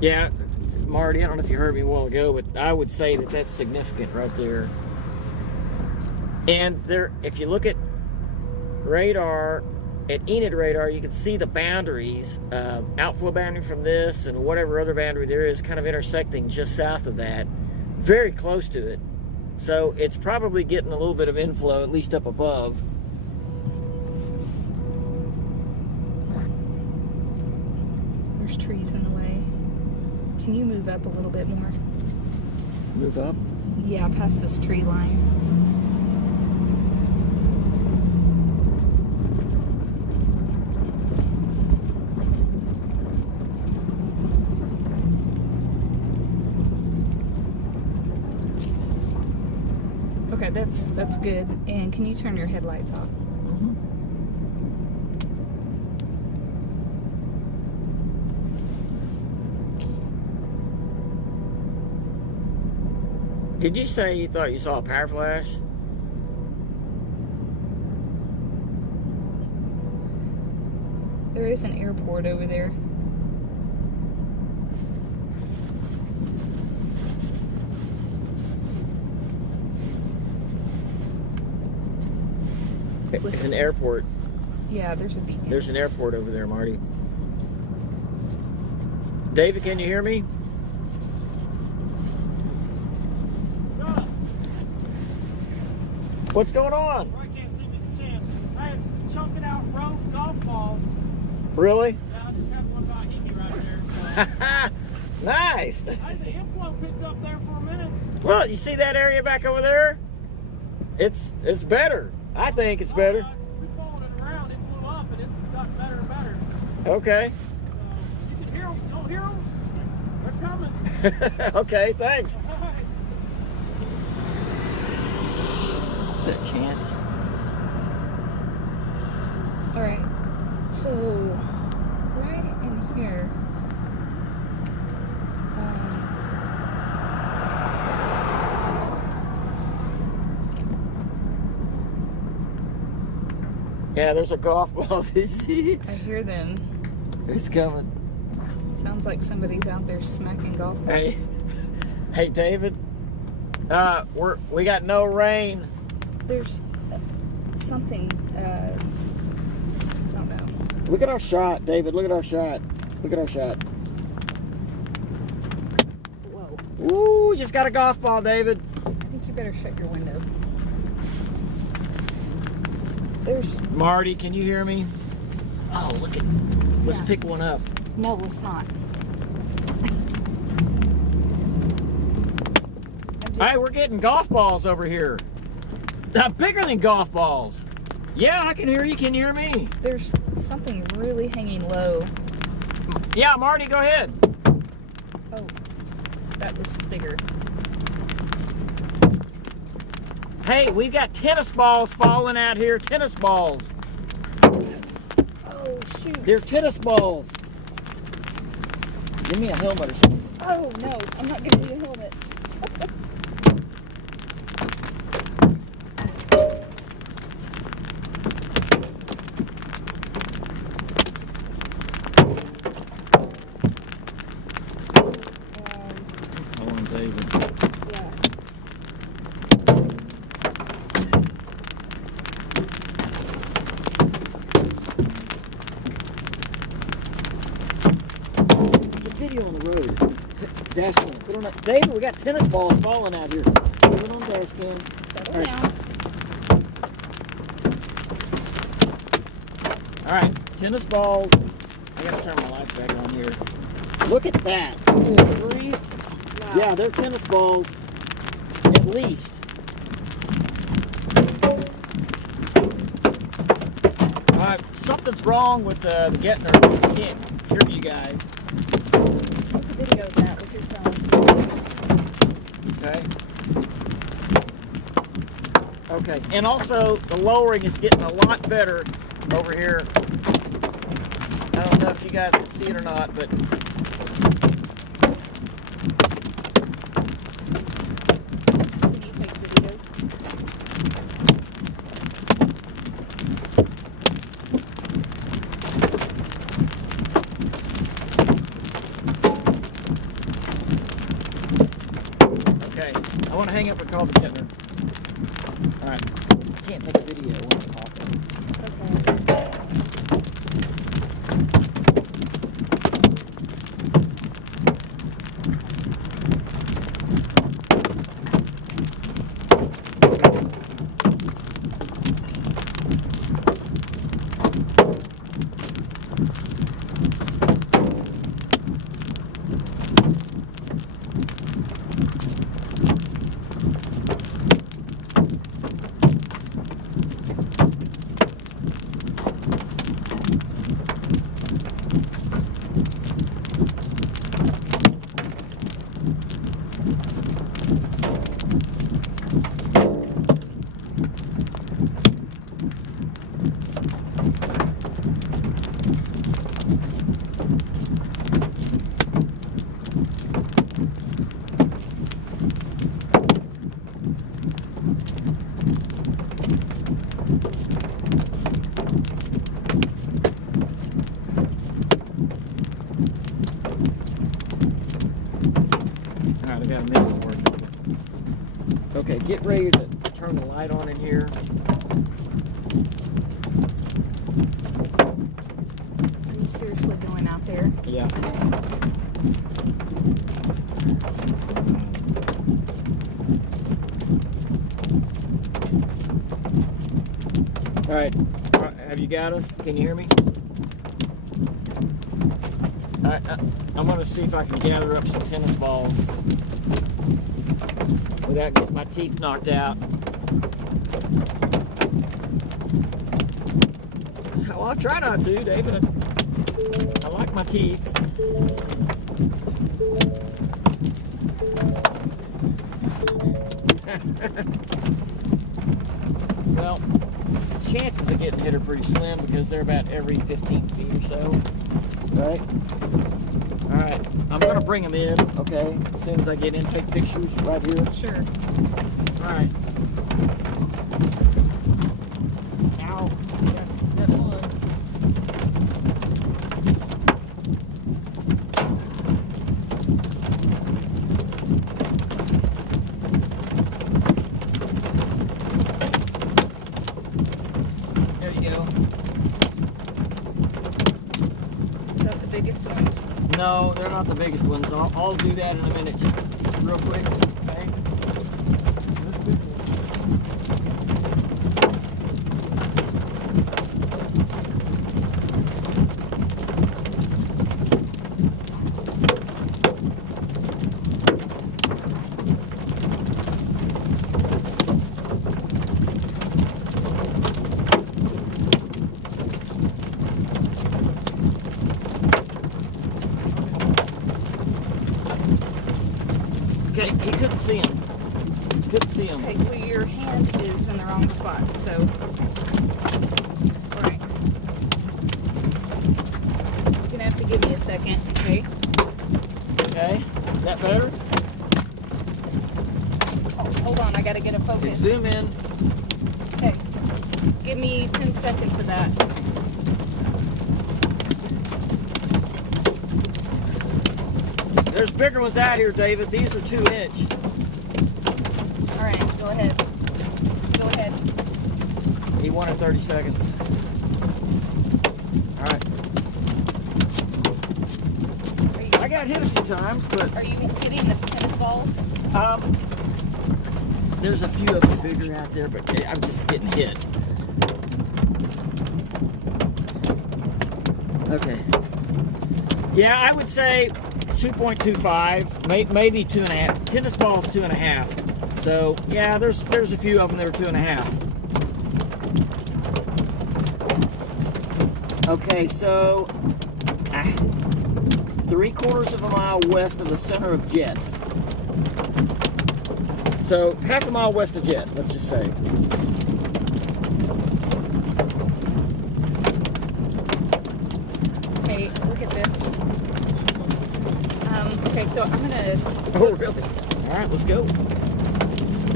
Yeah, Marty, I don't know if you heard me a while ago, but I would say that that's significant right there. And there, if you look at radar, at Enid radar, you can see the boundaries, outflow boundary from this and whatever other boundary there is kind of intersecting just south of that, very close to it. So it's probably getting a little bit of inflow, at least up above. There's trees in the way. Can you move up a little bit more? Move up. Yeah, past this tree line. Okay, that's good. And can you turn your headlights off? Did you say you thought you saw a power flash? There is an airport over there. There's an airport. Yeah, there's a beacon. There's an airport over there, Marty. David, can you hear me? What's going on? I can't see this chance. I was chunking out rogue golf balls. Really? Yeah, I just had one about hit me right there. So. Nice. Hey, the inflow picked up there for a minute. Well, you see that area back over there? It's better. I think it's better. We followed it around. It blew up, and it's gotten better and better. Okay. You can hear them. You don't hear them? They're coming. Okay, thanks. All right. Is that chance? All right. So right in here. Yeah, there's a golf ball. I hear them. It's coming. Sounds like somebody's out there smacking golf balls. Hey, hey, David. We got no rain. There's something. I don't know. Look at our shot, David. Look at our shot. Look at our shot. Whoa. Ooh, just got a golf ball, David. I think you better shut your window. There's. Marty, can you hear me? Oh, look at. Let's Yeah. pick one up. No, let's not. Hey, we're getting golf balls over here. Bigger than golf balls. Yeah, I can hear you. Can you hear me? There's something really hanging low. Yeah, Marty, go ahead. Oh, that was bigger. Hey, we've got tennis balls falling out here. Tennis balls. Oh, shoot. They're tennis balls. Give me a helmet or something. Oh, no. I'm not giving you a helmet. Hold on, David. Yeah. The video on the road. Dash cam. Put on that. David, we got tennis balls falling out here. Put it on dash cam. Settle All right. down. All right, tennis balls. I gotta turn my lights back on here. Look at that. Good grief. Wow. Yeah, they're tennis balls. At least. All right, something's wrong with the Gettner. I can't hear you guys. Take the video of that with your phone. Okay. Okay, and also the lowering is getting a lot better over here. I don't know if you guys can see it or not, but Can you take video? okay. I want to hang up and call the Gettner. All right. I can't take a video when I'm talking. Okay. All right, I got to make this work. Okay, get ready to turn the light on in here. Are you seriously going out there? Yeah. All right, have you got us? Can you hear me? I'm going to see if I can gather up some tennis balls without getting my teeth knocked out. Well, I'll try not to, David. I like my teeth. Well, chances of getting hit are pretty slim because they're about every 15 feet or so. Right? Alright, I'm going to bring them in, okay? As soon as I get in, take pictures right here. Sure. Alright. Ow. That one. There you go. Is that the biggest ones? No, they're not the biggest ones. I'll do that in a minute, just real quick. Okay. Okay, he couldn't see him. Couldn't see him. Okay, well, your hand is in the wrong spot, so. Alright. You're gonna have to give me a second, okay? Okay, is that better? Oh, hold on, I gotta get a Okay, focus. zoom in. Okay. Give me 10 seconds of that. There's bigger ones out here, David. These are 2-inch. Alright, go ahead. Go ahead. He wanted 30 seconds. Alright. I got hit a few times, but Are you hitting the tennis balls? there's a few of them bigger out there, but I'm just getting hit. Okay. Yeah, I would say 2.25, maybe 2.5. Tennis balls 2.5. So yeah, there's a few of them that are 2.5. Okay, so 3/4 of a mile west of the center of Jet. So half a mile west of Jet, let's just say. Okay, look at this. Okay, so I'm gonna. Oh, really? All right, let's go.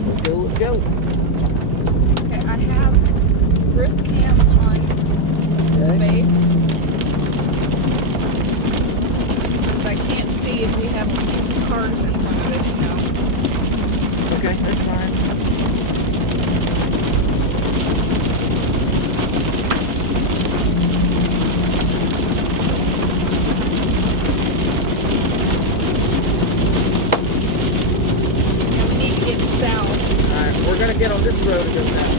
Let's go, let's go. Okay, I have grip cam on the base. But I can't see if we have cars in front of us, you know. Okay, that's fine. And we need to get south. All right, we're gonna get on this road and go south.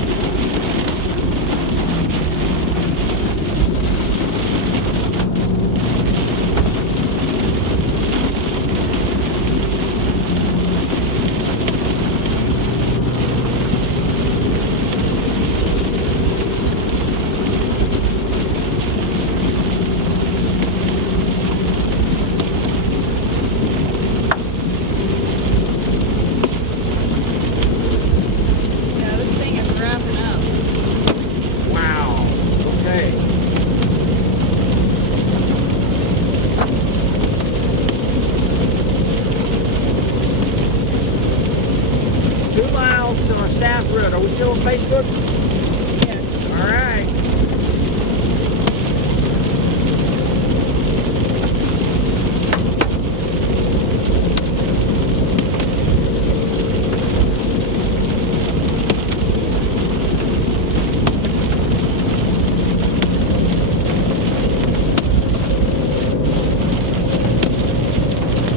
Yeah, this thing is wrapping up. Wow. Okay. Two miles to our south road. Are we still on Facebook? Yes. All right.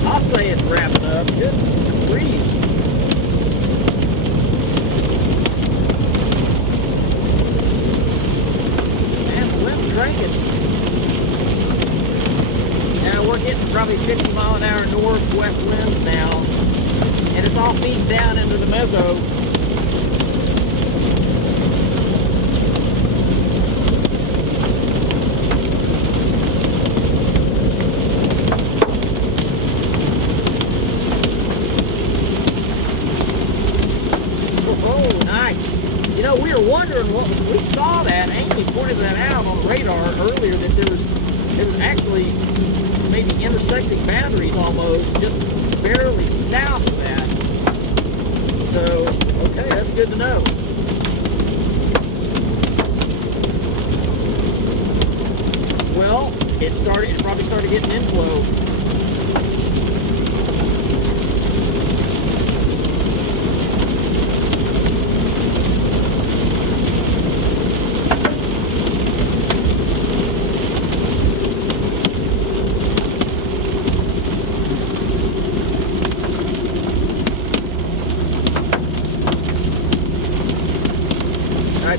I'll say it's wrapping up. Good grief. Man, the wind's cranking. Now we're getting probably 50 mile an hour northwest winds now, and it's all feeding down into the mezzo. Oh, nice. You know, we were wondering what we saw that. Amy pointed that out on the radar earlier that there was actually maybe intersecting boundaries almost, just barely south of that. So, okay, that's good to know. Well, it probably started getting inflow.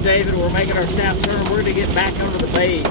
David, we're making our south turn. We're going to get back under the base.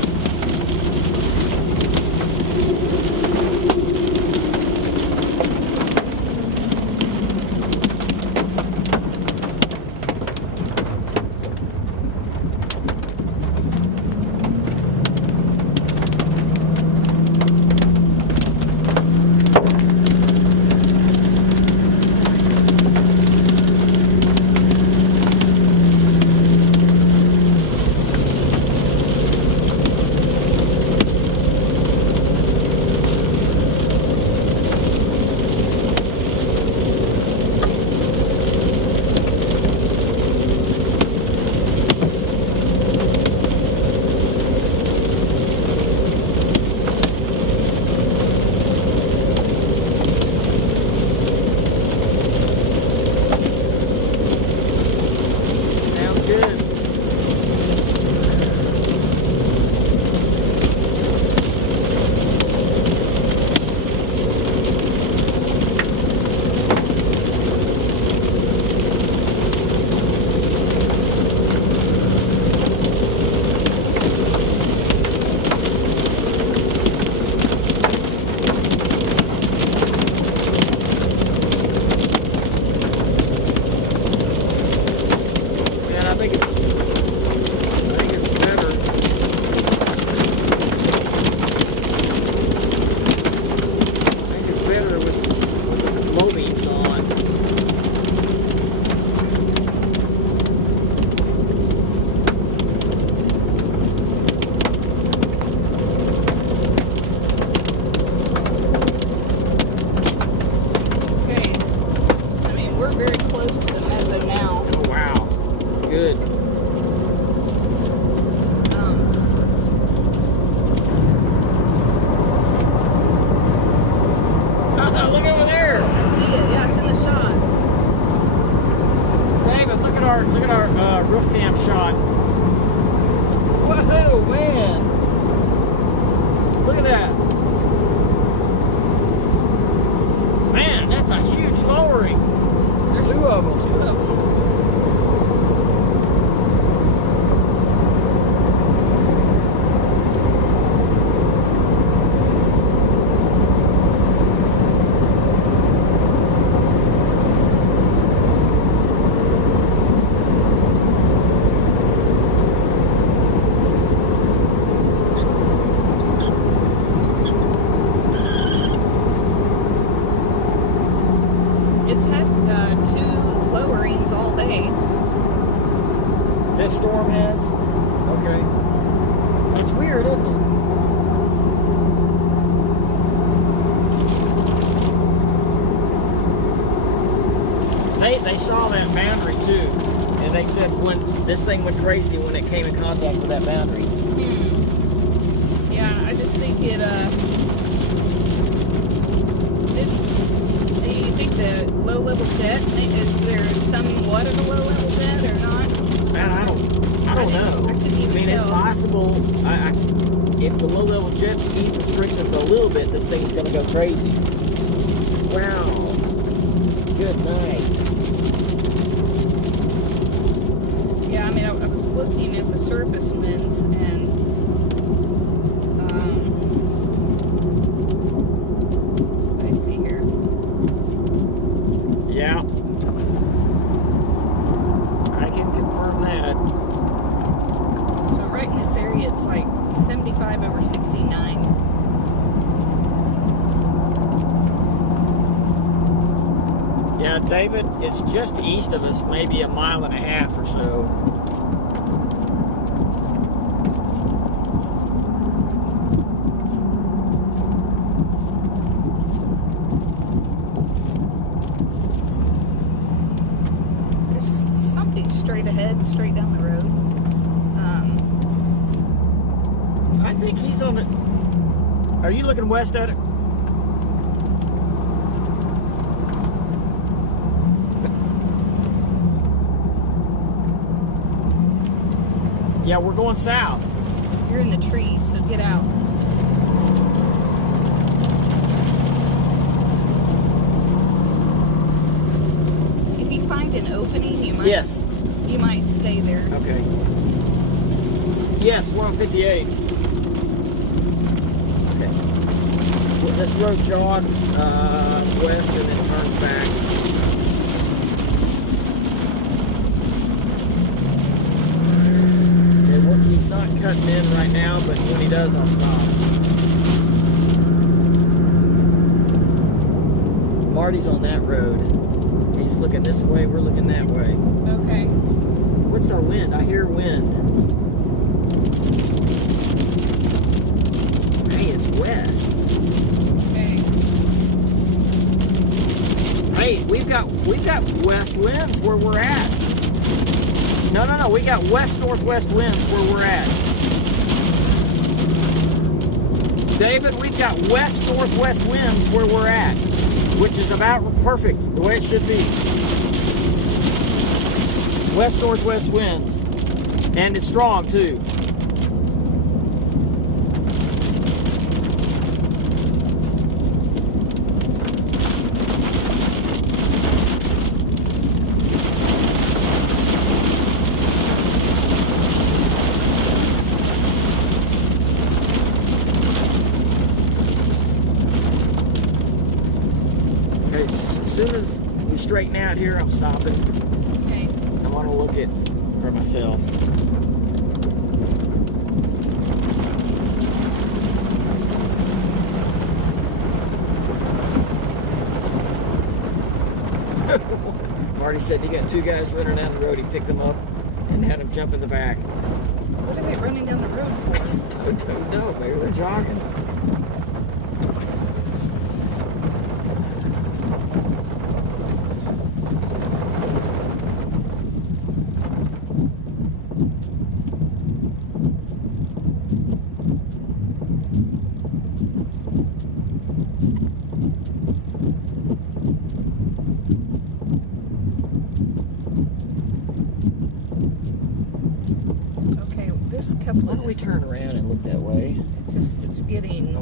Roof cam shot. Whoa, man! Look at that. Man, that's a huge lowering. There's two of them. Two of them. It's had two lowerings all day. This storm has? Okay. That's weird, isn't it? They saw that boundary too, and they said when this thing went crazy when it came in contact with that boundary. Yeah, I just think it do you think the low-level jet, is there somewhat of a low-level jet or not? Man, I don't know. I couldn't even mean, tell. it's possible. If the low-level jet's ease restrictions a little bit, this thing's going to go crazy. Wow. Good night. Yeah, I mean, I was looking at the surface winds, and Yeah, David, it's just east of us, maybe a mile and a half or so. There's something straight ahead, straight down the road. I think he's on it. Are you looking west at it? Yeah, we're going south. You're in the trees, so get out. If you find an opening, you might stay there. Okay. Yes, we're on 58. Okay. Well, this road jogs west and then turns back. He's not cutting in right now, but when he does, I'll stop. Marty's on that road. He's looking this way, we're looking that way. Okay. What's our wind? I hear wind. Hey, it's west. Okay. Hey, we've got west winds where we're at. No, we got west-northwest winds where we're at. David, we've got west-northwest winds where we're at, which is about perfect, the way it should be. West-northwest winds, and it's strong too. Okay, as soon as we straighten out here, I'm stopping. Okay. I want to look at for myself. Marty said he got two guys running down the road. He picked them up and had them jump in the back. What are they running down the road for? I don't know. Maybe they're jogging. Okay, this couple Why don't we is, turn around and look that way? it's getting,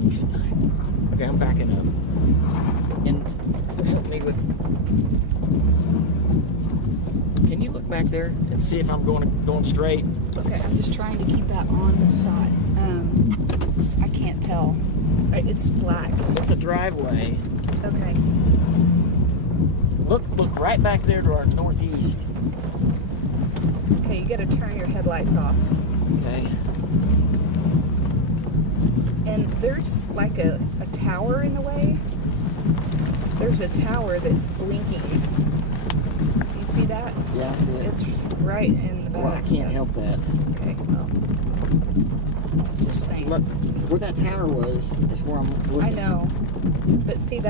Okay, I'm backing up. And help me with. Can you look back there and see if I'm going straight? okay, I'm just trying to keep that on the shot. I can't tell. It's black. It's a driveway. Okay. Look right back there to our northeast. Okay, you gotta turn your headlights off. Okay. And there's like a tower in the way. There's a tower that's blinking. You see that? Yeah, I see it. It's right in the back. Well, I can't help that. Okay, well, just saying. Look, where that tower was is where I'm looking. I know. But see,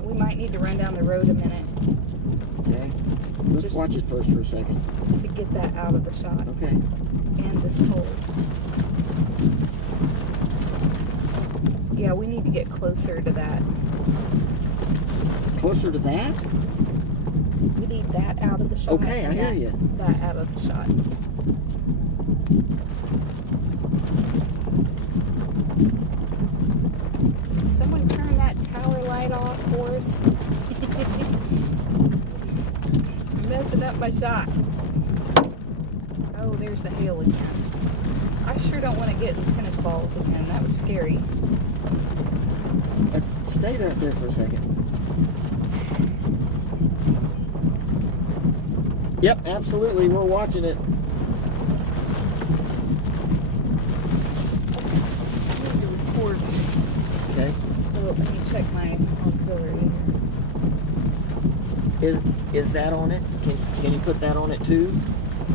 we might need to run down the road a minute Okay. Let's Just- watch it first for a second. to get that out of the shot. Okay. And this pole. Yeah, we need to get closer to that. Closer to that? We need that out of the shot. Okay, I and hear that- you. That out of the shot. Someone turn that tower light off for us. Messing up my shot. Oh, there's the hail again. I sure don't want to get in tennis balls again. That was scary. Stay right there for a second. Yep, absolutely. We're watching it. I need to record. Okay. So let me check my auxiliary here. Is that on it? Can you put that on it too?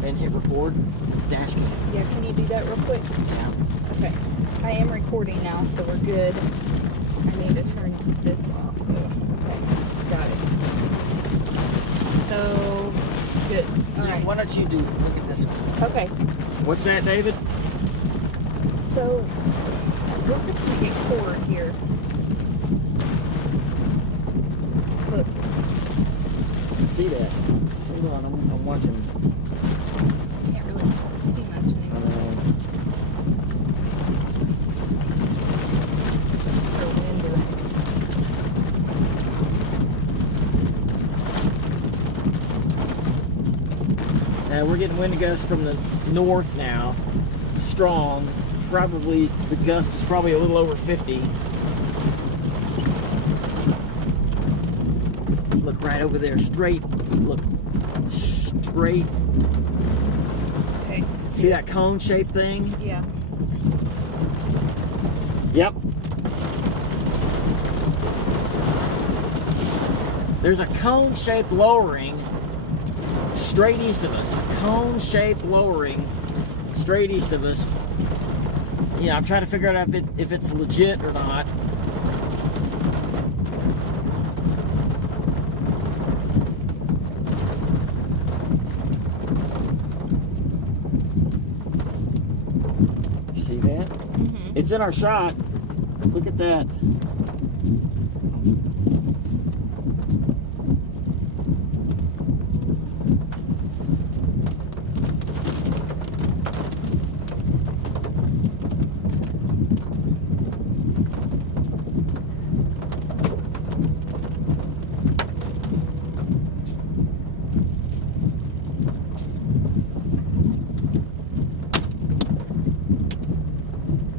And hit record? Dash cam. Yeah, can you do that real quick? Yeah. Okay. I am recording now, so we're good. I need to turn this off though. Okay. Got it. So, good. Alright. Why don't you look at this one? Okay. What's that, David? So, we're fixing to get core here. Look. See that? Hold on, I'm watching. Can't really see much anymore. Or wind or Now we're getting wind gusts from the north now. Strong. Probably, the gust is probably a little over 50. Look right over there, straight. Look, straight. Okay. See that cone-shaped thing? Yeah. Yep. There's a cone-shaped lowering straight east of us. Cone-shaped lowering straight east of us. Yeah, I'm trying to figure out if it's legit or not. You see that? Mm-hmm. It's in our shot. Look at that.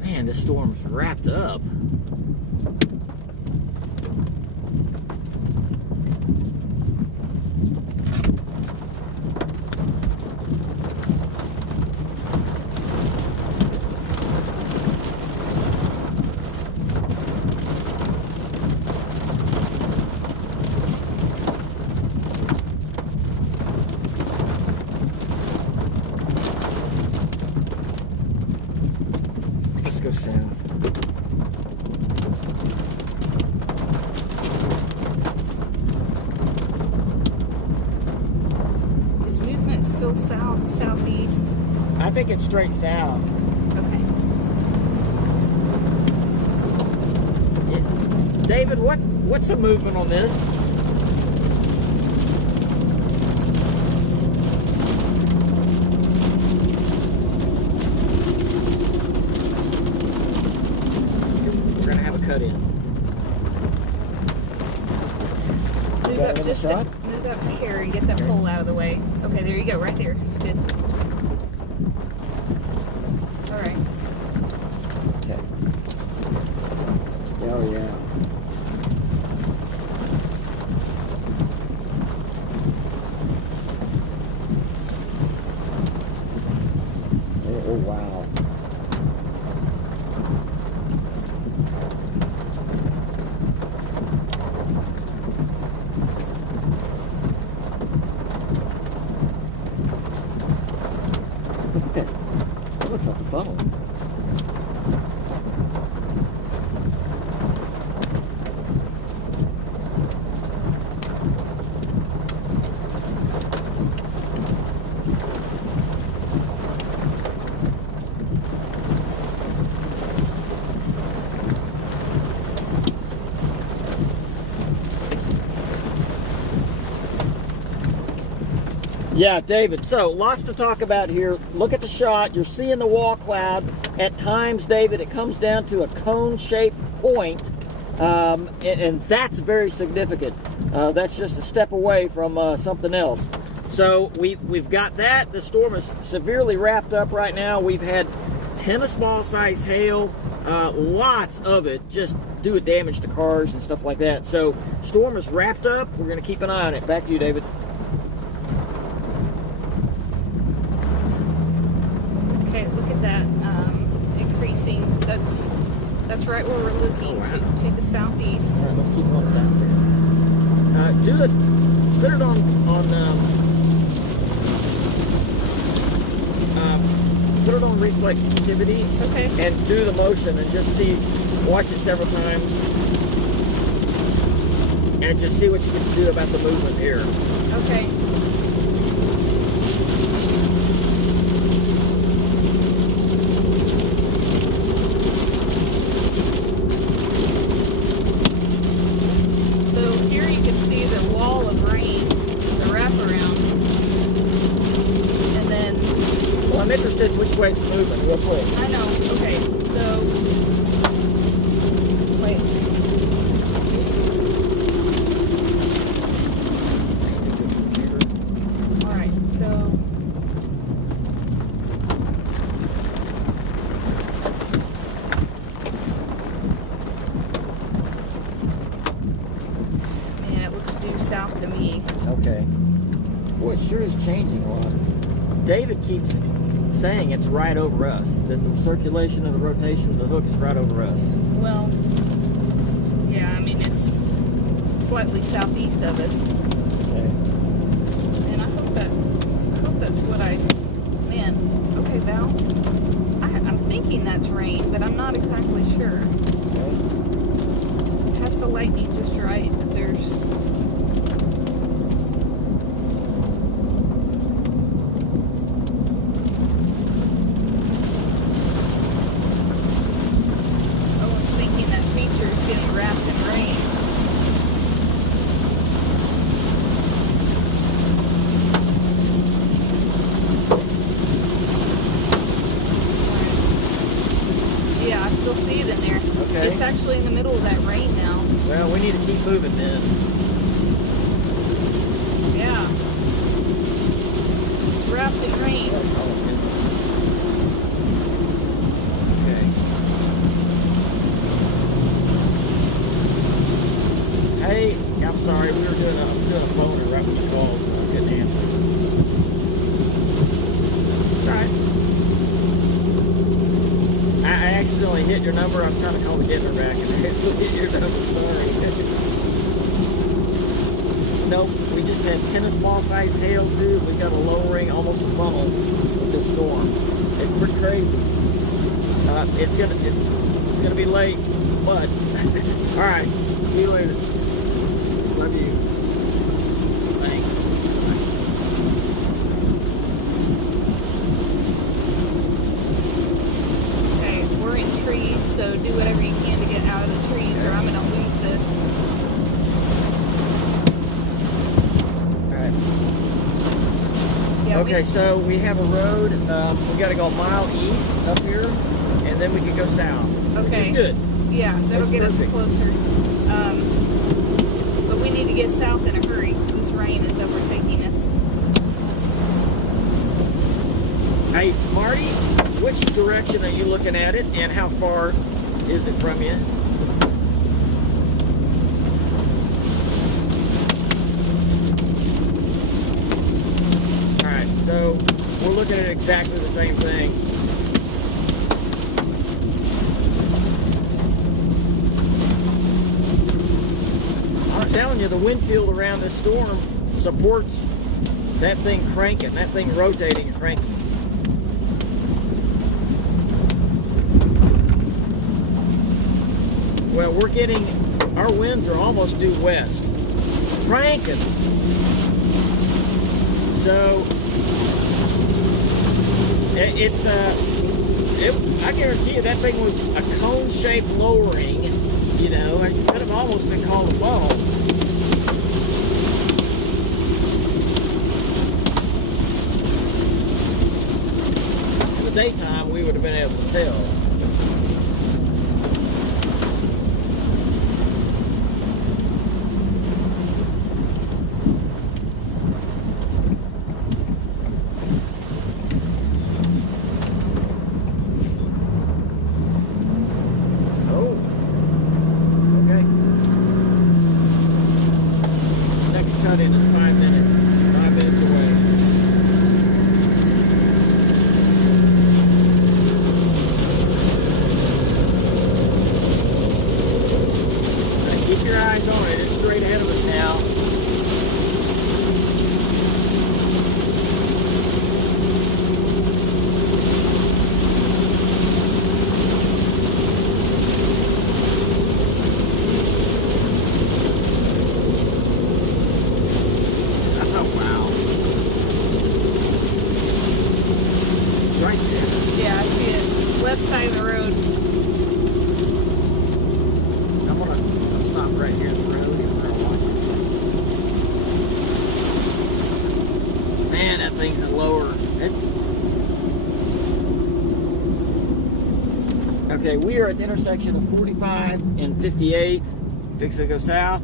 Man, this storm's wrapped up. Let's go south. Is movement still south, southeast? I think it's straight south. Okay. David, what's the movement on this? We're gonna have a cut in. Move up just a, move up here and get that pole out of the way. Okay, there you go, right there. It's good. All right. Okay. Oh yeah. Oh wow. Look at that. That looks like a funnel. Yeah, David, so lots to talk about here. Look at the shot. You're seeing the wall cloud. At times, David, it comes down to a cone-shaped point, and that's very significant. That's just a step away from something else. So we've got that. The storm is severely wrapped up right now. We've had 10 of small size hail, lots of it, just doing damage to cars and stuff like that. So storm is wrapped up. We're going to keep an eye on it. Back to you, David. Okay, look at that increasing. That's right where we're looking to the southeast. All right, let's keep going south here. put it on put it on reflectivity Okay. and do the motion and just see, watch it several times and just see what you can do about the movement here. Okay. So here you can see the wall of rain, the wraparound, and then Well, I'm interested which way it's moving real quick. I know. Okay, so wait. All right, so man, it looks due south to me. Okay. Boy, it sure is changing a lot. David keeps saying it's right over us, that the circulation and the rotation of the hook is right over us. Well, yeah, I mean it's slightly southeast of us, Okay. and I hope that's what I. Man, okay, Val. I'm thinking that's rain, but I'm not exactly sure. Okay. It has to light me just right. But there's. I was thinking that feature is getting wrapped in rain. Yeah, I still see it in there. Okay. It's actually in the middle of that rain now. Well, we need to keep moving then. Yeah. It's wrapped in rain. Okay. Hey, I'm sorry, we were doing a phone right when you called, so I couldn't answer. Right. I accidentally hit your number. I was trying to call the Denver rack and I accidentally hit your number. Sorry. Nope. We just had 10 of small size hail too. We got a lowering, almost a funnel with this storm. It's pretty crazy. It's gonna be late, but all right. See you later. Love you. Thanks. Okay, we're in trees, so do whatever you can to get out of the trees, or I'm gonna lose this. All right. Yeah. Okay, so we have a road. We got to go a mile east up here, and then we can go south, which Okay. is good. Yeah, that'll That's get perfect. us closer. But we need to get south in a hurry, 'cause this rain is overtaking us. Hey, Marty, which direction are you looking at it, and how far is it from you? All right, so we're looking at exactly the same thing. I'm telling you, the wind field around this storm supports that thing cranking, that thing rotating and cranking. Well, we're getting, our winds are almost due west, cranking. So I guarantee you that thing was a cone-shaped lowering. You know, it could have almost been called a funnel. In the daytime, we would have been able to tell. Oh. Okay. Next cut-in is 5 minutes. 5 minutes away. left side of the road. I'm gonna stop right here in the road and I'll watch it. Man, that thing's a lower. It's okay. We are at the intersection of 45 and 58. Fixing to go south,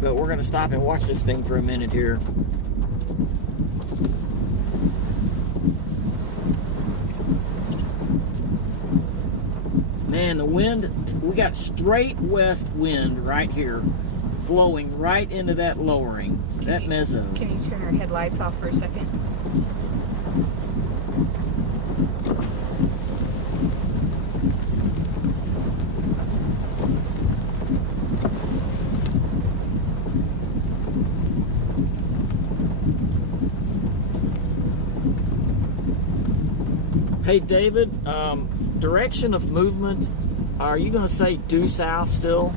but we're gonna stop and watch this thing for a minute here. Man, the wind, we got straight west wind right here, flowing right into that lowering, that mezzo. Can you turn your headlights off for a second? Hey, David, direction of movement, are you going to say due south still?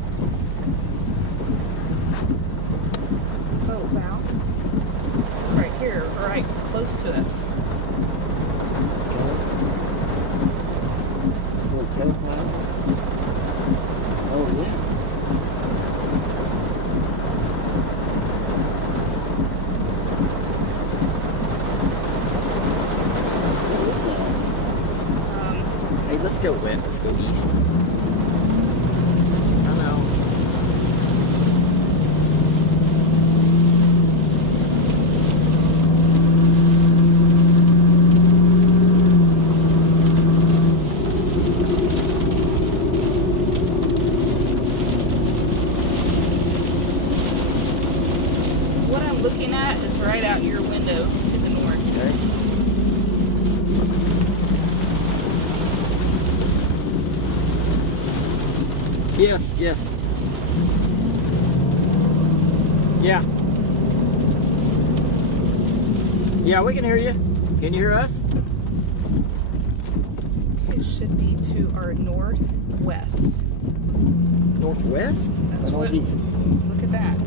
Oh, wow. Right here, right close to us. Okay. Little tail cloud. Oh, yeah. Hey, let's go west. Let's go east. I know. What I'm looking at is right out your window to the north. Okay. Yes, yes. Yeah. Yeah, we can hear you. Can you hear us? It should be to our northwest. Northwest? That's Or what. northeast? Look at that.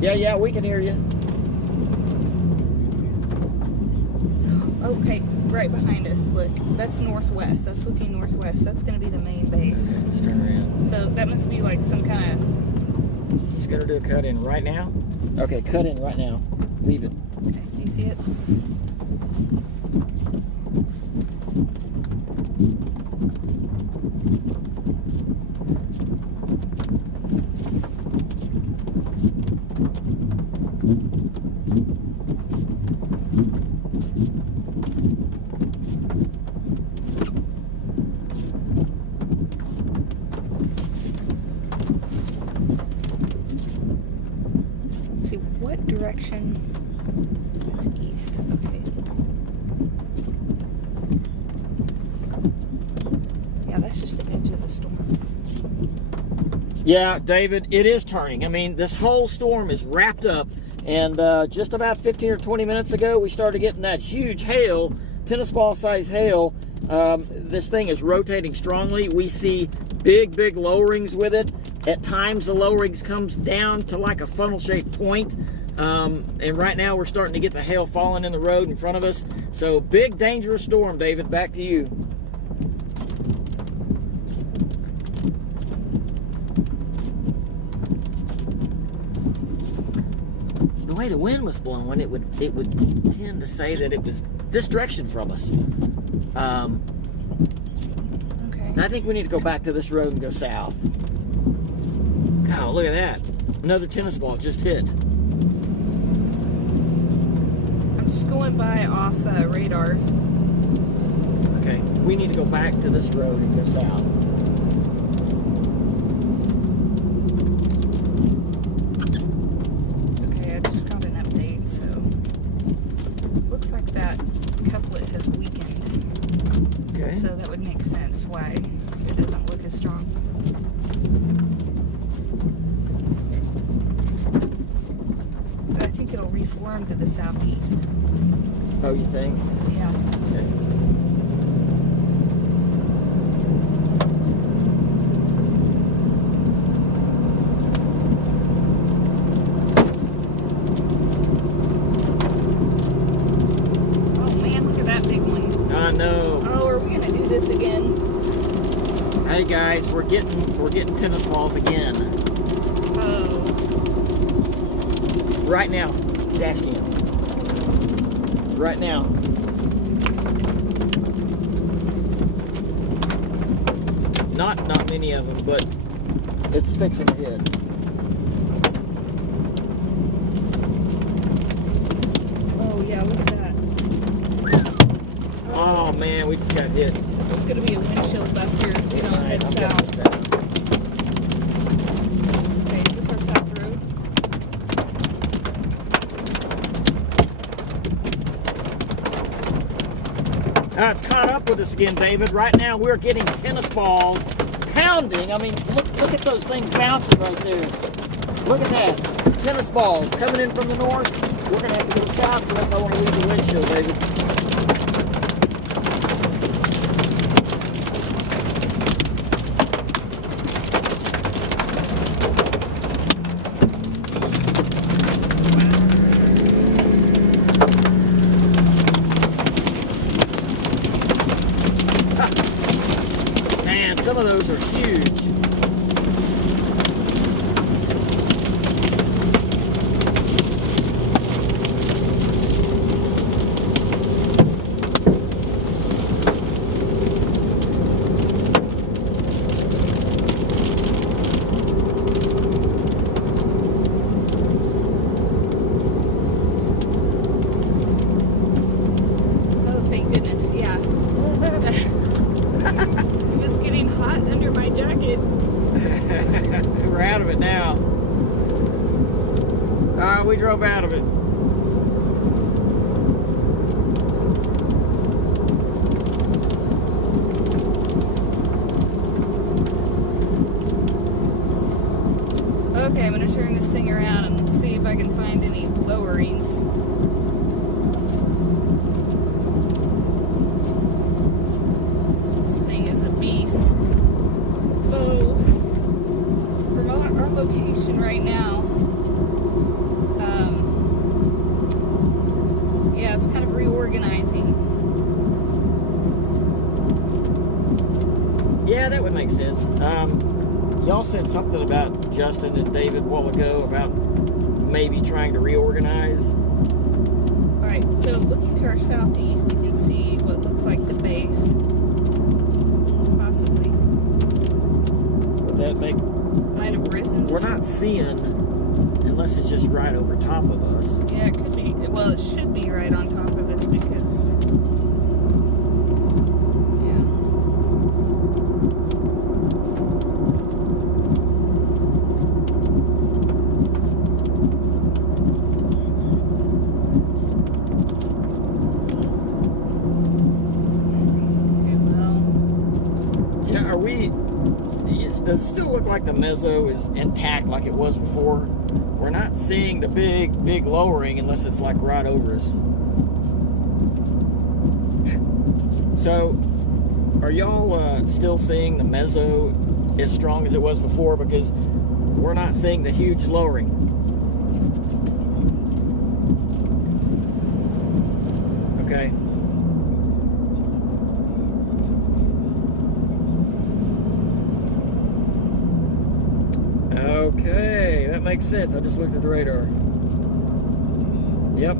Yeah, we can hear you. Okay, right behind us. Look, that's northwest. That's looking northwest. That's going to be the main base. Let's turn around. So that must be like some kind of. He's gonna do a cut in right now. Okay, cut in right now. Leave it. Okay, you see it? See what direction? It's east. Okay. Yeah, that's just the edge of the storm. Yeah, David, it is turning. I mean, this whole storm is wrapped up, and just about 15 or 20 minutes ago, we started getting that huge hail, tennis ball size hail. This thing is rotating strongly. We see big lowerings with it. At times, the lowerings comes down to like a funnel-shaped point. And right now, we're starting to get the hail falling in the road in front of us. So, big, dangerous storm, David. Back to you. The way the wind was blowing, it would tend to say that it was this direction from us. Okay. I think we need to go back to this road and go south. God, look at that. Another tennis ball just hit. I'm just going by off radar. Okay, we need to go back to this road and go south. Okay, I just got an update, so looks like that couplet has weakened. Okay. So that would make sense why it doesn't look as strong. But I think it'll reform to the southeast. Oh, you think? Yeah. Okay. Oh man, look at that big one. I know. Oh, are we this again. Hey guys, we're getting tennis balls again. Oh. Right now. Dash cam. Right now. Not many of them, but it's fixing to hit. Oh yeah, look at that. Oh man, we just got hit. This is gonna be a windshield buster if we don't head I'm south. getting that. Okay, is this our south road? It's caught up with us again, David. Right now we're getting tennis balls pounding. I mean, look at those things bouncing right there. Look at that. Tennis balls coming in from the north. We're going to have to go south unless I want to leave the windshield, David. Man, some of those are huge. Oh, thank goodness, yeah. It was getting hot under my jacket. We're out of it now. We drove out of it. Okay, I'm gonna turn this thing around and see if I can find any lowerings. This thing is a beast. So, from our location right now, yeah, it's kind of reorganizing. Yeah, that would make sense. Y'all said something about Justin and David a while ago about maybe trying to reorganize. Alright, so looking to our southeast, you can see what looks like the base. Possibly. Would that make... Might have risen. We're not seeing, unless it's just right over top of us. Yeah, it could be. Well, it should be right on top of us because. Yeah. Okay, well. Yeah, are we... Does it still look like the mezzo is intact like it was before? We're not seeing the big lowering unless it's like right over us. So, are y'all still seeing the mezzo as strong as it was before? Because we're not seeing the huge lowering. Okay. Okay, that makes sense. I just looked at the radar. Yep.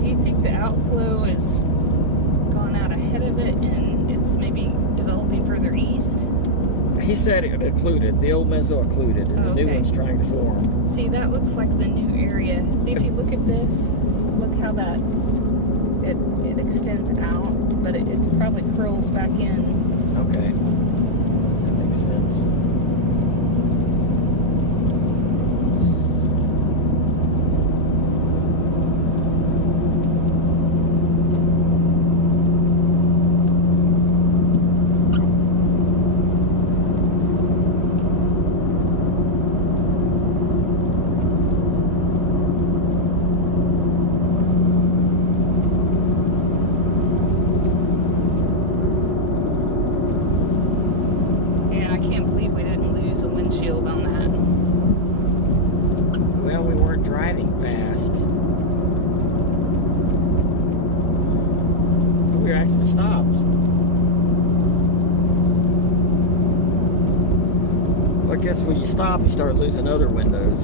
Do you think the outflow has gone out ahead of it and it's maybe developing further east? He said it occluded. The old mezzo occluded, and the new Okay. one's trying to form. See, that looks like the new area. See, if you look at this, look how that it extends out, but it probably curls back in. Okay. That makes sense. can't believe we didn't lose a windshield on that. Well, we weren't driving fast. We actually stopped. Well, I guess when you stop, you start losing other windows.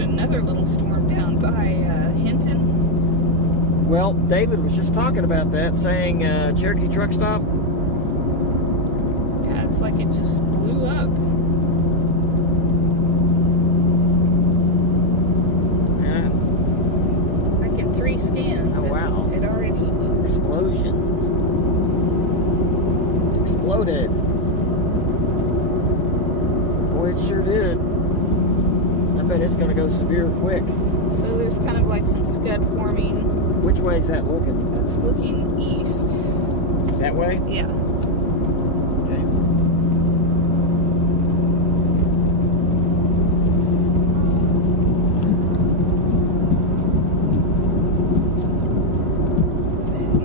Another little storm down by Hinton. Well, David was just talking about that, saying Cherokee truck stop. Yeah, it's like it just blew up. Yeah. Like in 3 scans. Oh, wow. It already Explosion. Exploded. Boy, it sure did. I bet it's going to go severe quick. So there's kind of like some scud forming. Which way is that looking? That's looking east. That way? Yeah. Okay.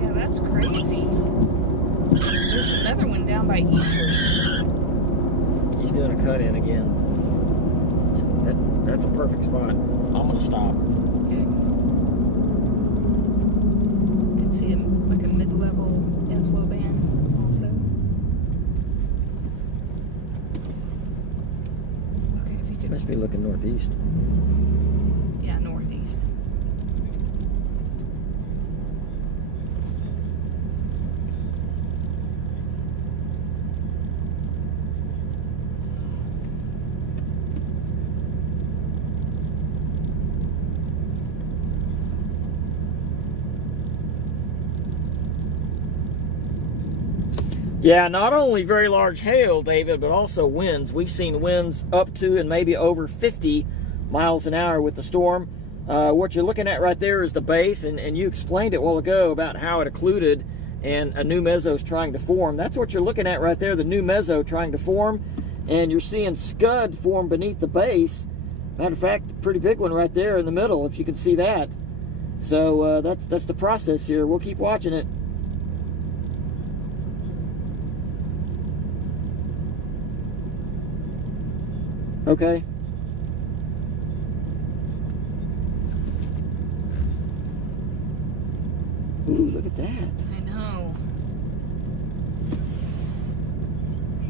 Yeah, that's crazy. There's another one down by Easley. He's doing a cut in again. That's a perfect spot. I'm going to stop. Okay. You can see like a mid-level inflow band also. Okay, if you could. Must be looking northeast. Yeah, northeast. Yeah, not only very large hail, David, but also winds. We've seen winds up to and maybe over 50 miles an hour with the storm. What you're looking at right there is the base, and you explained it a while ago about how it occluded and a new mezzo is trying to form. That's what you're looking at right there, the new mezzo trying to form, and you're seeing scud form beneath the base. Matter of fact, a pretty big one right there in the middle, if you can see that. So that's the process here. We'll keep watching it. Okay. Ooh, look at that. I know.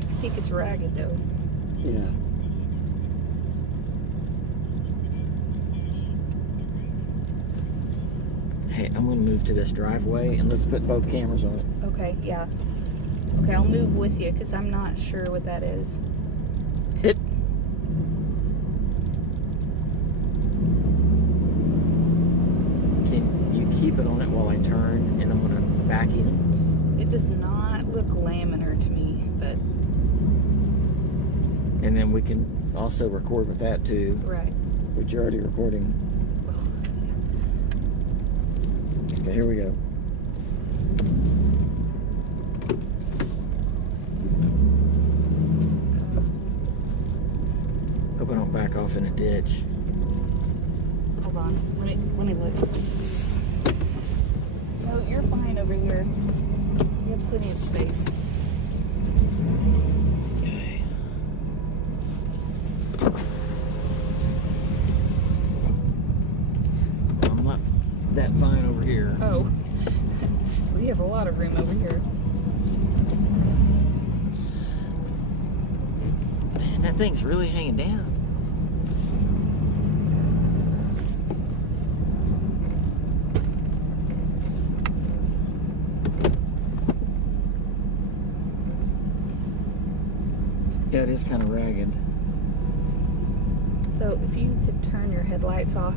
I think it's ragged though. Yeah. Hey, I'm going to move to this driveway and let's put both cameras on it. Okay, yeah. Okay, I'll move with you because I'm not sure what that is. Hit. Can you keep it on it while I turn and I'm going to back in? It does not look laminar to me, but And then we can also record with that too, right. which you're already recording. Okay, here we go. Hope I don't back off in a ditch. Hold on. Let me look. No, you're fine over here. You have plenty of space. Okay. I'm not that fine over here. Oh. We have a lot of room over here. Man, that thing's really hanging down. Yeah, it is kind of ragged. So if you could turn your headlights off.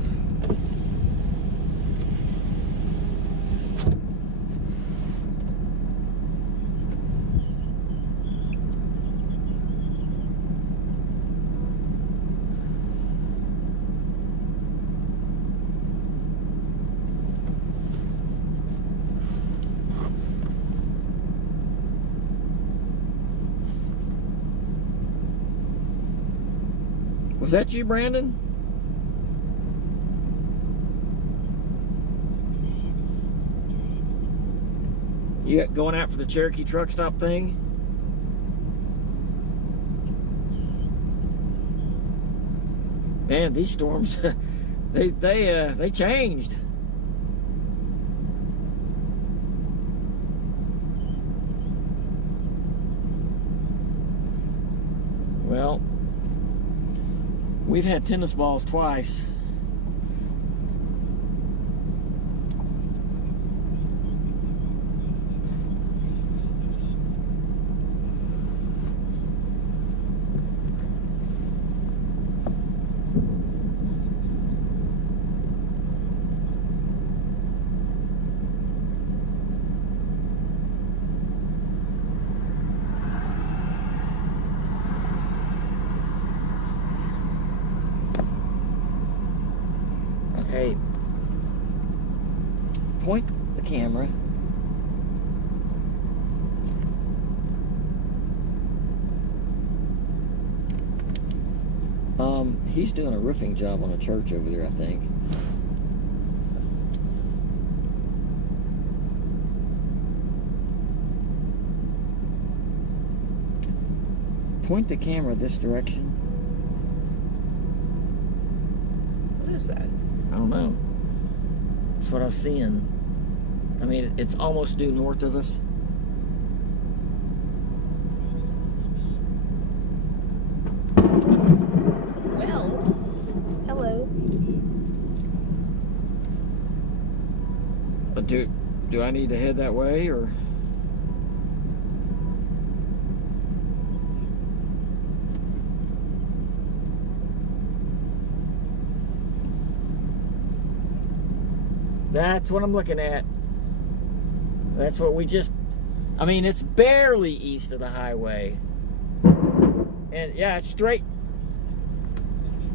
Was that you, Brandon? You going out for the Cherokee truck stop thing? Man, these storms, they changed. Well, we've had tennis balls twice. Hey, point the camera. He's doing a roofing job on a church over there, I think. Point the camera this direction. What is that? I don't know. That's what I was seeing. I mean, it's almost due north of us. Well, hello. But do I need to head that way, or? That's what I'm looking at. That's what we just, I mean, it's barely east of the highway. And yeah, it's straight.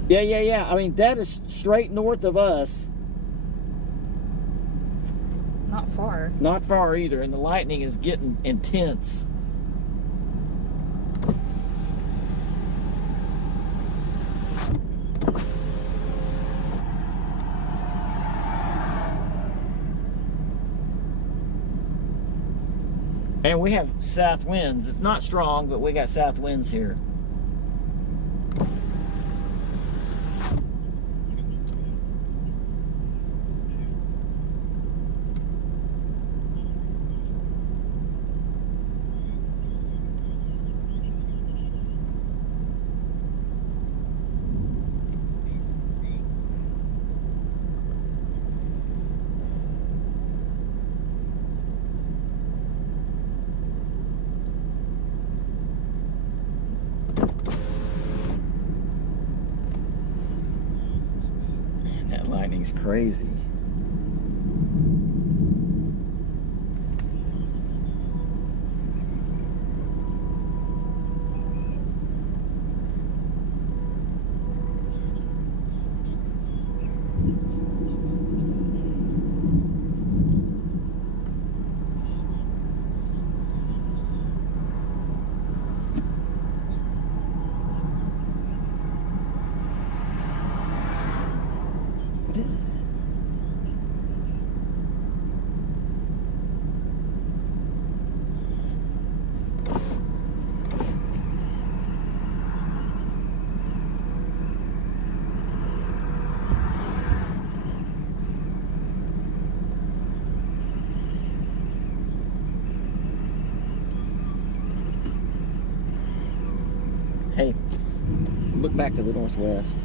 Yeah. I mean, that is straight north of us. Not far. Not far either, and the lightning is getting intense. And we have south winds. It's not strong, but we got south winds here. Lightning's crazy. What is that? Hey, look back to the northwest.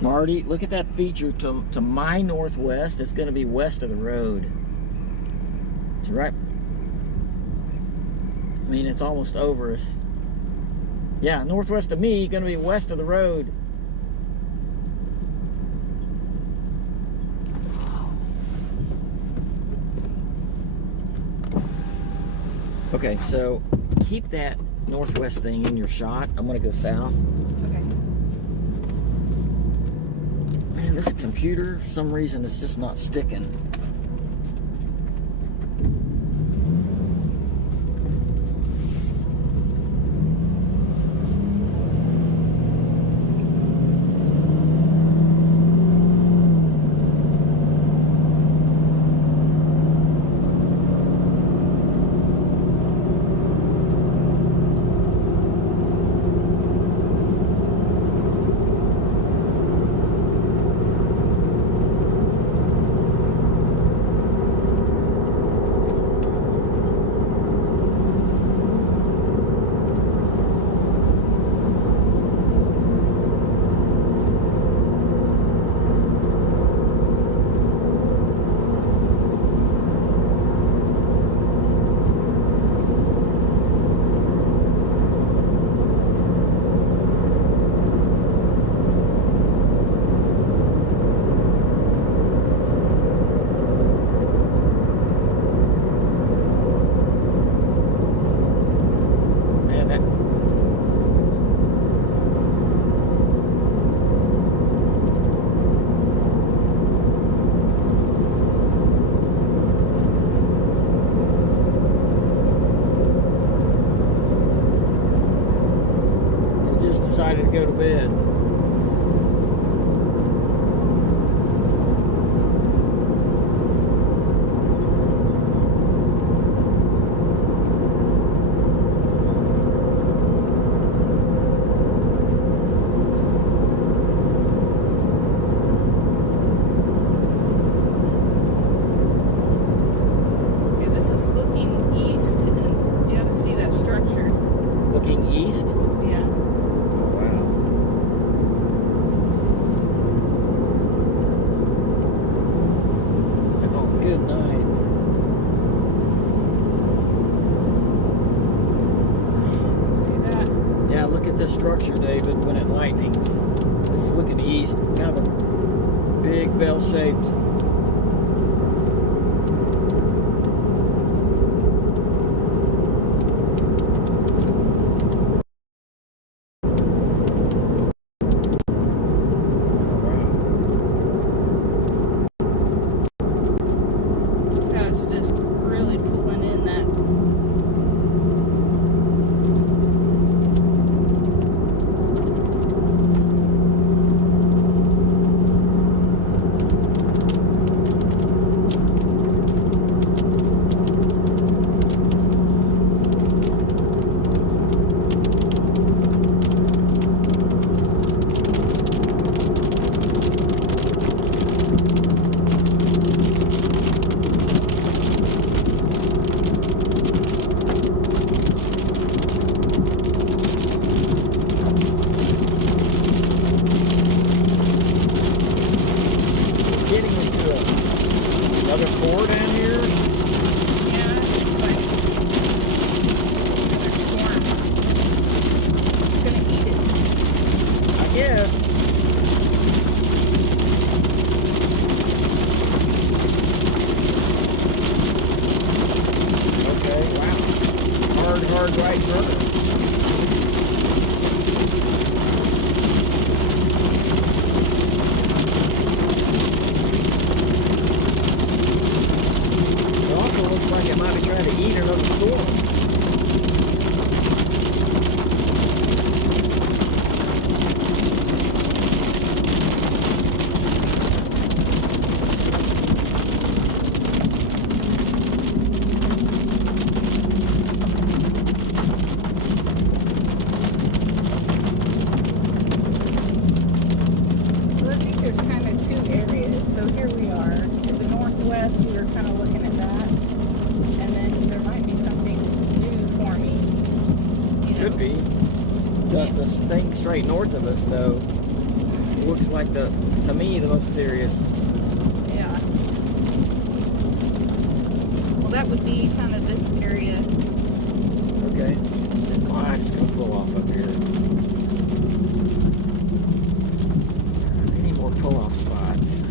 Marty, look at that feature to my northwest. It's going to be west of the road. It's right. I mean, it's almost over us. Yeah, northwest of me, going to be west of the road. Okay, so keep that northwest thing in your shot. I'm gonna go south. Okay. Man, this computer, for some reason, it's just not sticking. Decided to go to bed. Okay, this is looking east, and you ought to see that structure. Looking east. Yeah. Wow. Oh, good night. See that? Yeah, look at this structure, David, when it lightnings. It's looking east, kind of a big bell-shaped. Gosh, just really pulling in that. Getting into another core down here. Yeah, but that storm. It's gonna eat it. I guess. Okay, wow. Hard right turn. It also looks like it might be trying to eat another storm. Well, I think there's kind of two areas. So here we are. In the northwest, we were kind of looking at that. And then there might be something new forming. You know. Could be. The thing straight north of us, though, looks like to me, the most serious. Yeah. Well, that would be kind of this area. Okay. I'm just gonna pull off up here. Any more pull-off spots?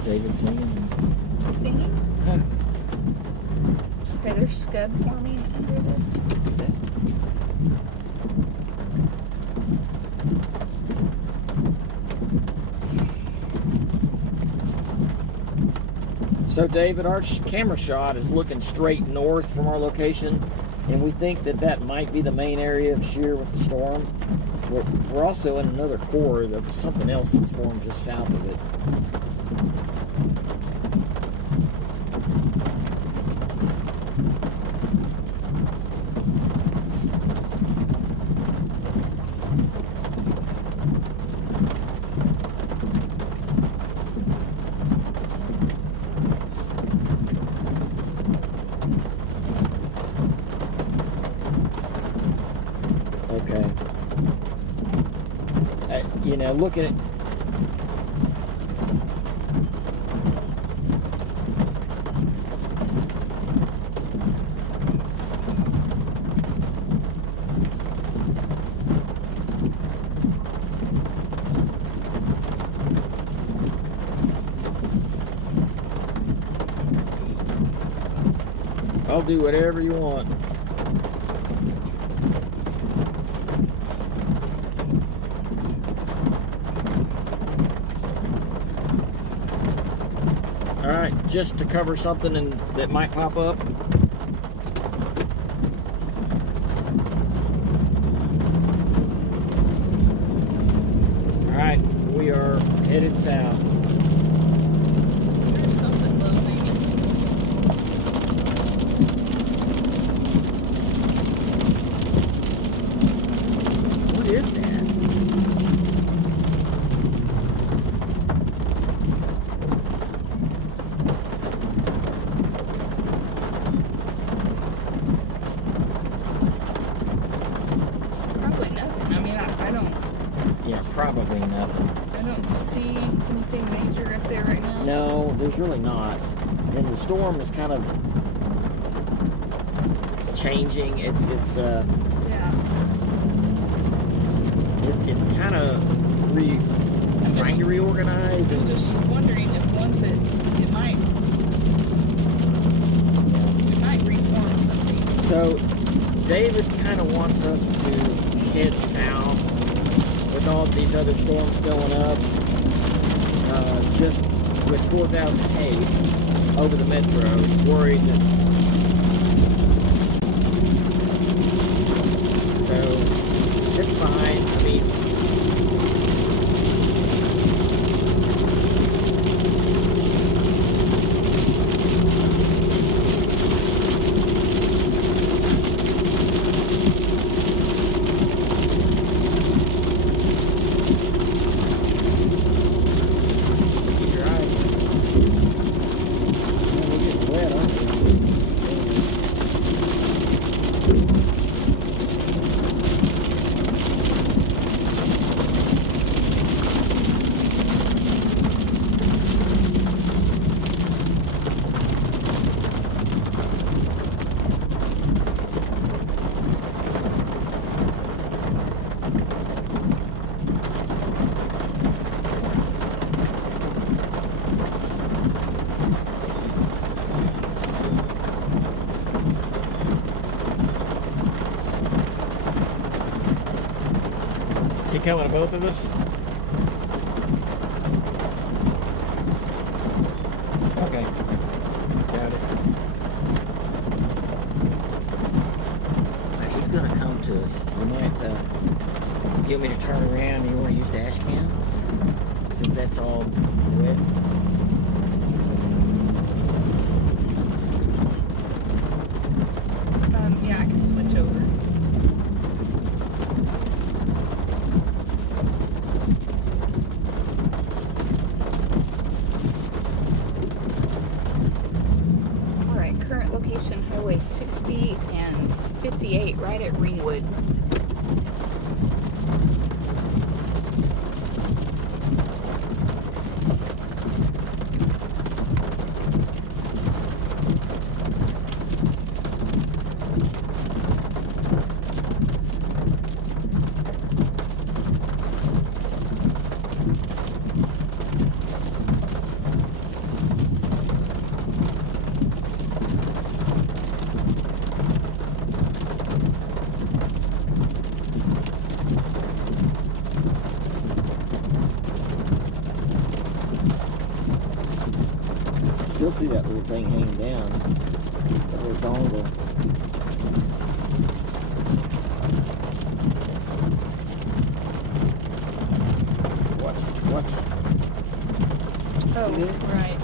hear David singing. Is he singing? Huh. Okay, there's scud forming under this. Is it? So David, our camera shot is looking straight north from our location, and we think that that might be the main area of shear with the storm. We're also in another core of something else that's formed just south of it. Okay. You know, looking at I'll do whatever you want. All right, just to cover something that might pop up. All right, we are headed south. There's something low, maybe. What is that? Probably nothing. I mean, I don't. Yeah, probably nothing. I don't see anything major up there right now. No, there's really not. And the storm is kind of changing. It's Yeah. it kind of trying to reorganize I'm and just wondering if once it might reform something. so David kind of wants us to head south with all these other storms going up, just with 4,000 hay over the metro. He's worried that. So it's fine. I mean, keep your eyes open. Man, we're getting wet, aren't we? Is he coming to both of us? Okay. Got it. He's gonna come to us. We might, you want me to turn around and you want to use dash cam? Since that's all wet. Yeah, I can switch over. All right, current location, Highway 60 and 58, right at Ringwood. still see that little thing hanging down. That little dongle. Watch. Oh, right.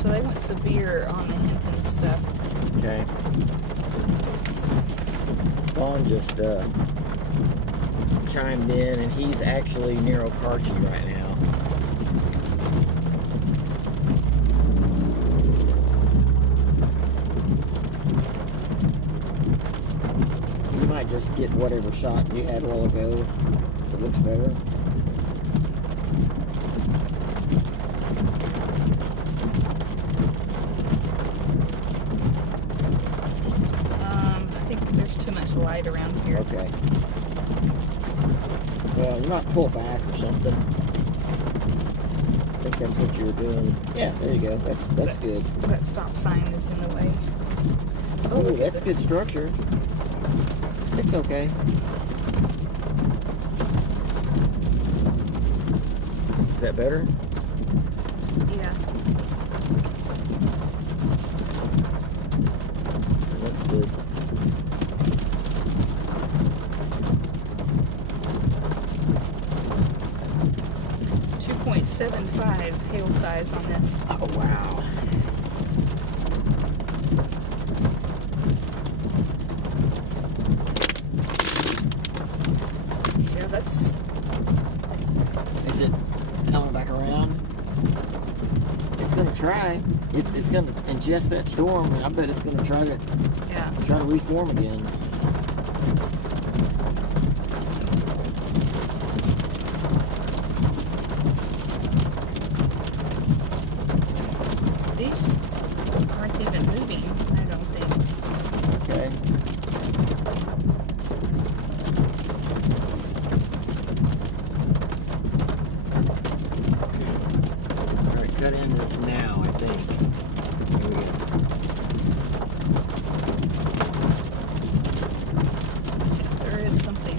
So they went severe on the Hinton stuff. Okay. Vaughn just chimed in, and he's actually near Okarche right now. You might just get whatever shot you had a while ago. It looks better. I think there's too much light around here. Okay. Well, you might pull back or something. I think that's what you were doing. Yeah, there you go. That's good. That stop sign is in the way. Oh, look at that's this. good structure. It's okay. Is that better? Yeah. That's good. .75 hail size on this. Oh, wow. Yeah, that's... Is it coming back around? It's gonna try. It's gonna ingest that storm, and I bet it's gonna try to reform again. These aren't even moving, I don't think. Okay. All right, cut in this now, I think. Here we go. There is something.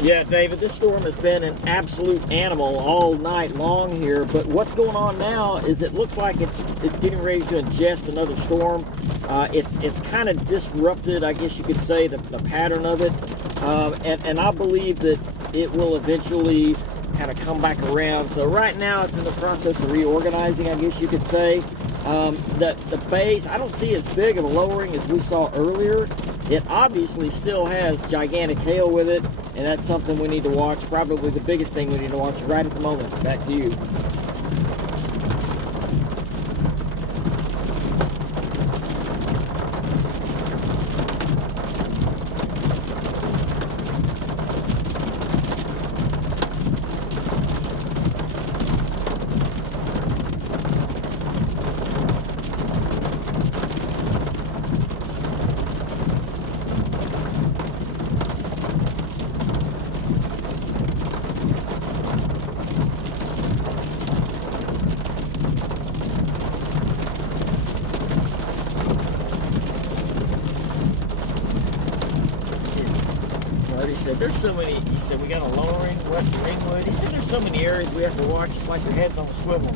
Yeah, David, this storm has been an absolute animal all night long here, but what's going on now is it looks like it's getting ready to ingest another storm. It's kind of disrupted, I guess you could say, the pattern of it, and I believe that it will eventually kind of come back around. So right now it's in the process of reorganizing, I guess you could say. The base, I don't see as big of a lowering as we saw earlier. It obviously still has gigantic hail with it, and that's something we need to watch. Probably the biggest thing we need to watch right at the moment. Back to you. He said there's so many. He said we got a lowering west of Ringwood. He said there's so many areas we have to watch. It's like your head's on a swivel.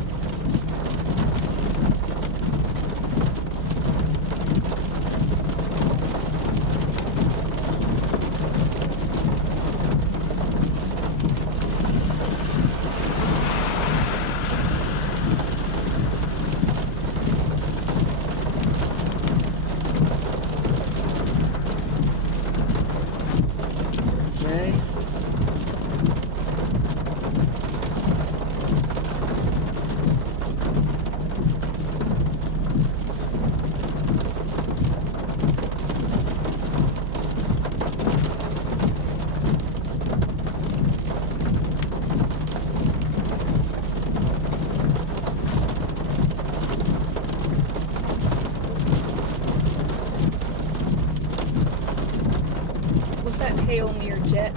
that hail near Jet?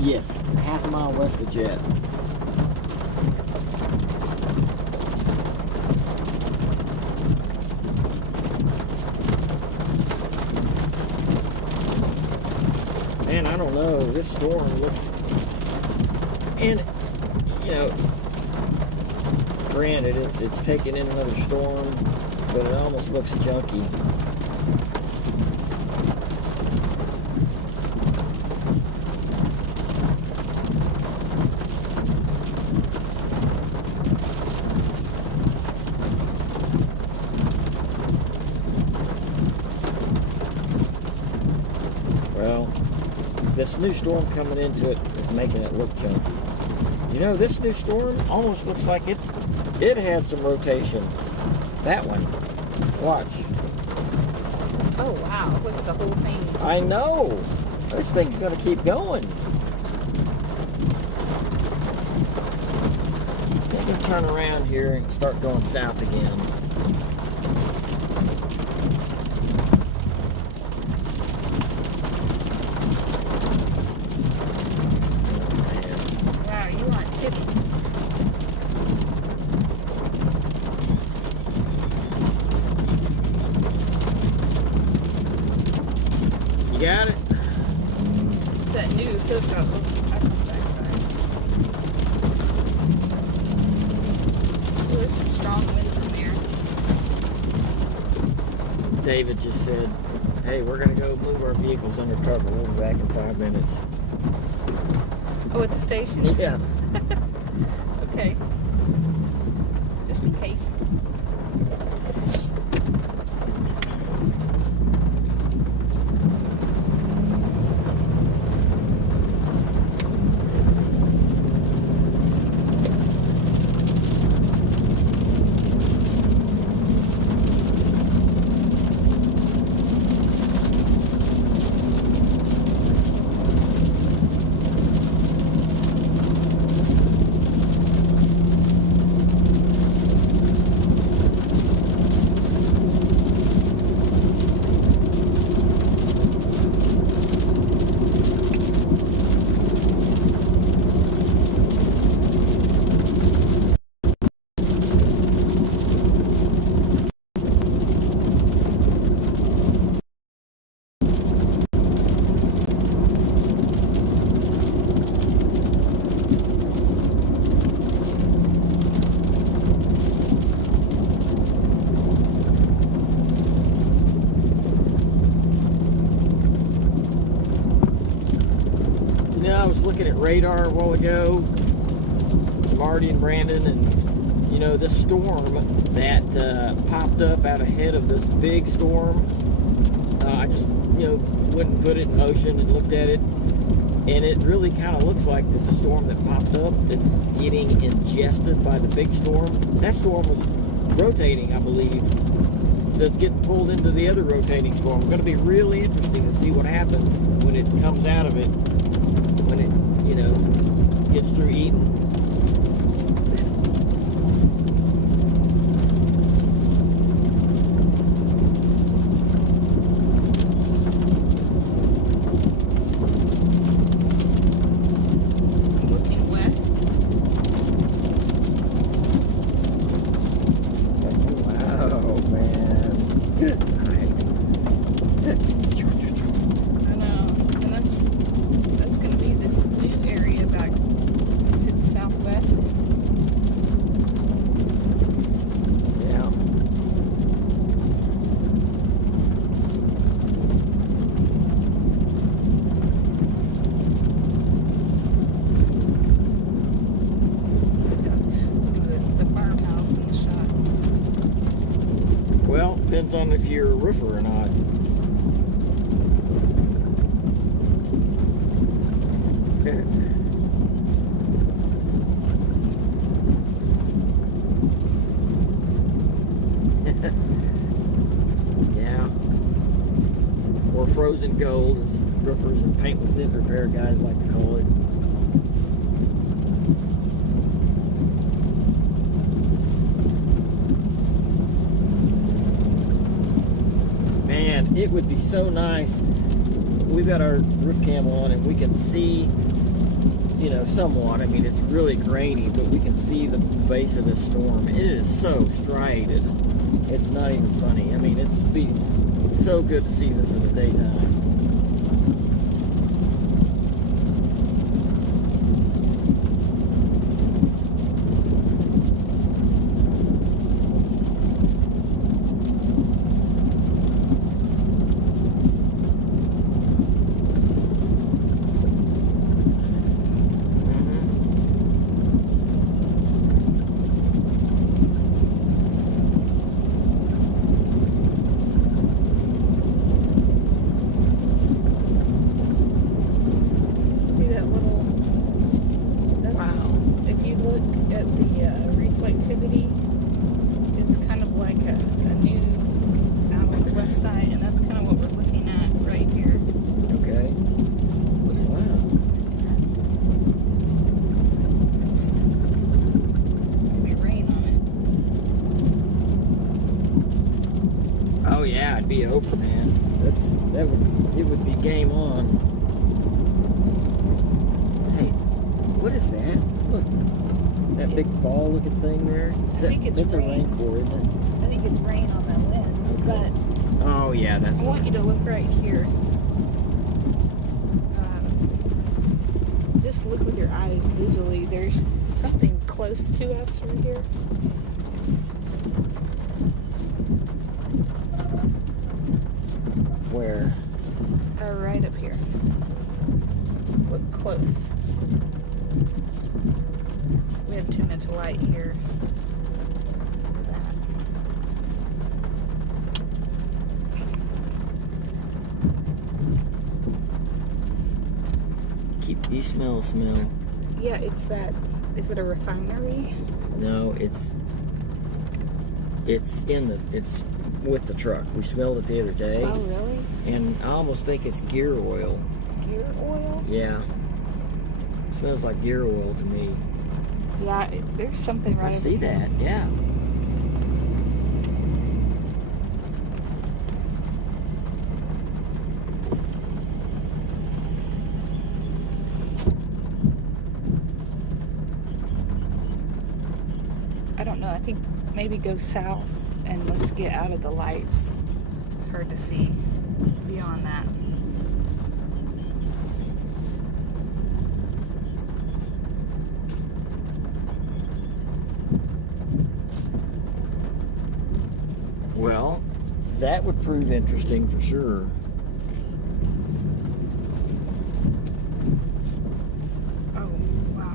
Yes, half a mile west of Jet. Man, I don't know. This storm looks, and you know, granted, it's taking in another storm, but it almost looks junky. Well, this new storm coming into it is making it look junky. You know, this new storm almost looks like it had some rotation. That one. Watch. Oh wow, look at the whole thing. I know. This thing's going to keep going. They can turn around here and start going south again. Wow, you aren't kidding. You got it? That new hookup. Oh, I come backside. Oh, there's some strong winds in there. David just said, hey, we're going to go move our vehicles under cover. We'll be back in 5 minutes. Oh, at the station? Yeah. Okay. Just in case. I was looking at radar a while ago, Marty and Brandon, and you know, this storm that popped up out ahead of this big storm, I just, you know, went and put it in motion and looked at it, and it really kind of looks like that the storm that popped up, it's getting ingested by the big storm. That storm was rotating, I believe, so it's getting pulled into the other rotating storm. It's going to be really interesting to see what happens when it comes out of it, when it, you know, gets through eating. Looking west. Wow, man. Good night. I know. And that's going to be this new area back to the southwest. Yeah. The farmhouse in the shot. Well, depends on if you're a roofer or not. Yeah. Or frozen gold, as roofers and paintless dip repair guys like to call it. Man, it would be so nice. we've got our roof cam on, and we can see, you know, somewhat. I mean, it's really grainy, but we can see the base of this storm. It is so striated. It's not even funny. I mean, it's so good to see this in the daytime. See that little? That's, Wow. If you look at the reflectivity, it's kind of like a new out on the west side, and that's kind of what we're looking at right here. Okay. Wow. It's gonna be rain on Oh yeah, it'd be over, man. It would be game on. Hey, what is that? Look, that big ball looking thing there. I think it's that's a rain. rain core, isn't it? it. I think it's rain on that lens, Okay. but Oh yeah, that's. I want you to look right here. Just look with your eyes visually. There's something close to us right here. Where? Right up here. Look close. We have too much light here for that. You smell the smell. Yeah, it's that. Is it a refinery? No, it's with the truck. We smelled it the other day, Oh, really? and I almost think it's gear oil. Gear oil? Yeah. Smells like gear oil to me. Yeah, there's something right I over see here. that, yeah. I don't know. I think maybe go south and let's get out of the lights. It's hard to see beyond that. Well, that would prove interesting for sure. Oh, wow.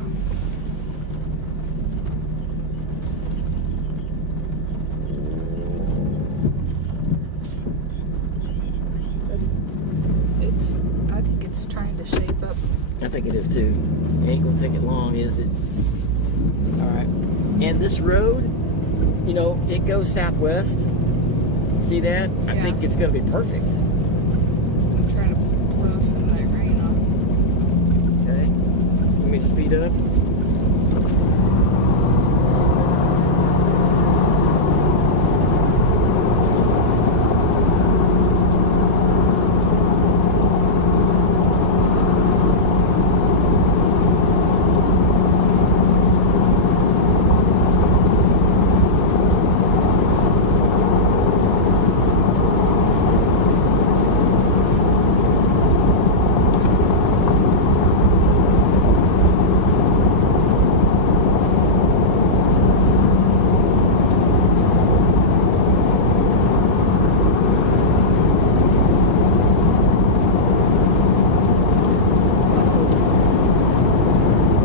I think it's trying to shape up. I think it is too. It ain't gonna take it long, is it? All right. And this road, you know, it goes southwest. See that? I Yeah. think it's gonna be perfect. I'm trying to blow some of that rain off. Okay. Let me speed up.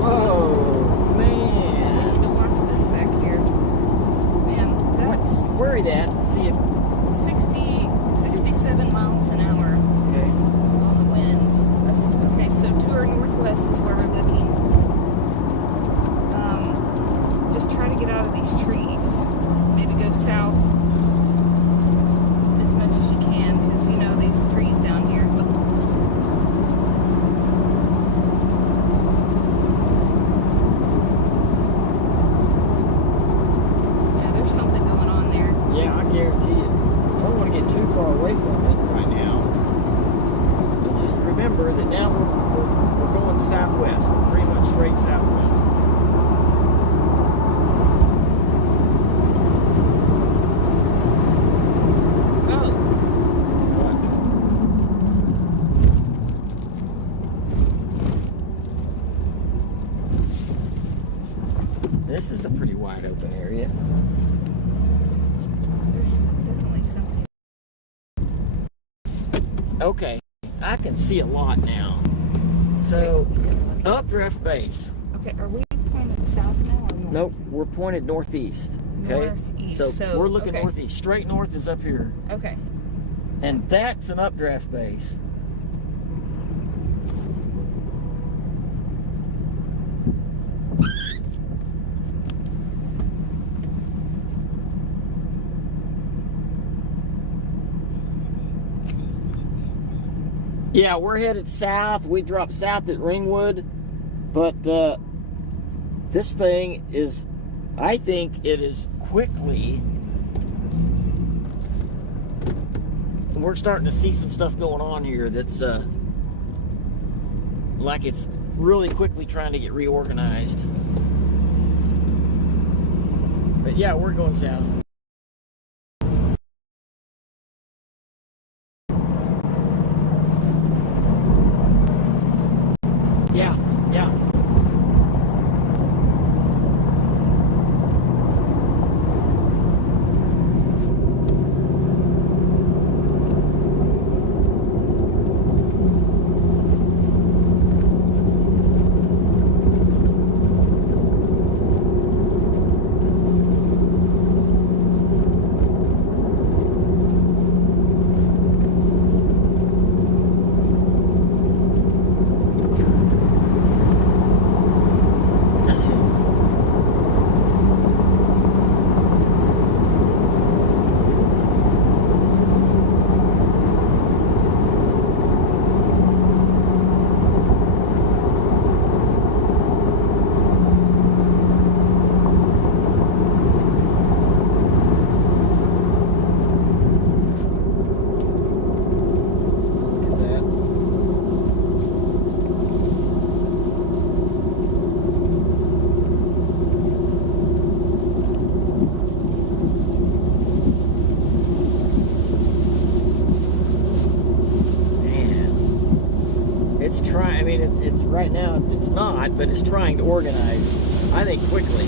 Whoa, I man. need to watch this back here. Man, that's Worry that. See if. 67 miles an hour Okay. on the winds. Okay, so to our northwest is where we're looking. Just try to get out of these trees. Maybe go south as much as you can, because you know these trees down here. Yeah, there's something going on there. Yeah, I guarantee it. I don't want to get too far away from it right now. But just remember that now we're going southwest, pretty much straight southwest. Oh, What? This is a pretty wide open area. there's definitely something. Okay, I can see a lot now. So, updraft base. Okay, are we pointed south now or north? Nope, we're pointed northeast. Okay, Northeast, so, so, we're looking okay. northeast. Straight north is up here, Okay. and that's an updraft base. Yeah, we're headed south. We dropped south at Ringwood, but this thing is, I think it is quickly. We're starting to see some stuff going on here that's like it's really quickly trying to get reorganized. But yeah, we're going south. Yeah, yeah. I mean, it's right now, it's not, but it's trying to organize, I think, quickly.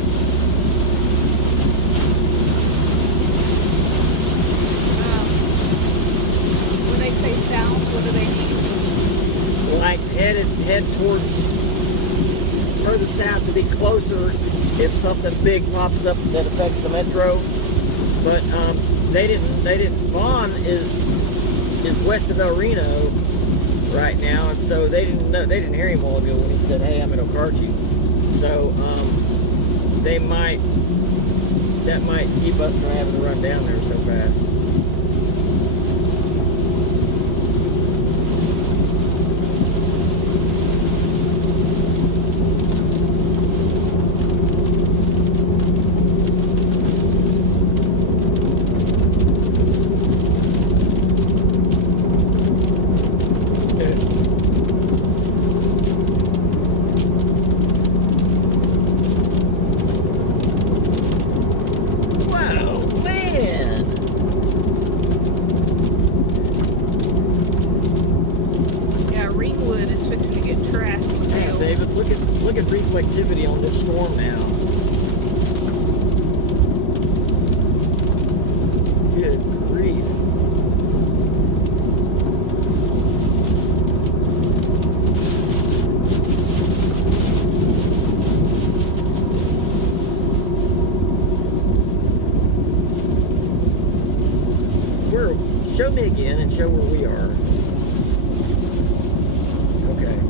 When they say south, what do they mean? Like head towards further south to be closer if something big pops up that affects the metro. But they didn't. Vaughn is west of El Reno right now, and so they didn't hear him all ago when he said, "Hey, I'm in Okarchi." So that might keep us from having to run down there so fast. Look at reflectivity on this storm now. Good grief. Show me again and show where we are. Okay.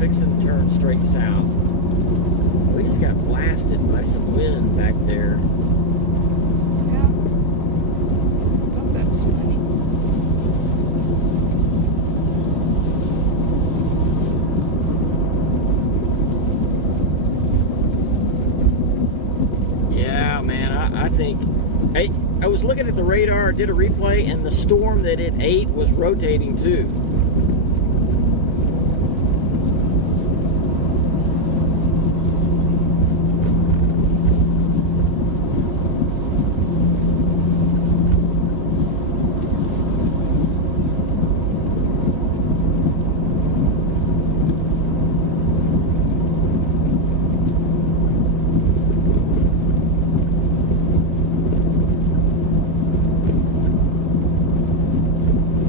Fixing to turn straight south. We just got blasted by some wind back there. Yeah. Oh, that was funny. Yeah, man, I think. I was looking at the radar, did a replay, and the storm that it ate was rotating too.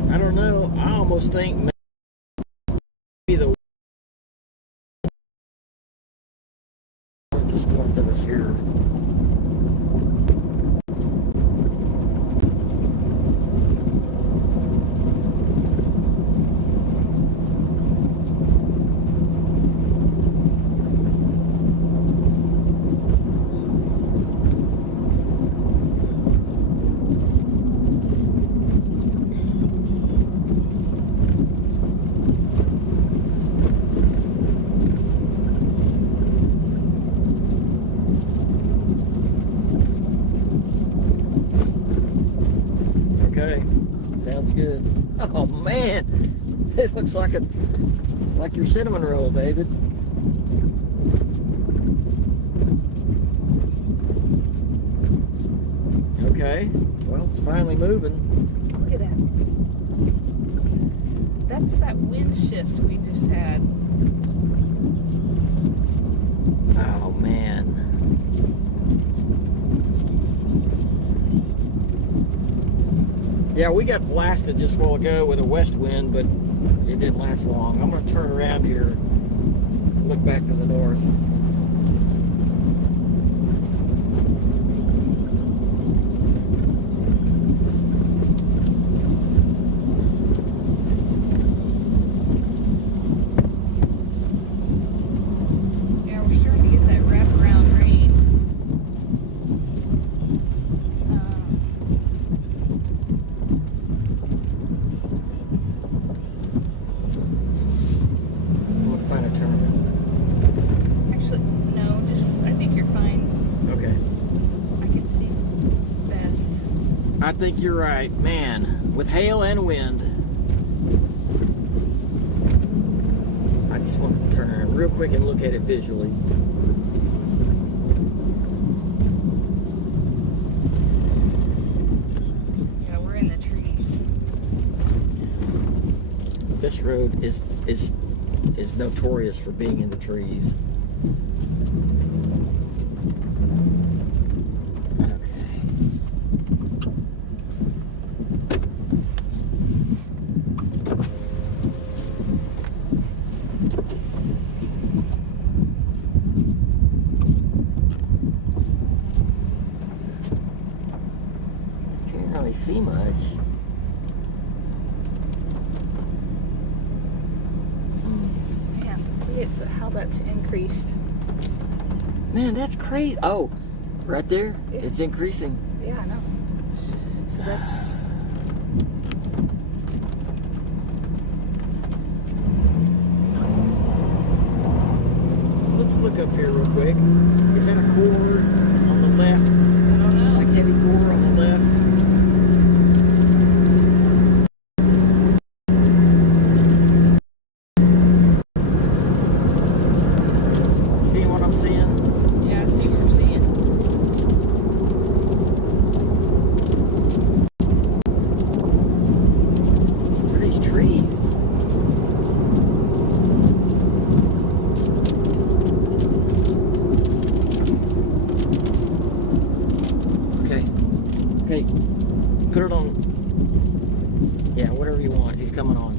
I don't know. I almost think maybe the storm that was here. Okay, sounds good. Oh man, this looks like your cinnamon roll, David. Okay, well, it's finally moving. Look at that. That's that wind shift we just had. Oh man. Yeah, we got blasted just a while ago with a west wind, but it didn't last long. I'm going to turn around here and look back to the north. Yeah, we're starting to get that wraparound rain. I'm going to find a turnaround. Actually, no, just I think you're fine. Okay. I can see best. I think you're right. Man, with hail and wind. I just want to turn around real quick and look at it visually. Yeah, we're in the trees. This road is notorious for being in the trees. Okay. Can't really see much. Man, look at how that's increased. Man, that's crazy. Oh, right there, Yeah. it's increasing. Yeah, I know. So that's Let's look up here real quick. Is that a core on the left? I don't know. Like heavy core on the left? See what I'm seeing? Yeah, I see what you're seeing. What are these trees? Okay, put it on. Yeah, whatever you want. He's coming on.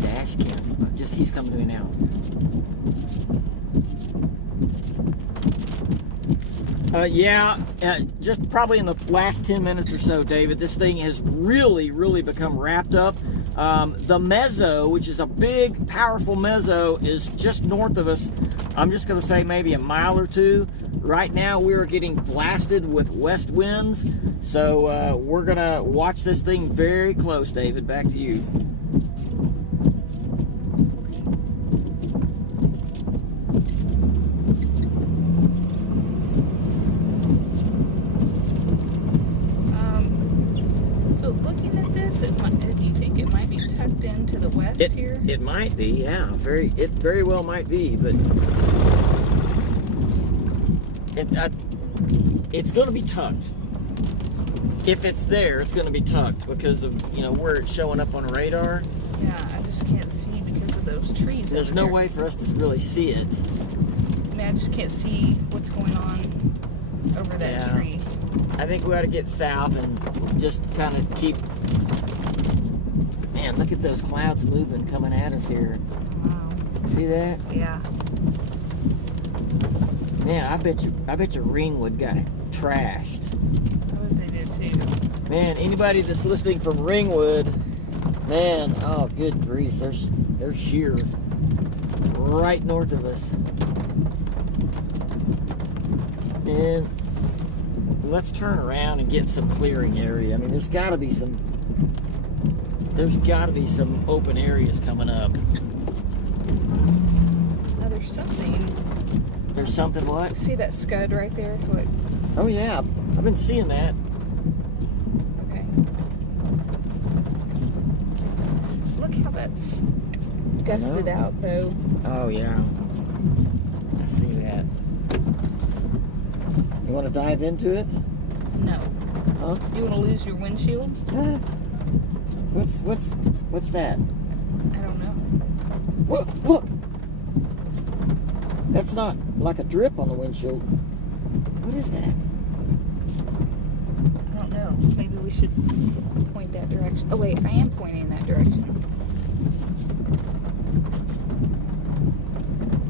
Dash cam. Just he's coming to me now. Just probably in the last 10 minutes or so, David, this thing has really become wrapped up. The mezzo, which is a big, powerful mezzo, is just north of us. I'm just going to say maybe a mile or two. Right now, we're getting blasted with west winds, so we're going to watch this thing very close. David, back to you. So looking at this, do you think it might be tucked into the west here? It might be, yeah. It very well might be, but it's going to be tucked. If it's there, it's going to be tucked because of where it's showing up on a radar. Yeah, I just can't see because of those trees. There's no way for us to really see it. I mean, I just can't see what's going on over that tree. I think we ought to get south and just kind of keep. Man, look at those clouds moving, coming at us here. Wow. See that? Yeah. Man, I bet you Ringwood got trashed. I bet they did too. Man, anybody that's listening from Ringwood, man, oh good grief, they're sheer right north of us. And let's turn around and get some clearing area. I mean, there's got to be some open areas coming up. Now there's something. There's something what? See that scud right there? Look. Oh yeah, I've been seeing that. Okay. Look how that's gusted out though. Oh yeah, I see that. You want to dive into it? No. Huh? You want to lose your windshield? What's that? I don't know. Look! That's not like a drip on the windshield. What is that? I don't know. Maybe we should point that direction. Oh wait, I am pointing in that direction.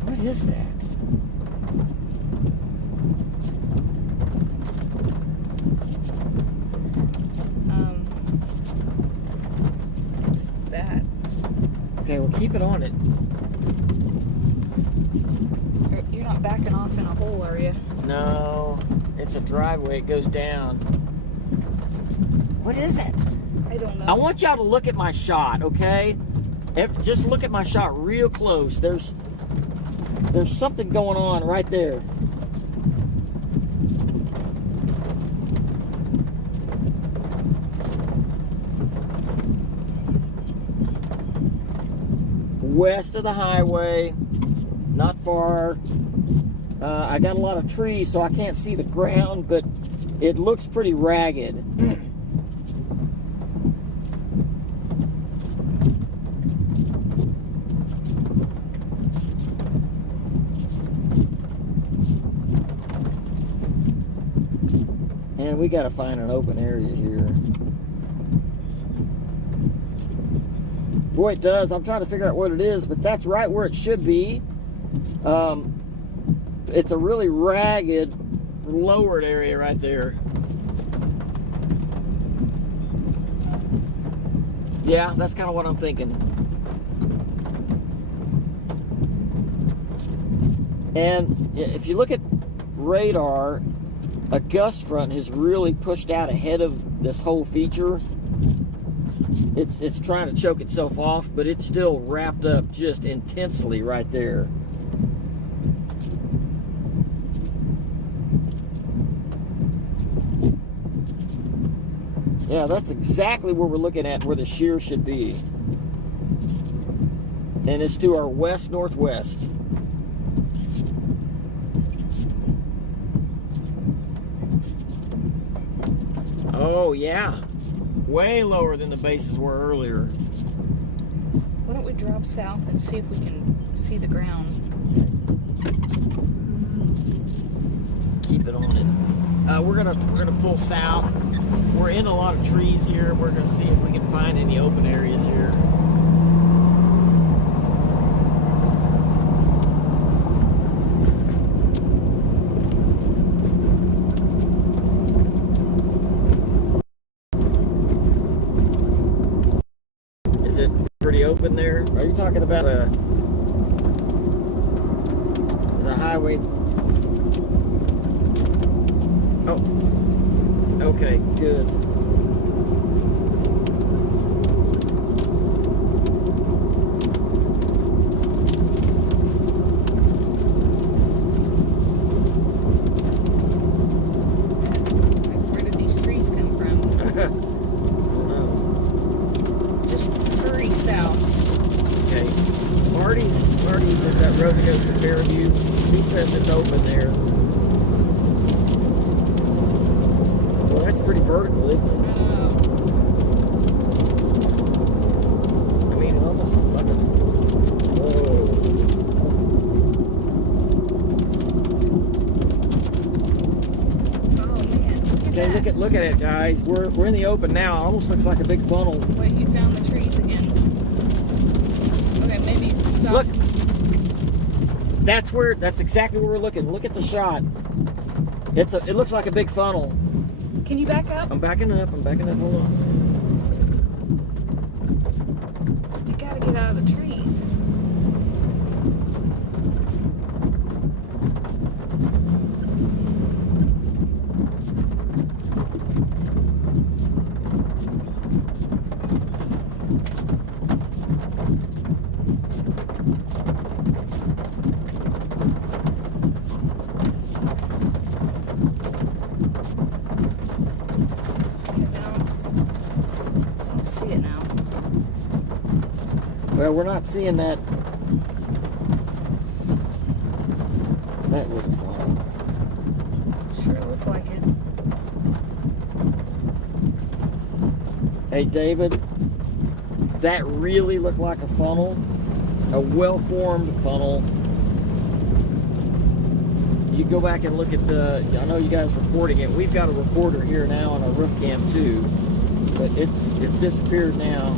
What is that? What's that? Okay, well keep it on it. You're not backing off in a hole, are you? No, it's a driveway. It goes down. What is that? I don't know. I want y'all to look at my shot, okay? Just look at my shot real close. There's something going on right there. West of the highway, not far. I got a lot of trees, so I can't see the ground, but it looks pretty ragged. And we got to find an open area here. Boy, it does. I'm trying to figure out what it is, but that's right where it should be. It's a really ragged, lowered area right there. Yeah, that's kind of what I'm thinking. And if you look at radar, a gust front has really pushed out ahead of this whole feature. It's trying to choke itself off, but it's still wrapped up just intensely right there. Yeah, that's exactly where we're looking at, where the shear should be. And it's to our west-northwest. Oh, yeah. Way lower than the bases were earlier. Why don't we drop south and see if we can see the ground? Keep it on it. We're gonna pull south. We're in a lot of trees here. We're gonna see if we can find any open areas here. open there. Are you talking about the highway? Oh, okay, good. Where did these trees come from? I don't know. Just hurry south. Okay. Marty's at that road that goes to Fairview. He says it's open there. Well, that's pretty vertical, isn't it? I mean, it almost looks like a... Whoa. Oh man, Okay, look at it, guys. We're in the open now. It almost looks like a big funnel. Wait, you found the trees again. Okay, maybe stop. Look. That's exactly where we're looking. Look at the shot. It looks like a big funnel. Can you back up? I'm backing up. Hold on. You gotta get out of the trees. Well, we're not seeing that. That was a funnel. Sure looked like it. Hey, David, that really looked like a funnel, a well-formed funnel. You go back and look at the, I know you guys are recording it. We've got a recorder here now on our roof cam too, but it's disappeared now.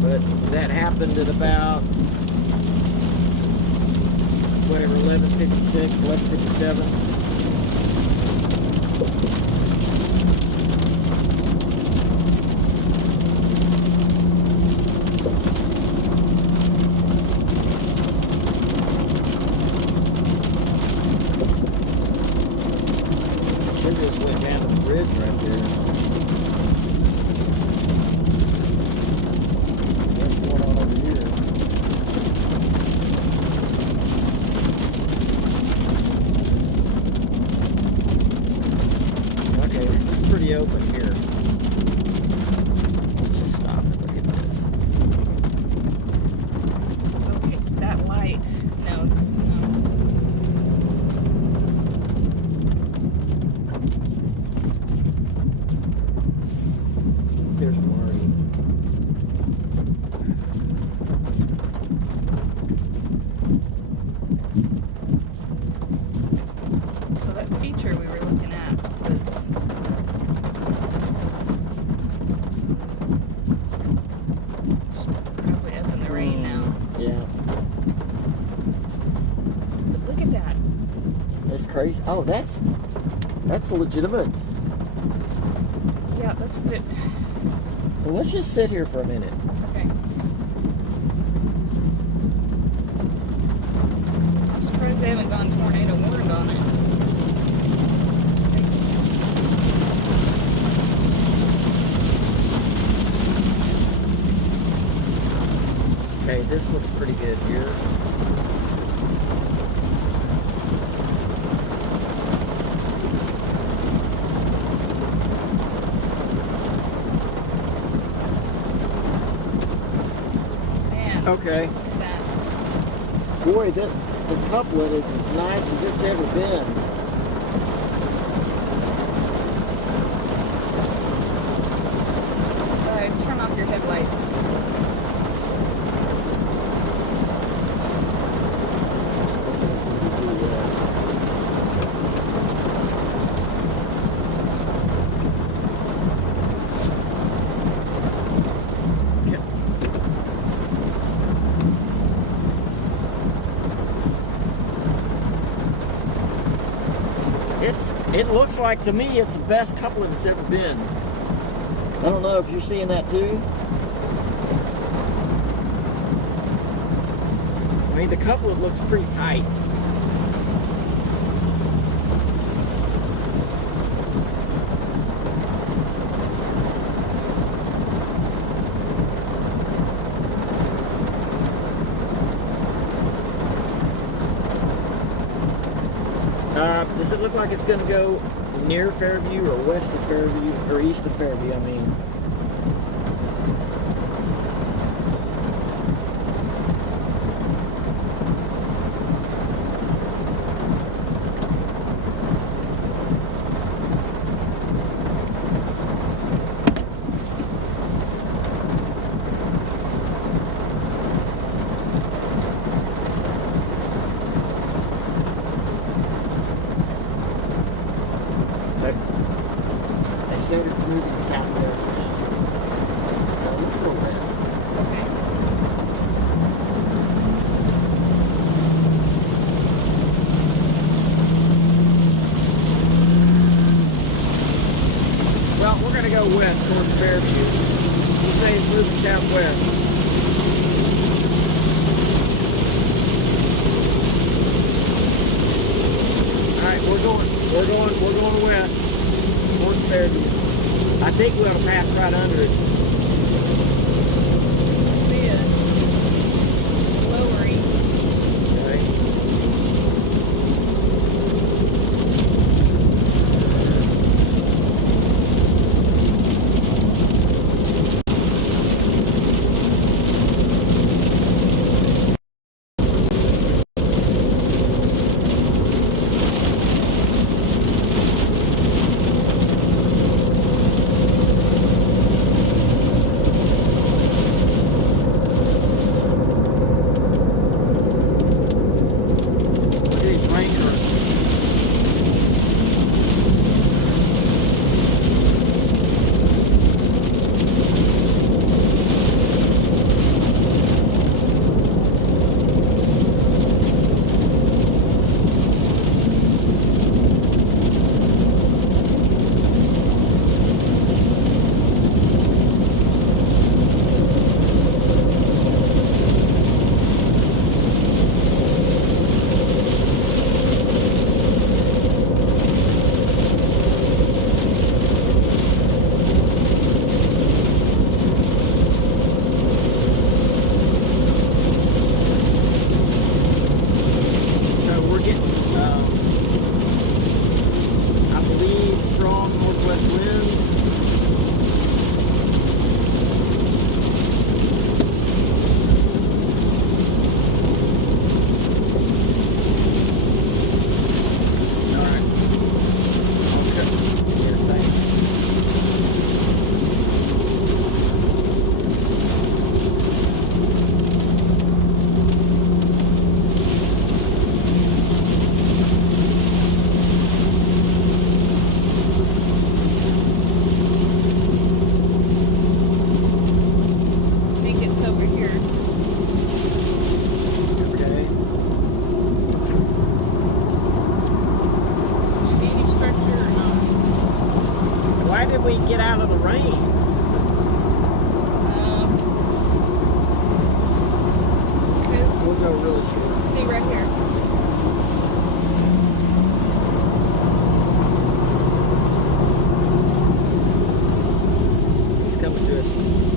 But that happened at about, whatever, 11:56, 11:57. Should just went down to the bridge right there. What's going on over here? Okay, this is pretty open here. Let's just stop and look at this. Okay, that light. No, this is no. There's Marty. So that feature we were looking at was it's probably up in the rain now. Yeah, But look at that. it's crazy. Oh, that's legitimate. Yeah, let's get it. Well, let's just sit here for a minute. Okay. I'm surprised they haven't gone tornado warned on it. Okay, this looks pretty good here. Man, Okay. look at that. Boy, the couplet is as nice as it's ever been. Turn off your headlights. It looks like, to me, it's the best couplet it's ever been. I don't know if you're seeing that too. mean, the coupler looks pretty tight. Does it look like it's going to go near Fairview or west of Fairview or east of Fairview? I mean, they said it's moving southwest now. No, let's go west. Okay. Well, we're going to go west towards Fairview. You say it's moving southwest. All right, we're going west towards Fairview. I think we ought to pass right under it. See it lowering. Okay. Look at these rain curtains. So we're getting, I believe, strong northwest winds. All right. Okay. Yes, thank you. I think it's over here. Okay. See any structure or not? Why did we get out of the rain? We'll go really short. See right here. He's coming to us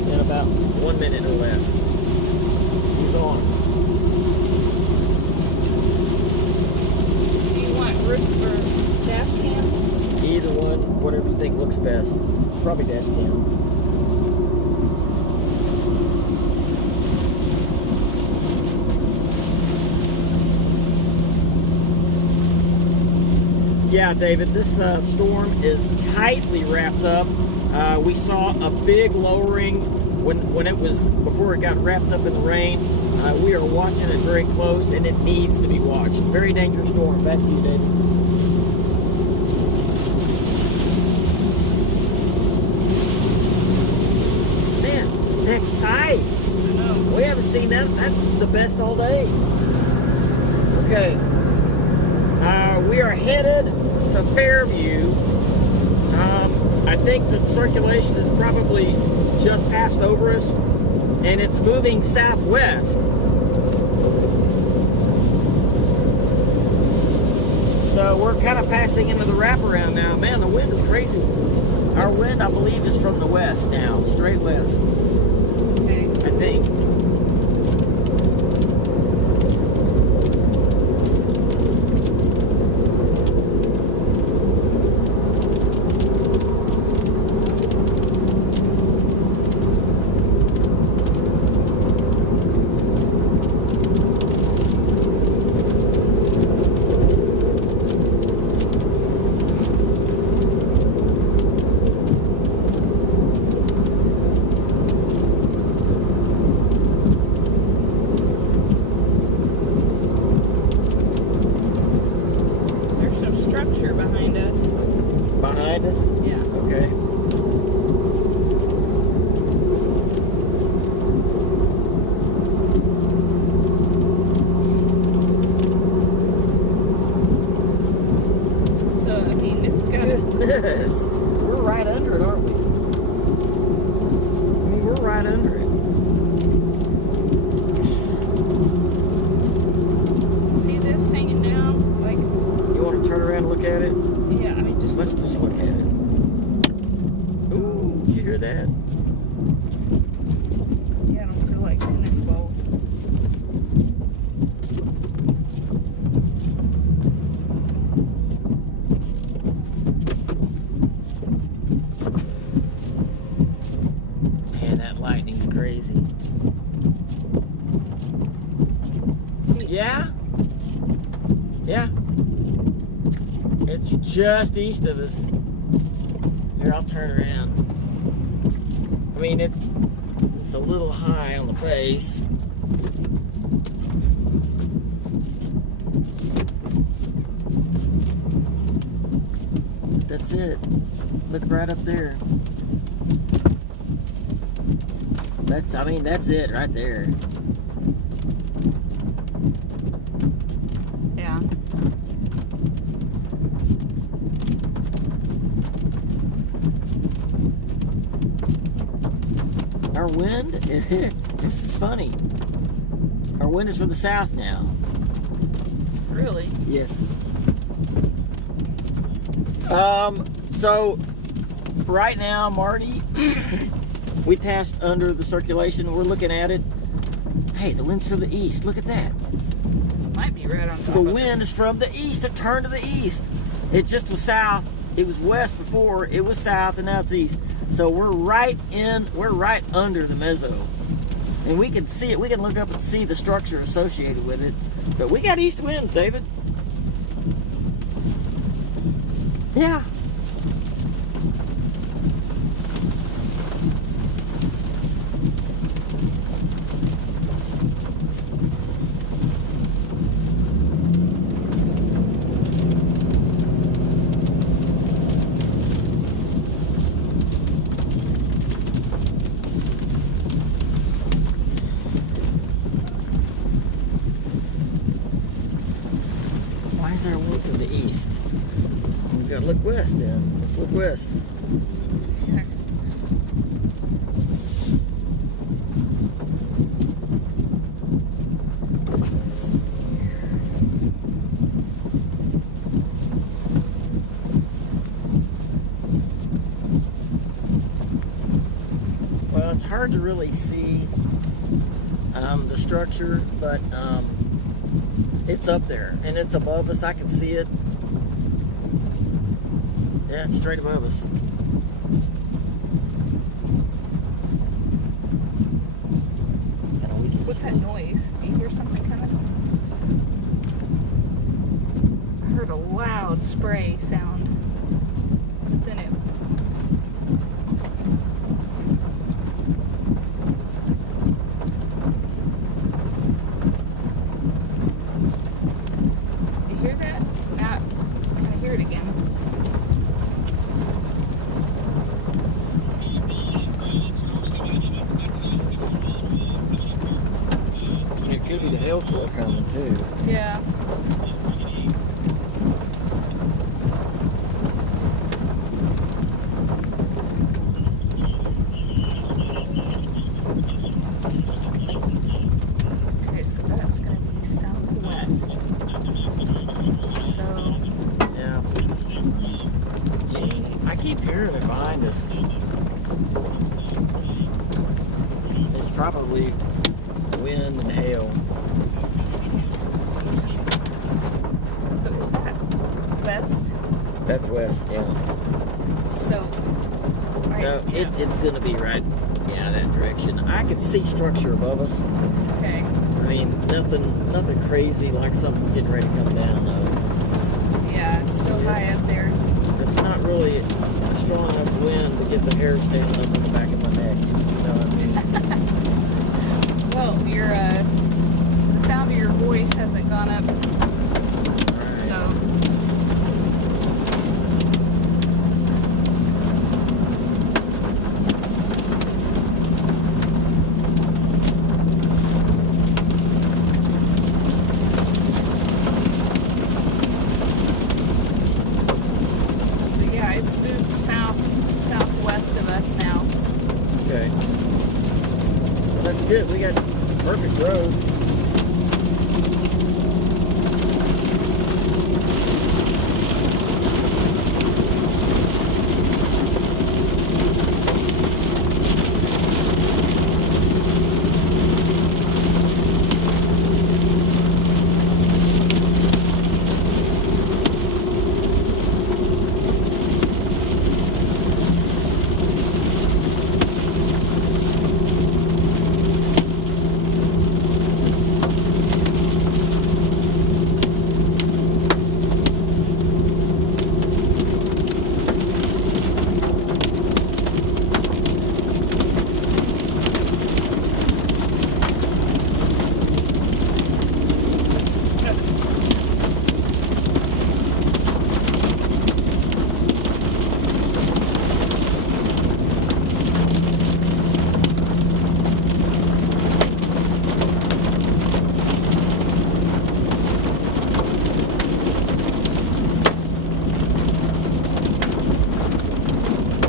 in about 1 minute or less. He's on. Do you want roof or dash cam? Either one, whatever you think looks best. Probably dash cam. Yeah, David, this storm is tightly wrapped up. We saw a big lowering when it was, before it got wrapped up in the rain. We are watching it very close, and it needs to be watched. Very dangerous storm. Back to you, David. Man, that's tight. I know. We haven't seen that. That's the best all day. Okay. We are headed to Fairview. I think the circulation is probably just passed over us, and it's moving southwest. we're kind of passing into the wraparound now. Man, the wind is crazy. Our wind, I believe, is from the west now, straight west. Okay. I think. There's some structure behind us. Behind us? Yeah. Okay. So, I mean, it's gonna. Goodness. We're right under it, aren't we? I mean, we're right under it. See this hanging down? Like, You want to turn around and look at it? yeah, I mean, just. Let's just look at it. Ooh, did you hear that? Yeah, I don't feel like tennis balls. Man, that lightning's crazy. See, Yeah? Yeah. It's just east of us. Here, I'll turn around. I mean, it's a little high on the base. That's it. Look right up there. That's it right there. yeah. Our wind, this is funny. Our wind is from the south now. Really? Yes. So right now, Marty, we passed under the circulation. We're looking at it. Hey, the wind's from the east. Look at that. Might be right on top The of wind us. is from the east. It turned to the east. It just was south. It was west before. It was south, and now it's east. So we're right under the mezzo. And we can see it. We can look up and see the structure associated with it. But we got east winds, David. Yeah. Why is there a wind from the east? We gotta look west then. Let's look west. Sure. Well, it's hard to really see the structure, but it's up there and it's above us. I can see it. Yeah, it's straight above us. Kinda weak. What's that noise? Do you hear something coming? I heard a loud spray sound. But then it. You hear that? Now, I kind of hear it again. It could be the hail core coming too. Yeah. Okay, so that's going to be southwest. So, I keep hearing it behind us. It's probably wind and hail. So is that west? That's west, yeah. So, right, No, it's gonna be right, yeah, that direction. I can see structure above us. okay. I mean, nothing crazy like something's getting ready to come down though. Yeah, it's so high up there. It's not really a strong enough wind to get the hair standing up on the back of my neck. You know what I mean? Well, the sound of your voice hasn't gone up, so. So yeah, it's moved southwest of us now. Okay. Well, that's good. We got perfect roads.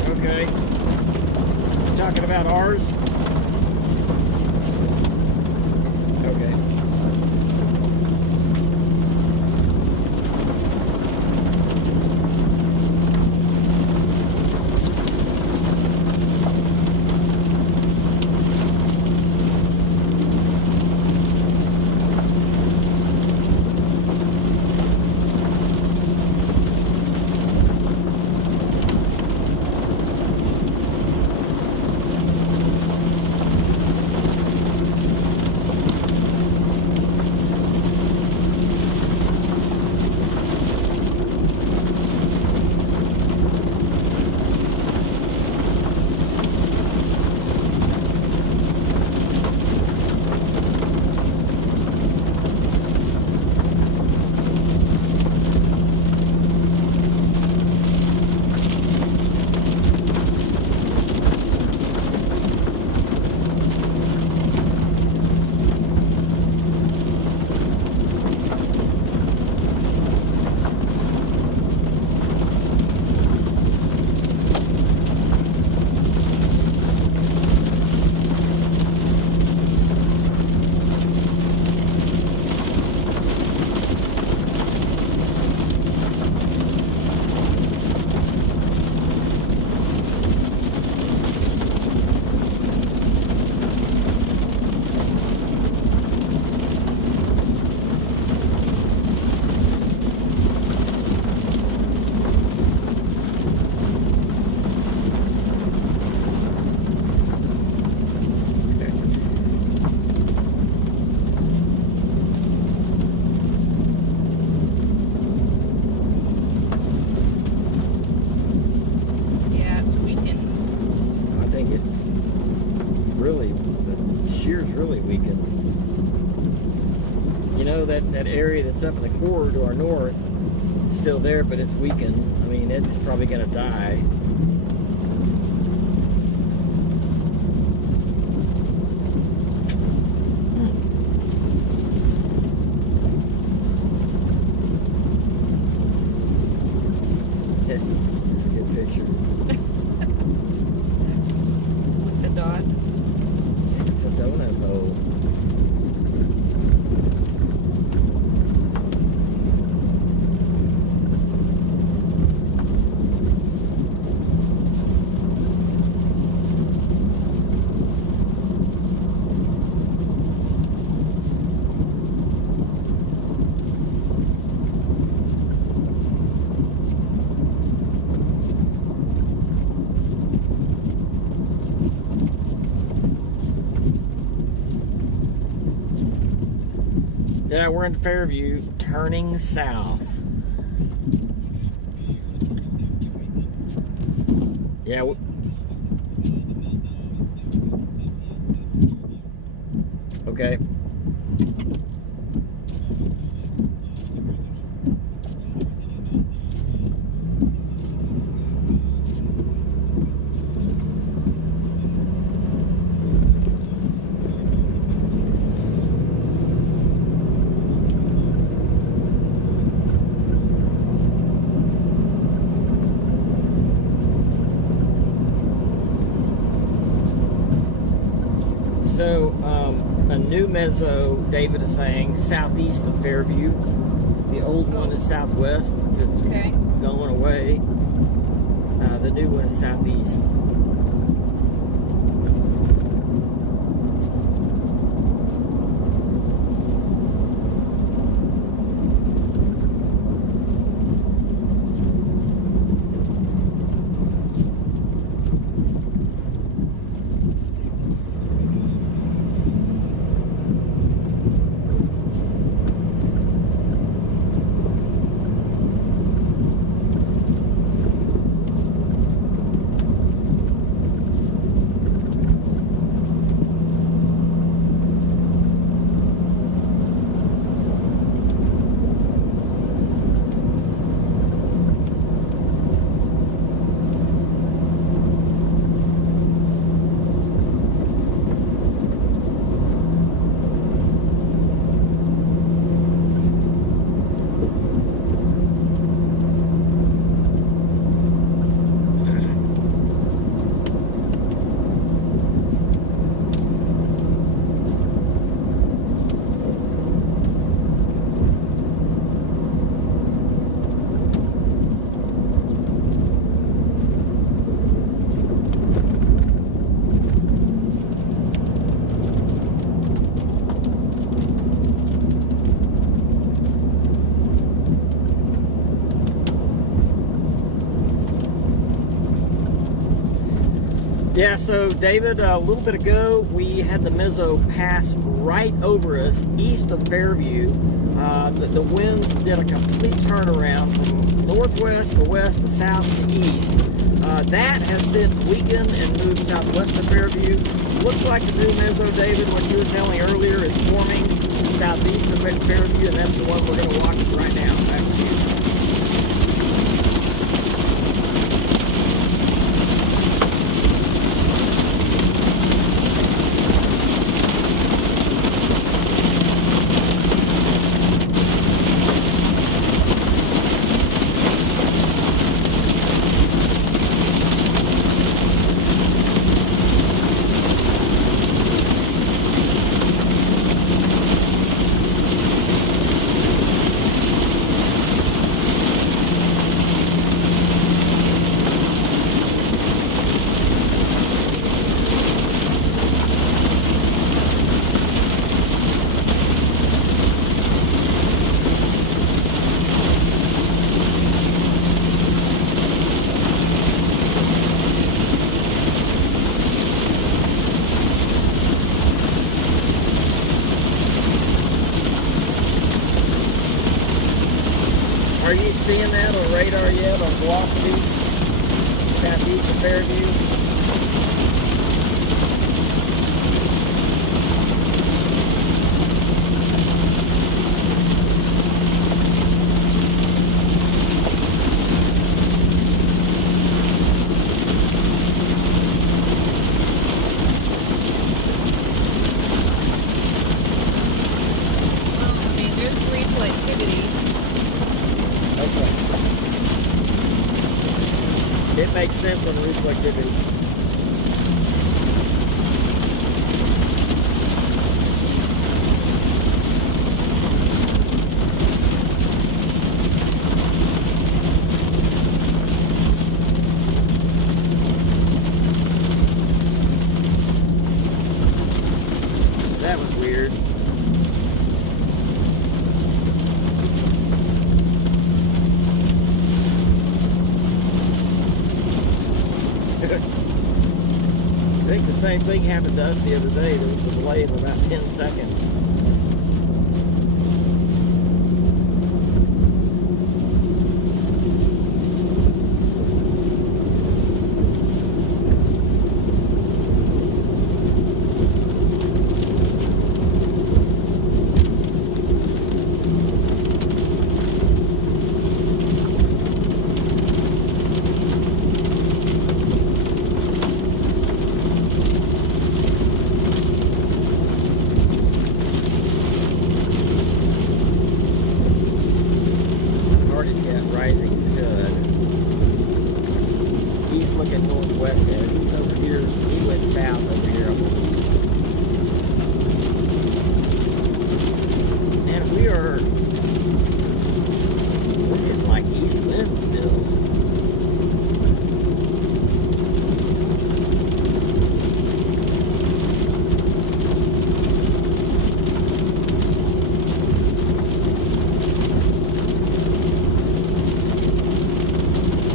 Okay. Talking about ours? Okay. Yeah, it's weakened. I think it's really, the shear's really weakened. You know, that area that's up in the core to our north is still there, but it's weakened. I mean, it's probably going to die. It's a good picture. The dot. It's a donut hole. Yeah, we're in Fairview, turning south. Yeah. Okay. So, a new mezzo, David is saying, southeast of Fairview. The old one is southwest. It's Okay. going away. The new one is southeast. Yeah, so David, a little bit ago, we had the mezzo pass right over us east of Fairview. The winds did a complete turnaround from northwest to west to south to east. That has since weakened and moved southwest of Fairview. Looks like the new mezzo, David, what you were telling earlier, is forming southeast of Fairview, and that's the one we're going to watch right now. Back to you. Are you seeing that on radar yet on velocity? Southeast of Fairview? Well, I mean, there's reflectivity. Okay. It makes sense on the reflectivity. That was weird. I think the same thing happened to us the other day. There was a delay of about 10 seconds. are getting like east winds still.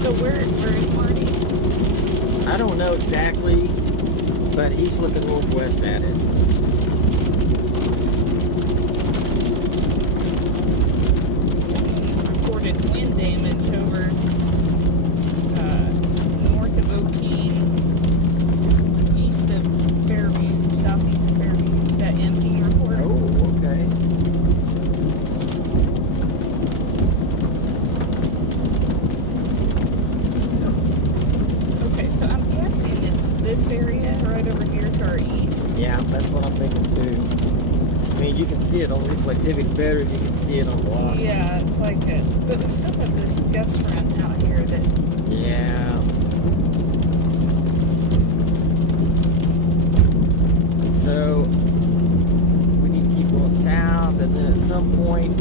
So where is Marty? I don't know exactly, but he's looking northwest at it. Recorded wind damage over north of O'Keene, east of Fairview, southeast of Fairview. That MP report. Oh, okay. Okay, so I'm guessing it's this area right over here to our east. Yeah, that's what I'm thinking too. I mean, you can see it on reflectivity better than you can see it on velocity. Yeah, it's like it. But we still have this gust front out here that. Yeah. So we need to keep going south, and then at some point,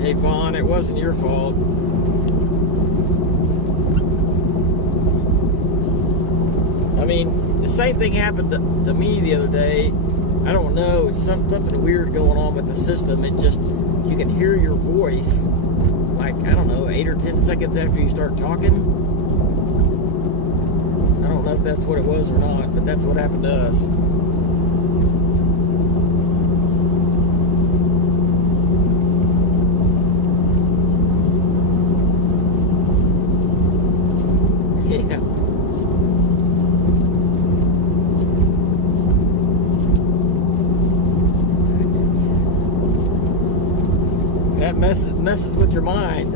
hey Vaughn, it wasn't your fault. I mean, the same thing happened to me the other day. I don't know, it's something weird going on with the system. It just, you can hear your voice, like, I don't know, 8 or 10 seconds after you start talking. I don't know if that's what it was or not, but that's what happened to us. Yeah. That messes with your mind.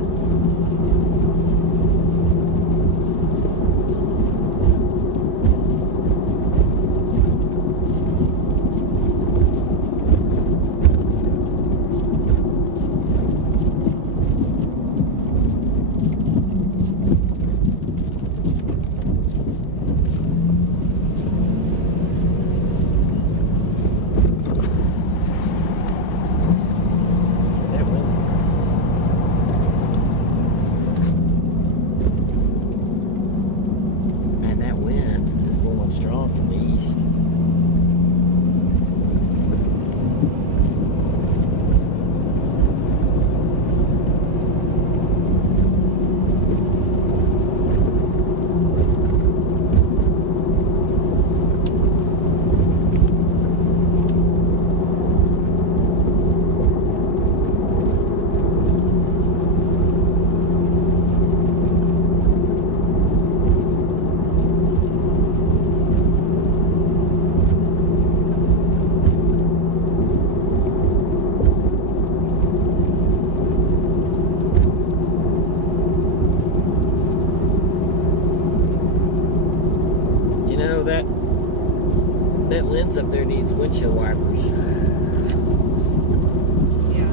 That wind. Man, that wind is blowing strong from the east. You know, that lens up there needs windshield wipers. Yeah.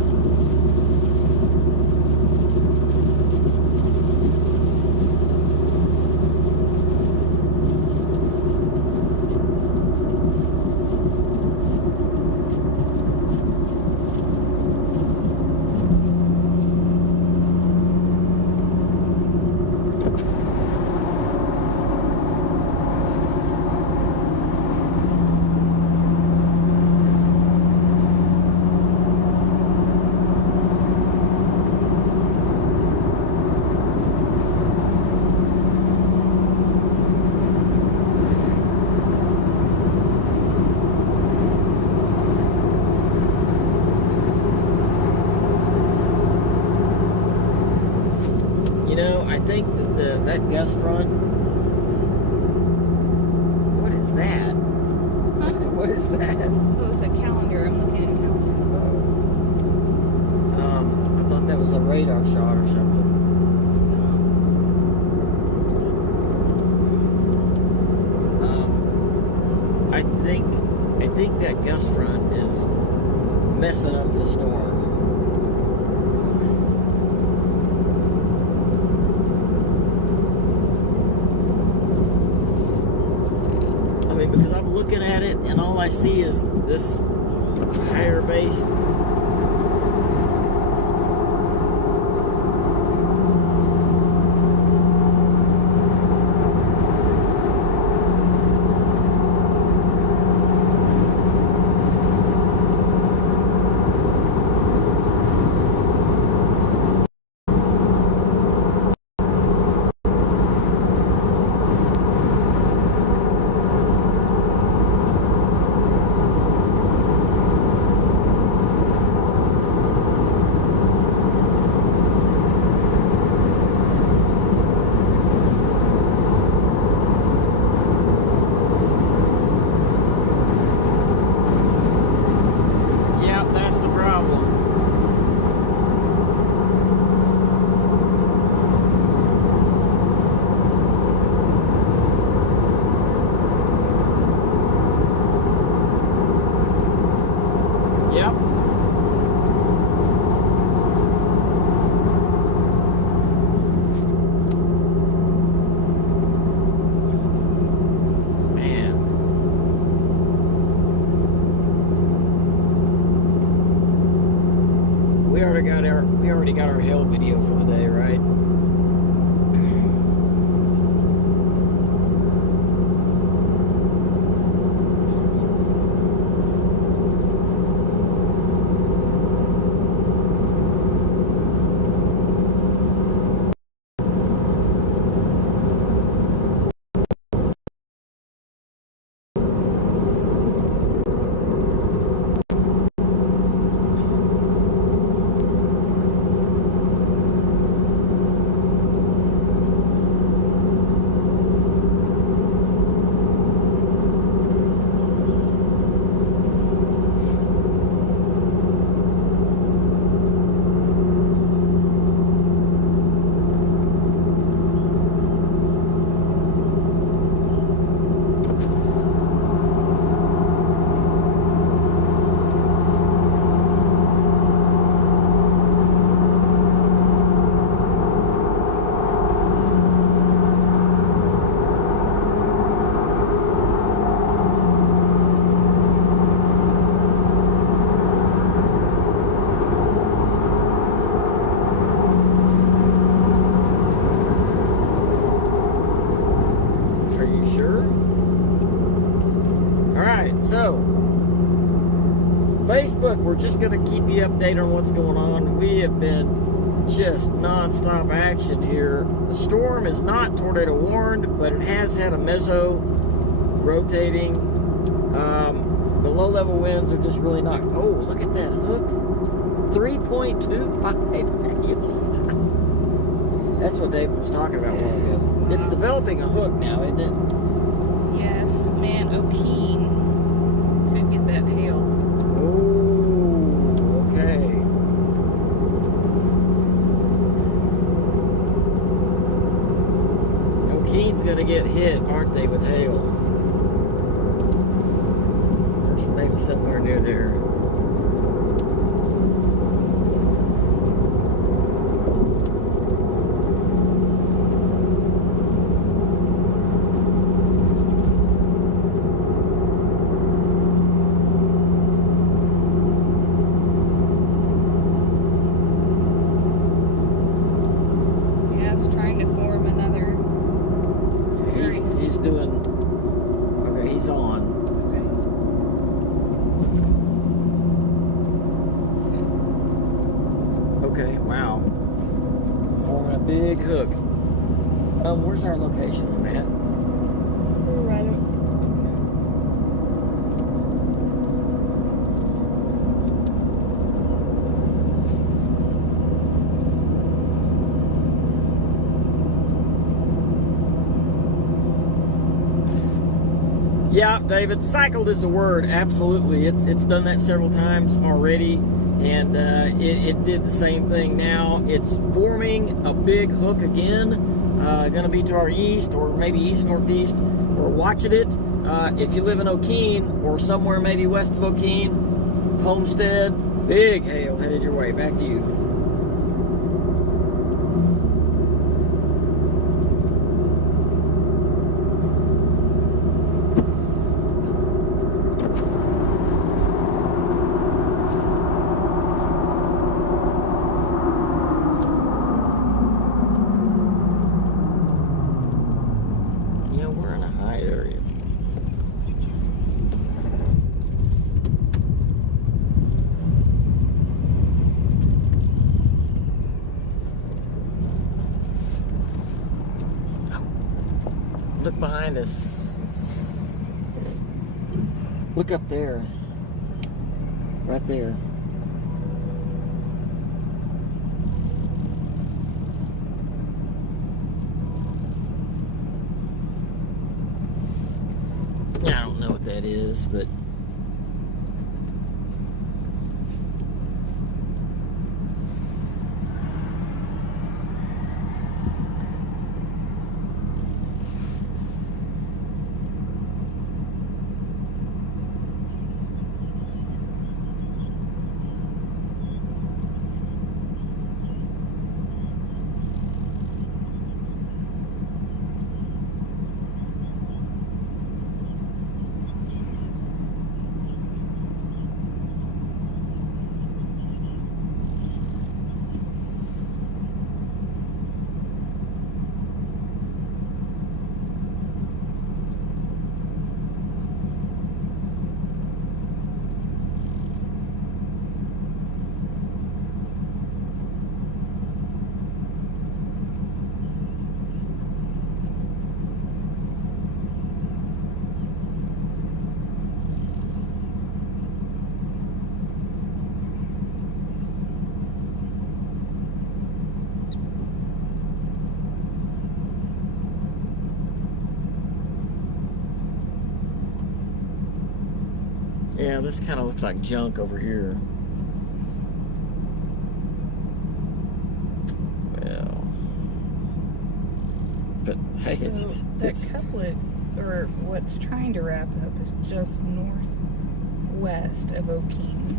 You know, I think that that gust front. What is that? Huh? What is that? Oh, it's a calendar. I'm looking at a calendar. I thought that was a radar shot or something. I think that gust front is messing up the storm. I mean, because I'm looking at it and all I see is this higher based. We already got our hail video for the day, right? So, Facebook, we're just going to keep you updated on what's going on. We have been just non-stop action here. The storm is not tornado warned, but it has had a mezzo rotating. The low-level winds are just really not... Oh, look at that hook. 3.25. That's what Dave was talking about a while ago. It's developing a hook now, isn't it? Yes, man, O'Keen. Could get that hail. Oh, okay. O'Keen's gonna get hit, aren't they, with hail? There's maybe somewhere near there. Okay, wow. Forming a big hook. Where's our location on that? We're right up. Yeah, David, cycled is the word. Absolutely, it's done that several times already, and it did the same thing. Now it's forming a big hook again. Going to be to our east, or maybe east northeast. We're watching it. If you live in Okeen or somewhere maybe west of Okeen, Homestead, big hail headed your way. Back to you. Look behind us. Look up there. Right there. I don't know what that is, but yeah, this kind of looks like junk over here. Well, but hey, So that couplet, or what's trying to wrap up, is just northwest of Okeen.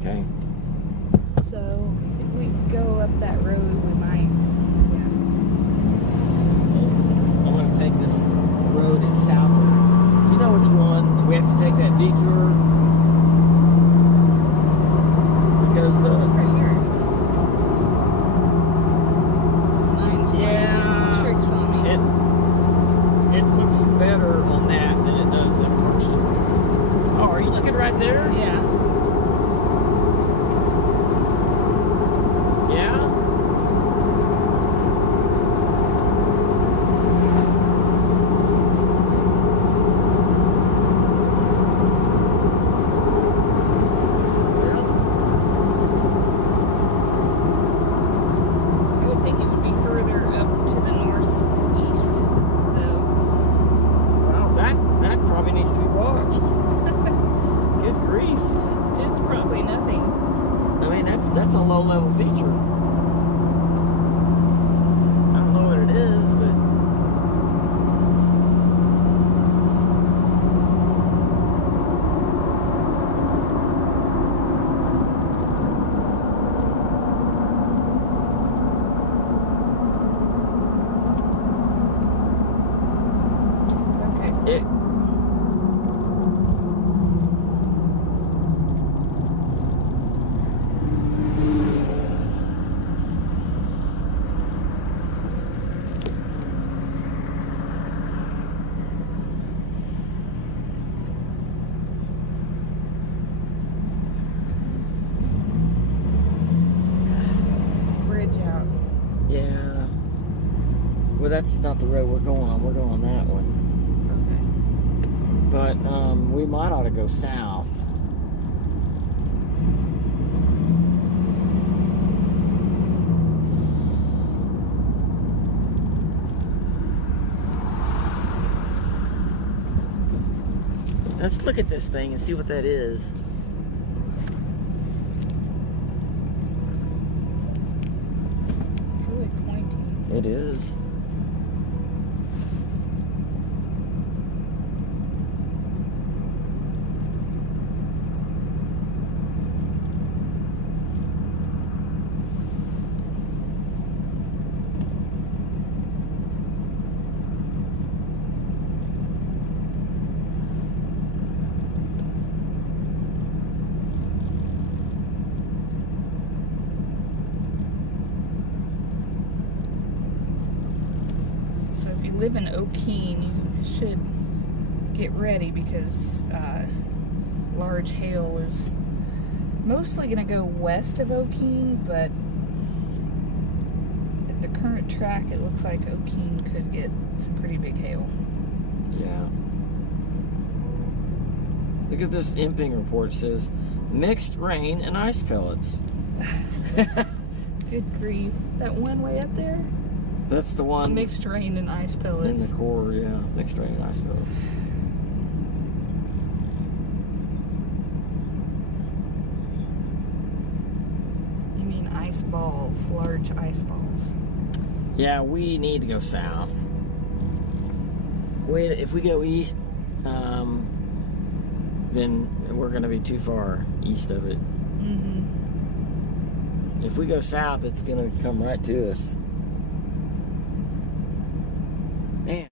okay. So if we go up that road, we might. I'm going to take this road in south. You know which one? We have to take that detour because the Right here. Mine's playing tricks on me. it looks better on that than it does in person. Oh, are you looking right there? Yeah. Yeah? I would think it would be further up to the northeast, though. Well, that probably needs to be watched. Good grief. It's probably nothing. I mean, that's a low-level feature. I don't know what it is, but Okay, so it. bridge out. Yeah. Well, that's not the road we're going on. We're going on that one. Okay. But we might ought to go south. Let's look at this thing and see what that is. It's really pointy. It is. So if you live in Okeen, you should get ready because large hail is mostly going to go west of Okeen, but at the current track, it looks like Okeen could get some pretty big hail. Yeah. Look at this imping report. It says mixed rain and ice pellets. Good grief. That one way up there? That's the one Mixed rain and ice pellets. in the core, yeah. Mixed rain and ice pellets. You mean ice balls, large ice balls. Yeah, we need to go south. If we go east, then we're going to be too far east of it. Mm-hmm. If we go south, it's going to come right to us. Man.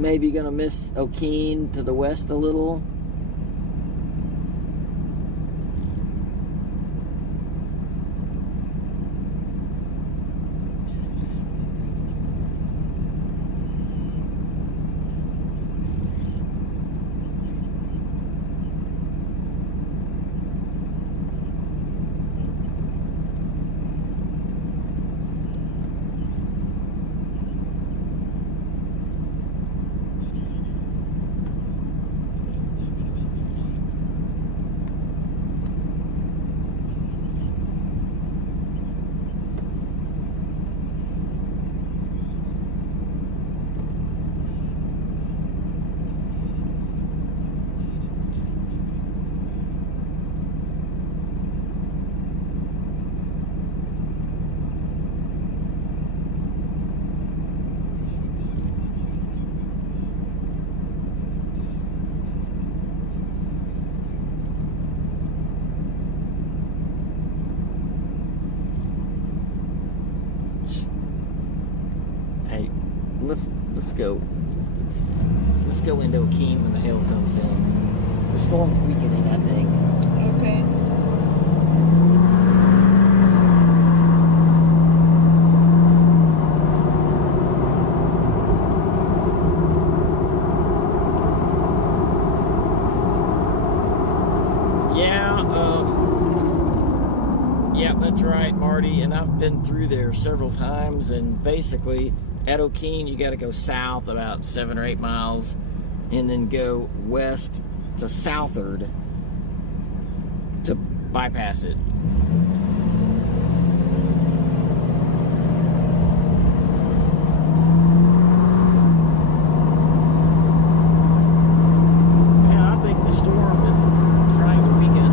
maybe gonna miss O'Keene to the west a little. Hey, let's go. Let's go into O'Keene when the hail comes in. The storm's weakening, I think. Okay. Yeah, that's right, Marty. And I've been through there several times. And basically, at O'Keene, you got to go south about 7 or 8 miles, and then go west to Southard to bypass it. Yeah, I think the storm is trying to weaken.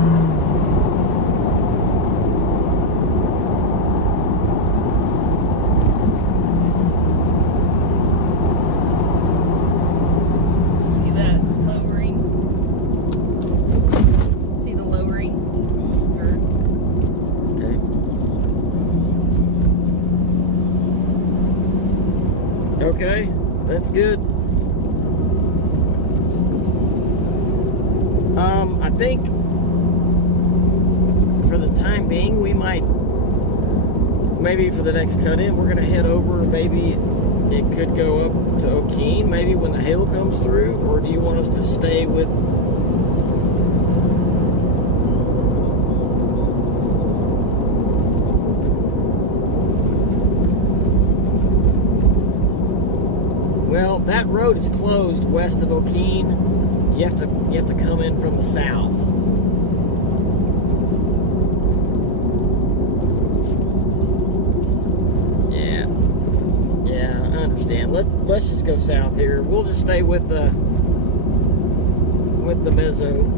See that lowering? See the lowering? Or Okay, that's good. I think for the time being, we might, maybe for the next cut-in, we're gonna head over. Maybe it could go up to O'Keene, maybe when the hail comes through, or do you want us to stay with? Well, that road is closed west of O'Keene. You have to come in from the south. Yeah, I understand. Let's just go south here. We'll just stay with the mezzo.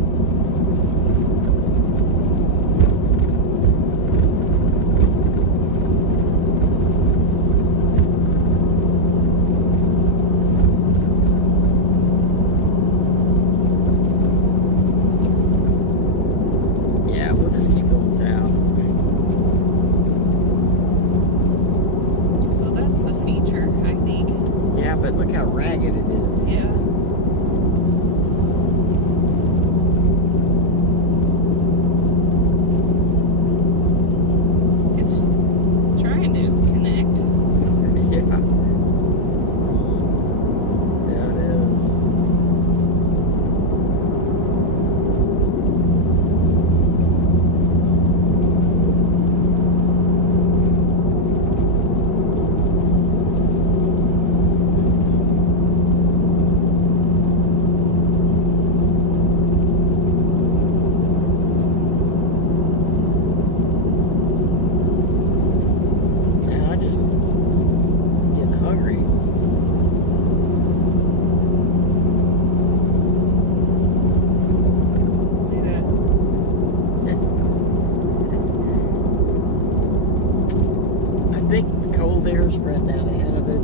But look how ragged it is. yeah. It's trying to connect. Yeah. Yeah, it is. I think the cold air spread down ahead of it.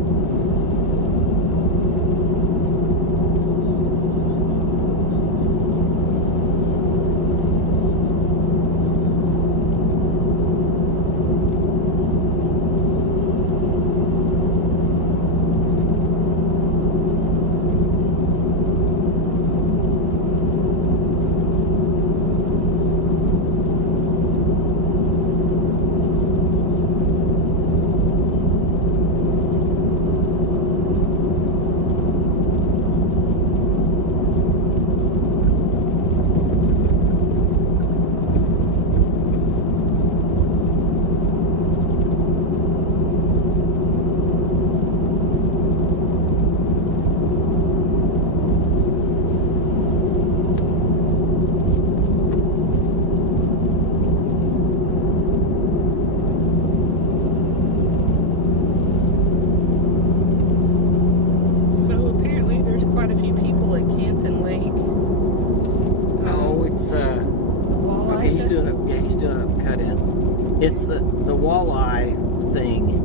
doing it. Yeah, he's doing a cut in. It's the walleye thing.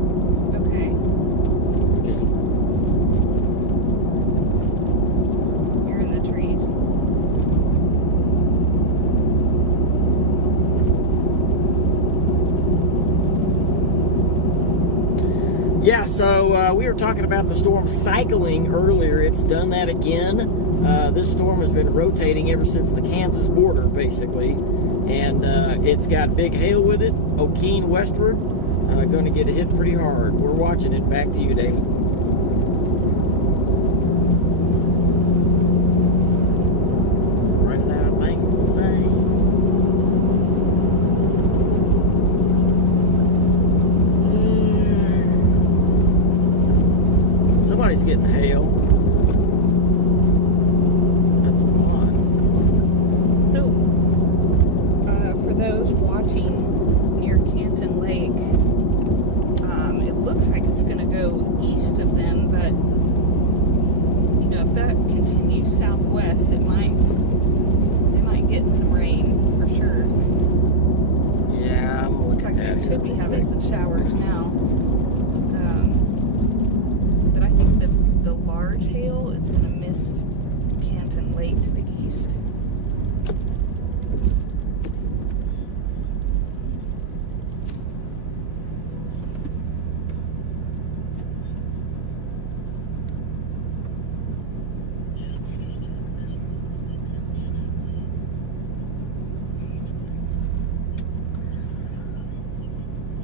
Okay. You're in the trees. Yeah, so we were talking about the storm cycling earlier. It's done that again. This storm has been rotating ever since the Kansas border, basically. And it's got big hail with it, O'Keene westward. Going to get hit pretty hard. We're watching it. Back to you, David. Running out of things to say. Somebody's getting hail. That's fun. So, for those watching near Canton Lake, it looks like it's going to go east of them, but you know, if that continues southwest, they might get some rain for sure. Yeah, I'm Looks like looking at they it. could be having some showers now. But I think the large hail is going to miss Canton Lake to the east.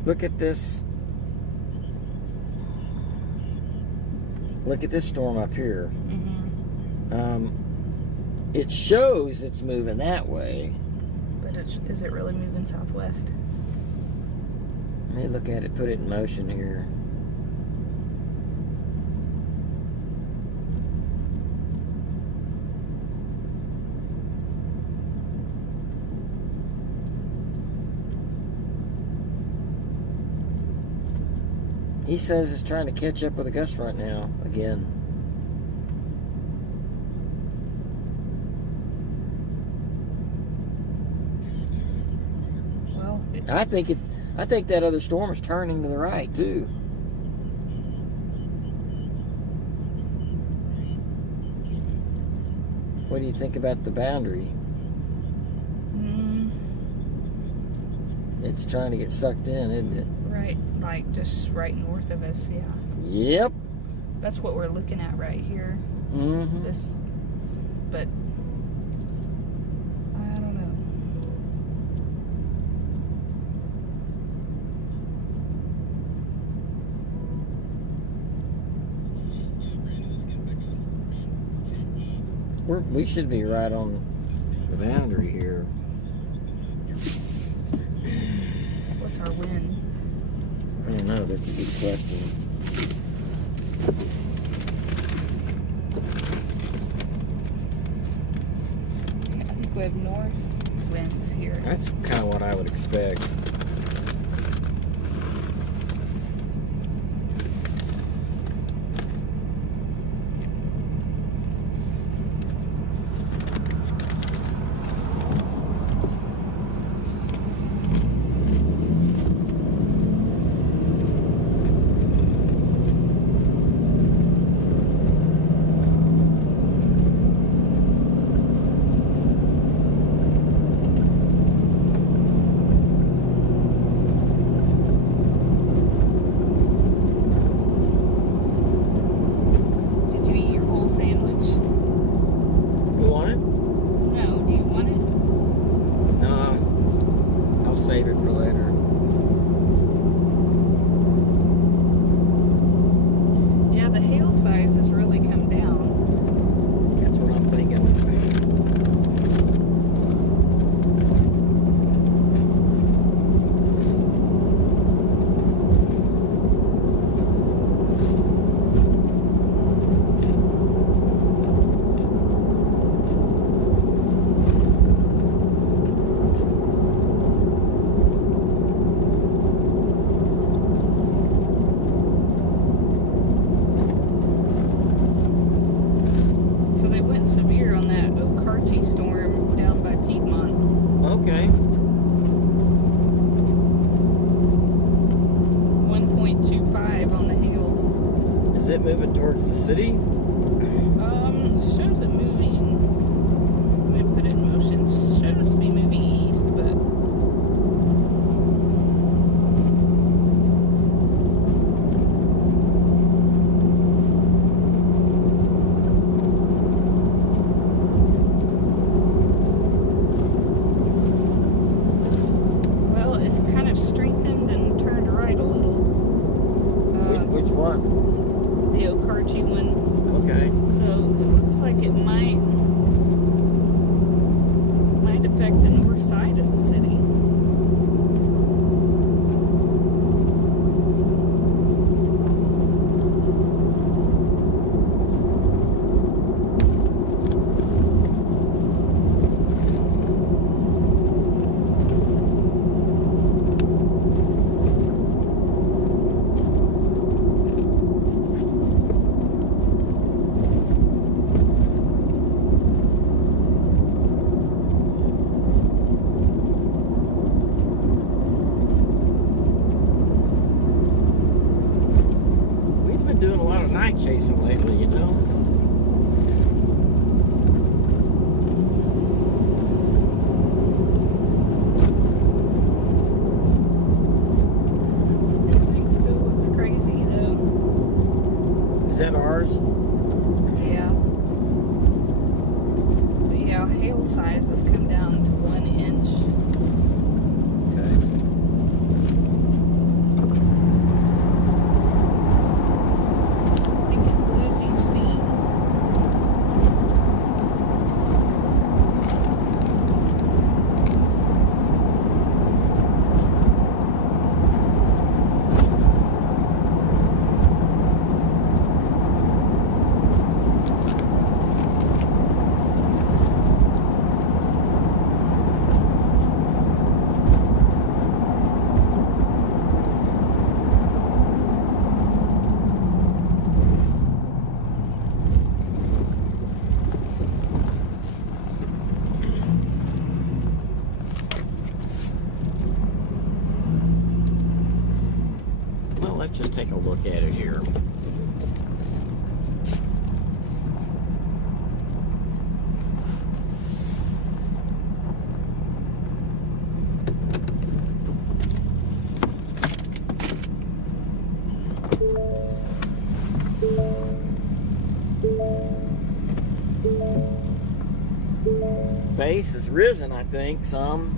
Look at this. Look at this storm up here. Mm-hmm. It shows it's moving that way. But is it really moving southwest? Let me look at it, put it in motion here. He says it's trying to catch up with a gust front now, again. Well, I think that other storm is turning to the right too. What do you think about the boundary? It's trying to get sucked in, isn't it? right, like just right north of us, yeah. Yep. That's what we're looking at right here. Mm-hmm. This, but I don't know. We should be right on the boundary here. What's our wind? I don't know. That's a good question. I think we have north winds here. That's kind of what I would expect. Did you eat your whole sandwich? You want it? No, do you want it? No. I'll save it for later. Yeah, the hail size has really come down. That's what I'm thinking. moving towards the city? Shows it moving. Let me put it in motion. Shows to be moving east, but well, it's kind of strengthened and turned right a little. Which one? The Okarchi one. Okay. So it looks like it might affect the north side of the city. We've been doing a lot of night chasing lately, you know. Everything still looks crazy though. Is that ours? Yeah. But yeah, hail size has come down to 1 inch. Okay. I think it's losing steam. Well, let's just take a look at it here. Base has risen, I think, some.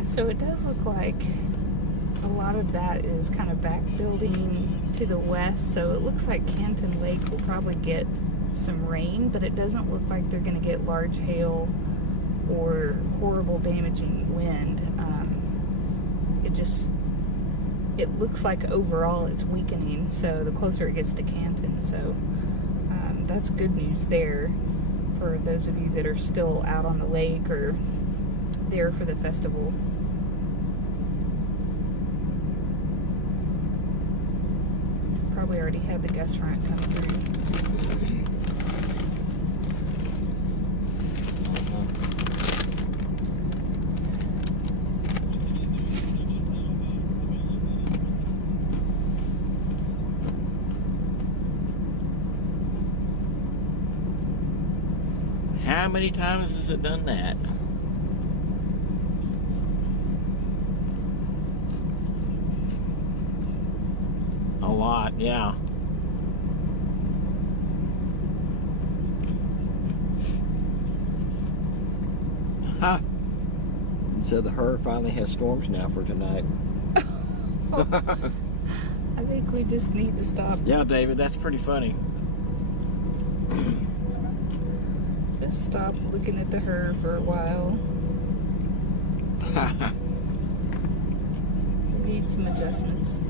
Yeah, so it does look like a lot of that is kind of back building to the west, so it looks like Canton Lake will probably get some rain, but it doesn't look like they're going to get large hail or horrible damaging wind. It looks like overall it's weakening, so the closer it gets to Canton, so that's good news there for those of you that are still out on the lake or there for the festival. Probably already had the gust front come through. How many times has it done that? A lot, yeah. Ha! So the herd finally has storms now for tonight. I think we just need to stop. Yeah, David, that's pretty funny. Just stop looking at the her for a while. We need some adjustments.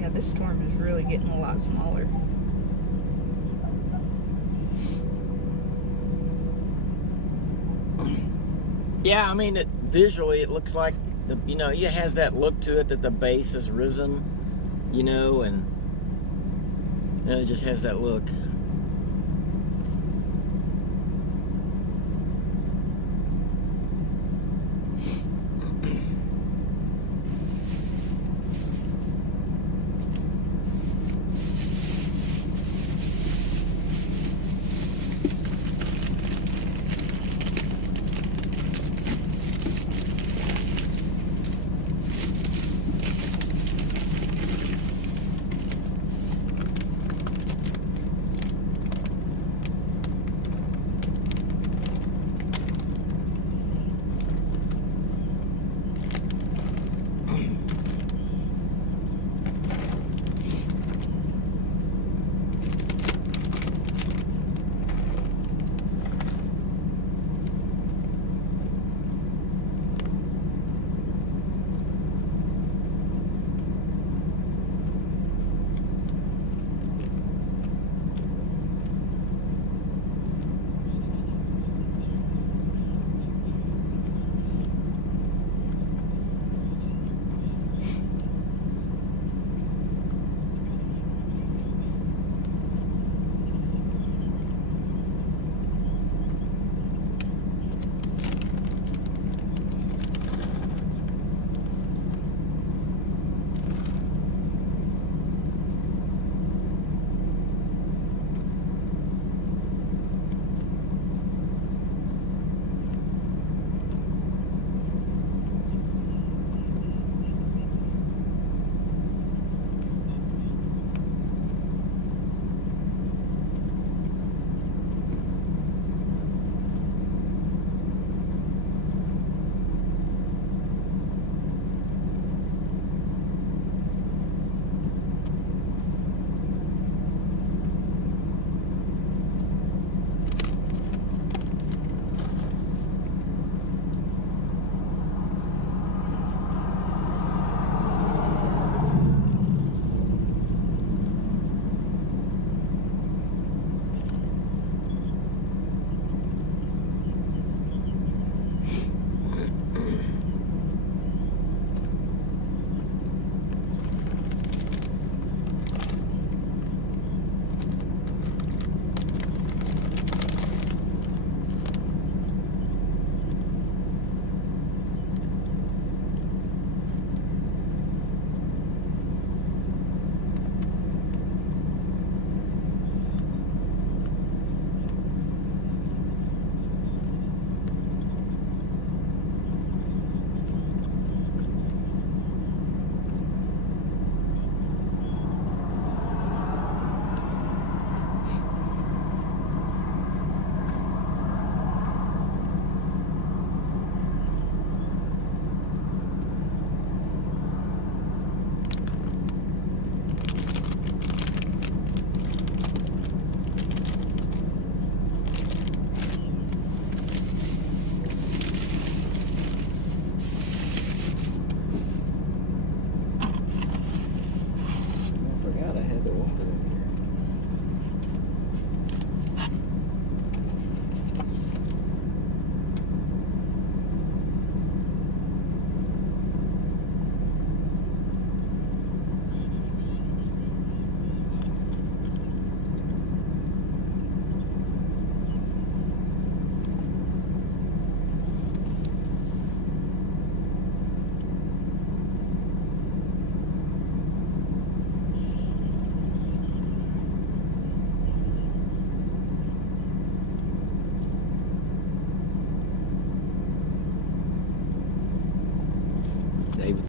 Yeah, this storm is really getting a lot smaller. Yeah, I mean, visually it looks like, it has that look to it that the base has risen, and it just has that look. Okay.